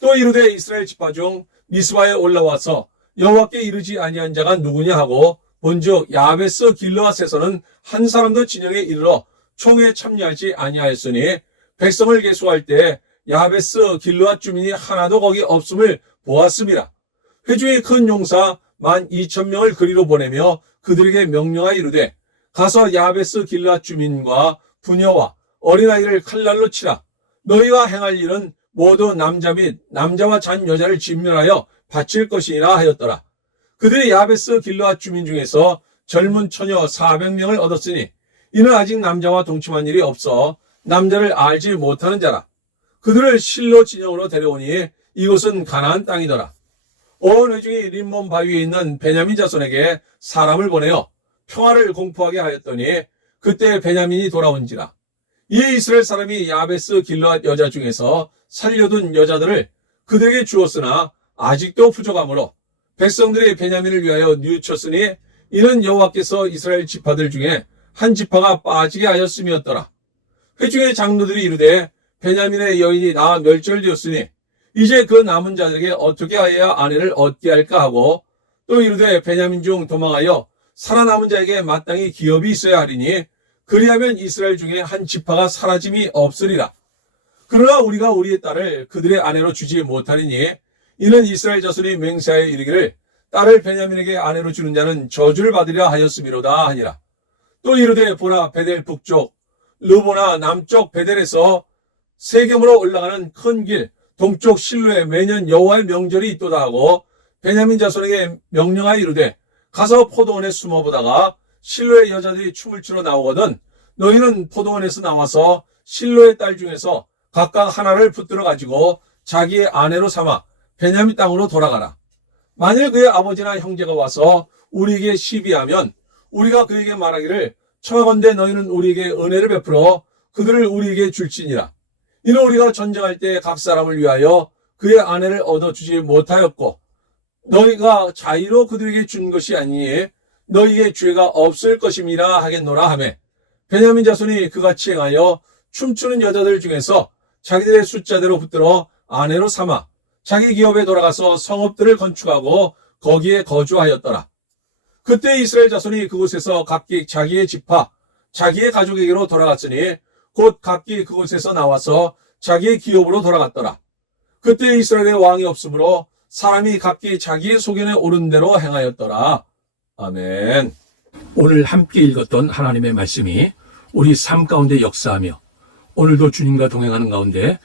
또 이르되 이스라엘 지파 중 미스바에 올라와서 여호와께 이르지 아니한 자가 누구냐 하고 본즉 야베스 길르앗에서는 한 사람도 진영에 이르러 총회에 참여하지 아니하였으니 백성을 계수할 때 야베스 길르앗 주민이 하나도 거기 없음을 보았습니다. 회중의 큰 용사 12,000명을 그리로 보내며 그들에게 명령하여 이르되 가서 야베스 길르앗 주민과 부녀와 어린아이를 칼날로 치라. 너희가 행할 일은 모두 남자 및 남자와 잔 여자를 진멸하여 바칠 것이니라 하였더라. 그들이 야베스 길르앗 주민 중에서 젊은 처녀 400명을 얻었으니 이는 아직 남자와 동침한 일이 없어 남자를 알지 못하는 자라. 그들을 실로 진영으로 데려오니 이곳은 가나안 땅이더라. 온 회중이 림몬 바위에 있는 베냐민 자손에게 사람을 보내어 평화를 공포하게 하였더니 그때 베냐민이 돌아온지라. 이에 이스라엘 사람이 야베스 길르앗 여자 중에서 살려둔 여자들을 그들에게 주었으나 아직도 부족하므로 백성들이 베냐민을 위하여 뉘우쳤으니 이는 여호와께서 이스라엘 지파들 중에 한 지파가 빠지게 하였음이었더라. 회중의 장로들이 이르되 베냐민의 여인이 다 멸절되었으니 이제 그 남은 자들에게 어떻게 하여야 아내를 얻게 할까 하고 또 이르되 베냐민 중 도망하여 살아남은 자에게 마땅히 기업이 있어야 하리니 그리하면 이스라엘 중에 한 지파가 사라짐이 없으리라. 그러나 우리가 우리의 딸을 그들의 아내로 주지 못하리니 이는 이스라엘 자손이 맹세하여 이르기를 딸을 베냐민에게 아내로 주는 자는 저주를 받으리라 하였음이로다 하니라. 또 이르되 보라 베델 북쪽 르보나 남쪽 베델에서 세겜으로 올라가는 큰 길 동쪽 실로에 매년 여호와의 명절이 있도다 하고 베냐민 자손에게 명령하여 이르되 가서 포도원에 숨어보다가 실로의 여자들이 춤을 추러 나오거든 너희는 포도원에서 나와서 실로의 딸 중에서 각각 하나를 붙들어 가지고 자기의 아내로 삼아 베냐민 땅으로 돌아가라. 만일 그의 아버지나 형제가 와서 우리에게 시비하면 우리가 그에게 말하기를 청하건대 너희는 우리에게 은혜를 베풀어 그들을 우리에게 줄지니라. 이는 우리가 전쟁할 때 각 사람을 위하여 그의 아내를 얻어주지 못하였고 너희가 자의로 그들에게 준 것이 아니니 너희에게 죄가 없을 것임이라 하겠노라 하매 베냐민 자손이 그같이 행하여 춤추는 여자들 중에서 자기들의 숫자대로 붙들어 아내로 삼아 자기 기업에 돌아가서 성읍들을 건축하고 거기에 거주하였더라. 그때 이스라엘 자손이 그곳에서 각기 자기의 집화 자기의 가족에게로 돌아갔으니 곧 각기 그곳에서 나와서 자기의 기업으로 돌아갔더라. 그때 이스라엘에 왕이 없으므로 사람이 각기 자기의 소견에 오른 대로 행하였더라. 아멘. 오늘 함께 읽었던 하나님의 말씀이 우리 삶 가운데 역사하며 오늘도 주님과 동행하는 가운데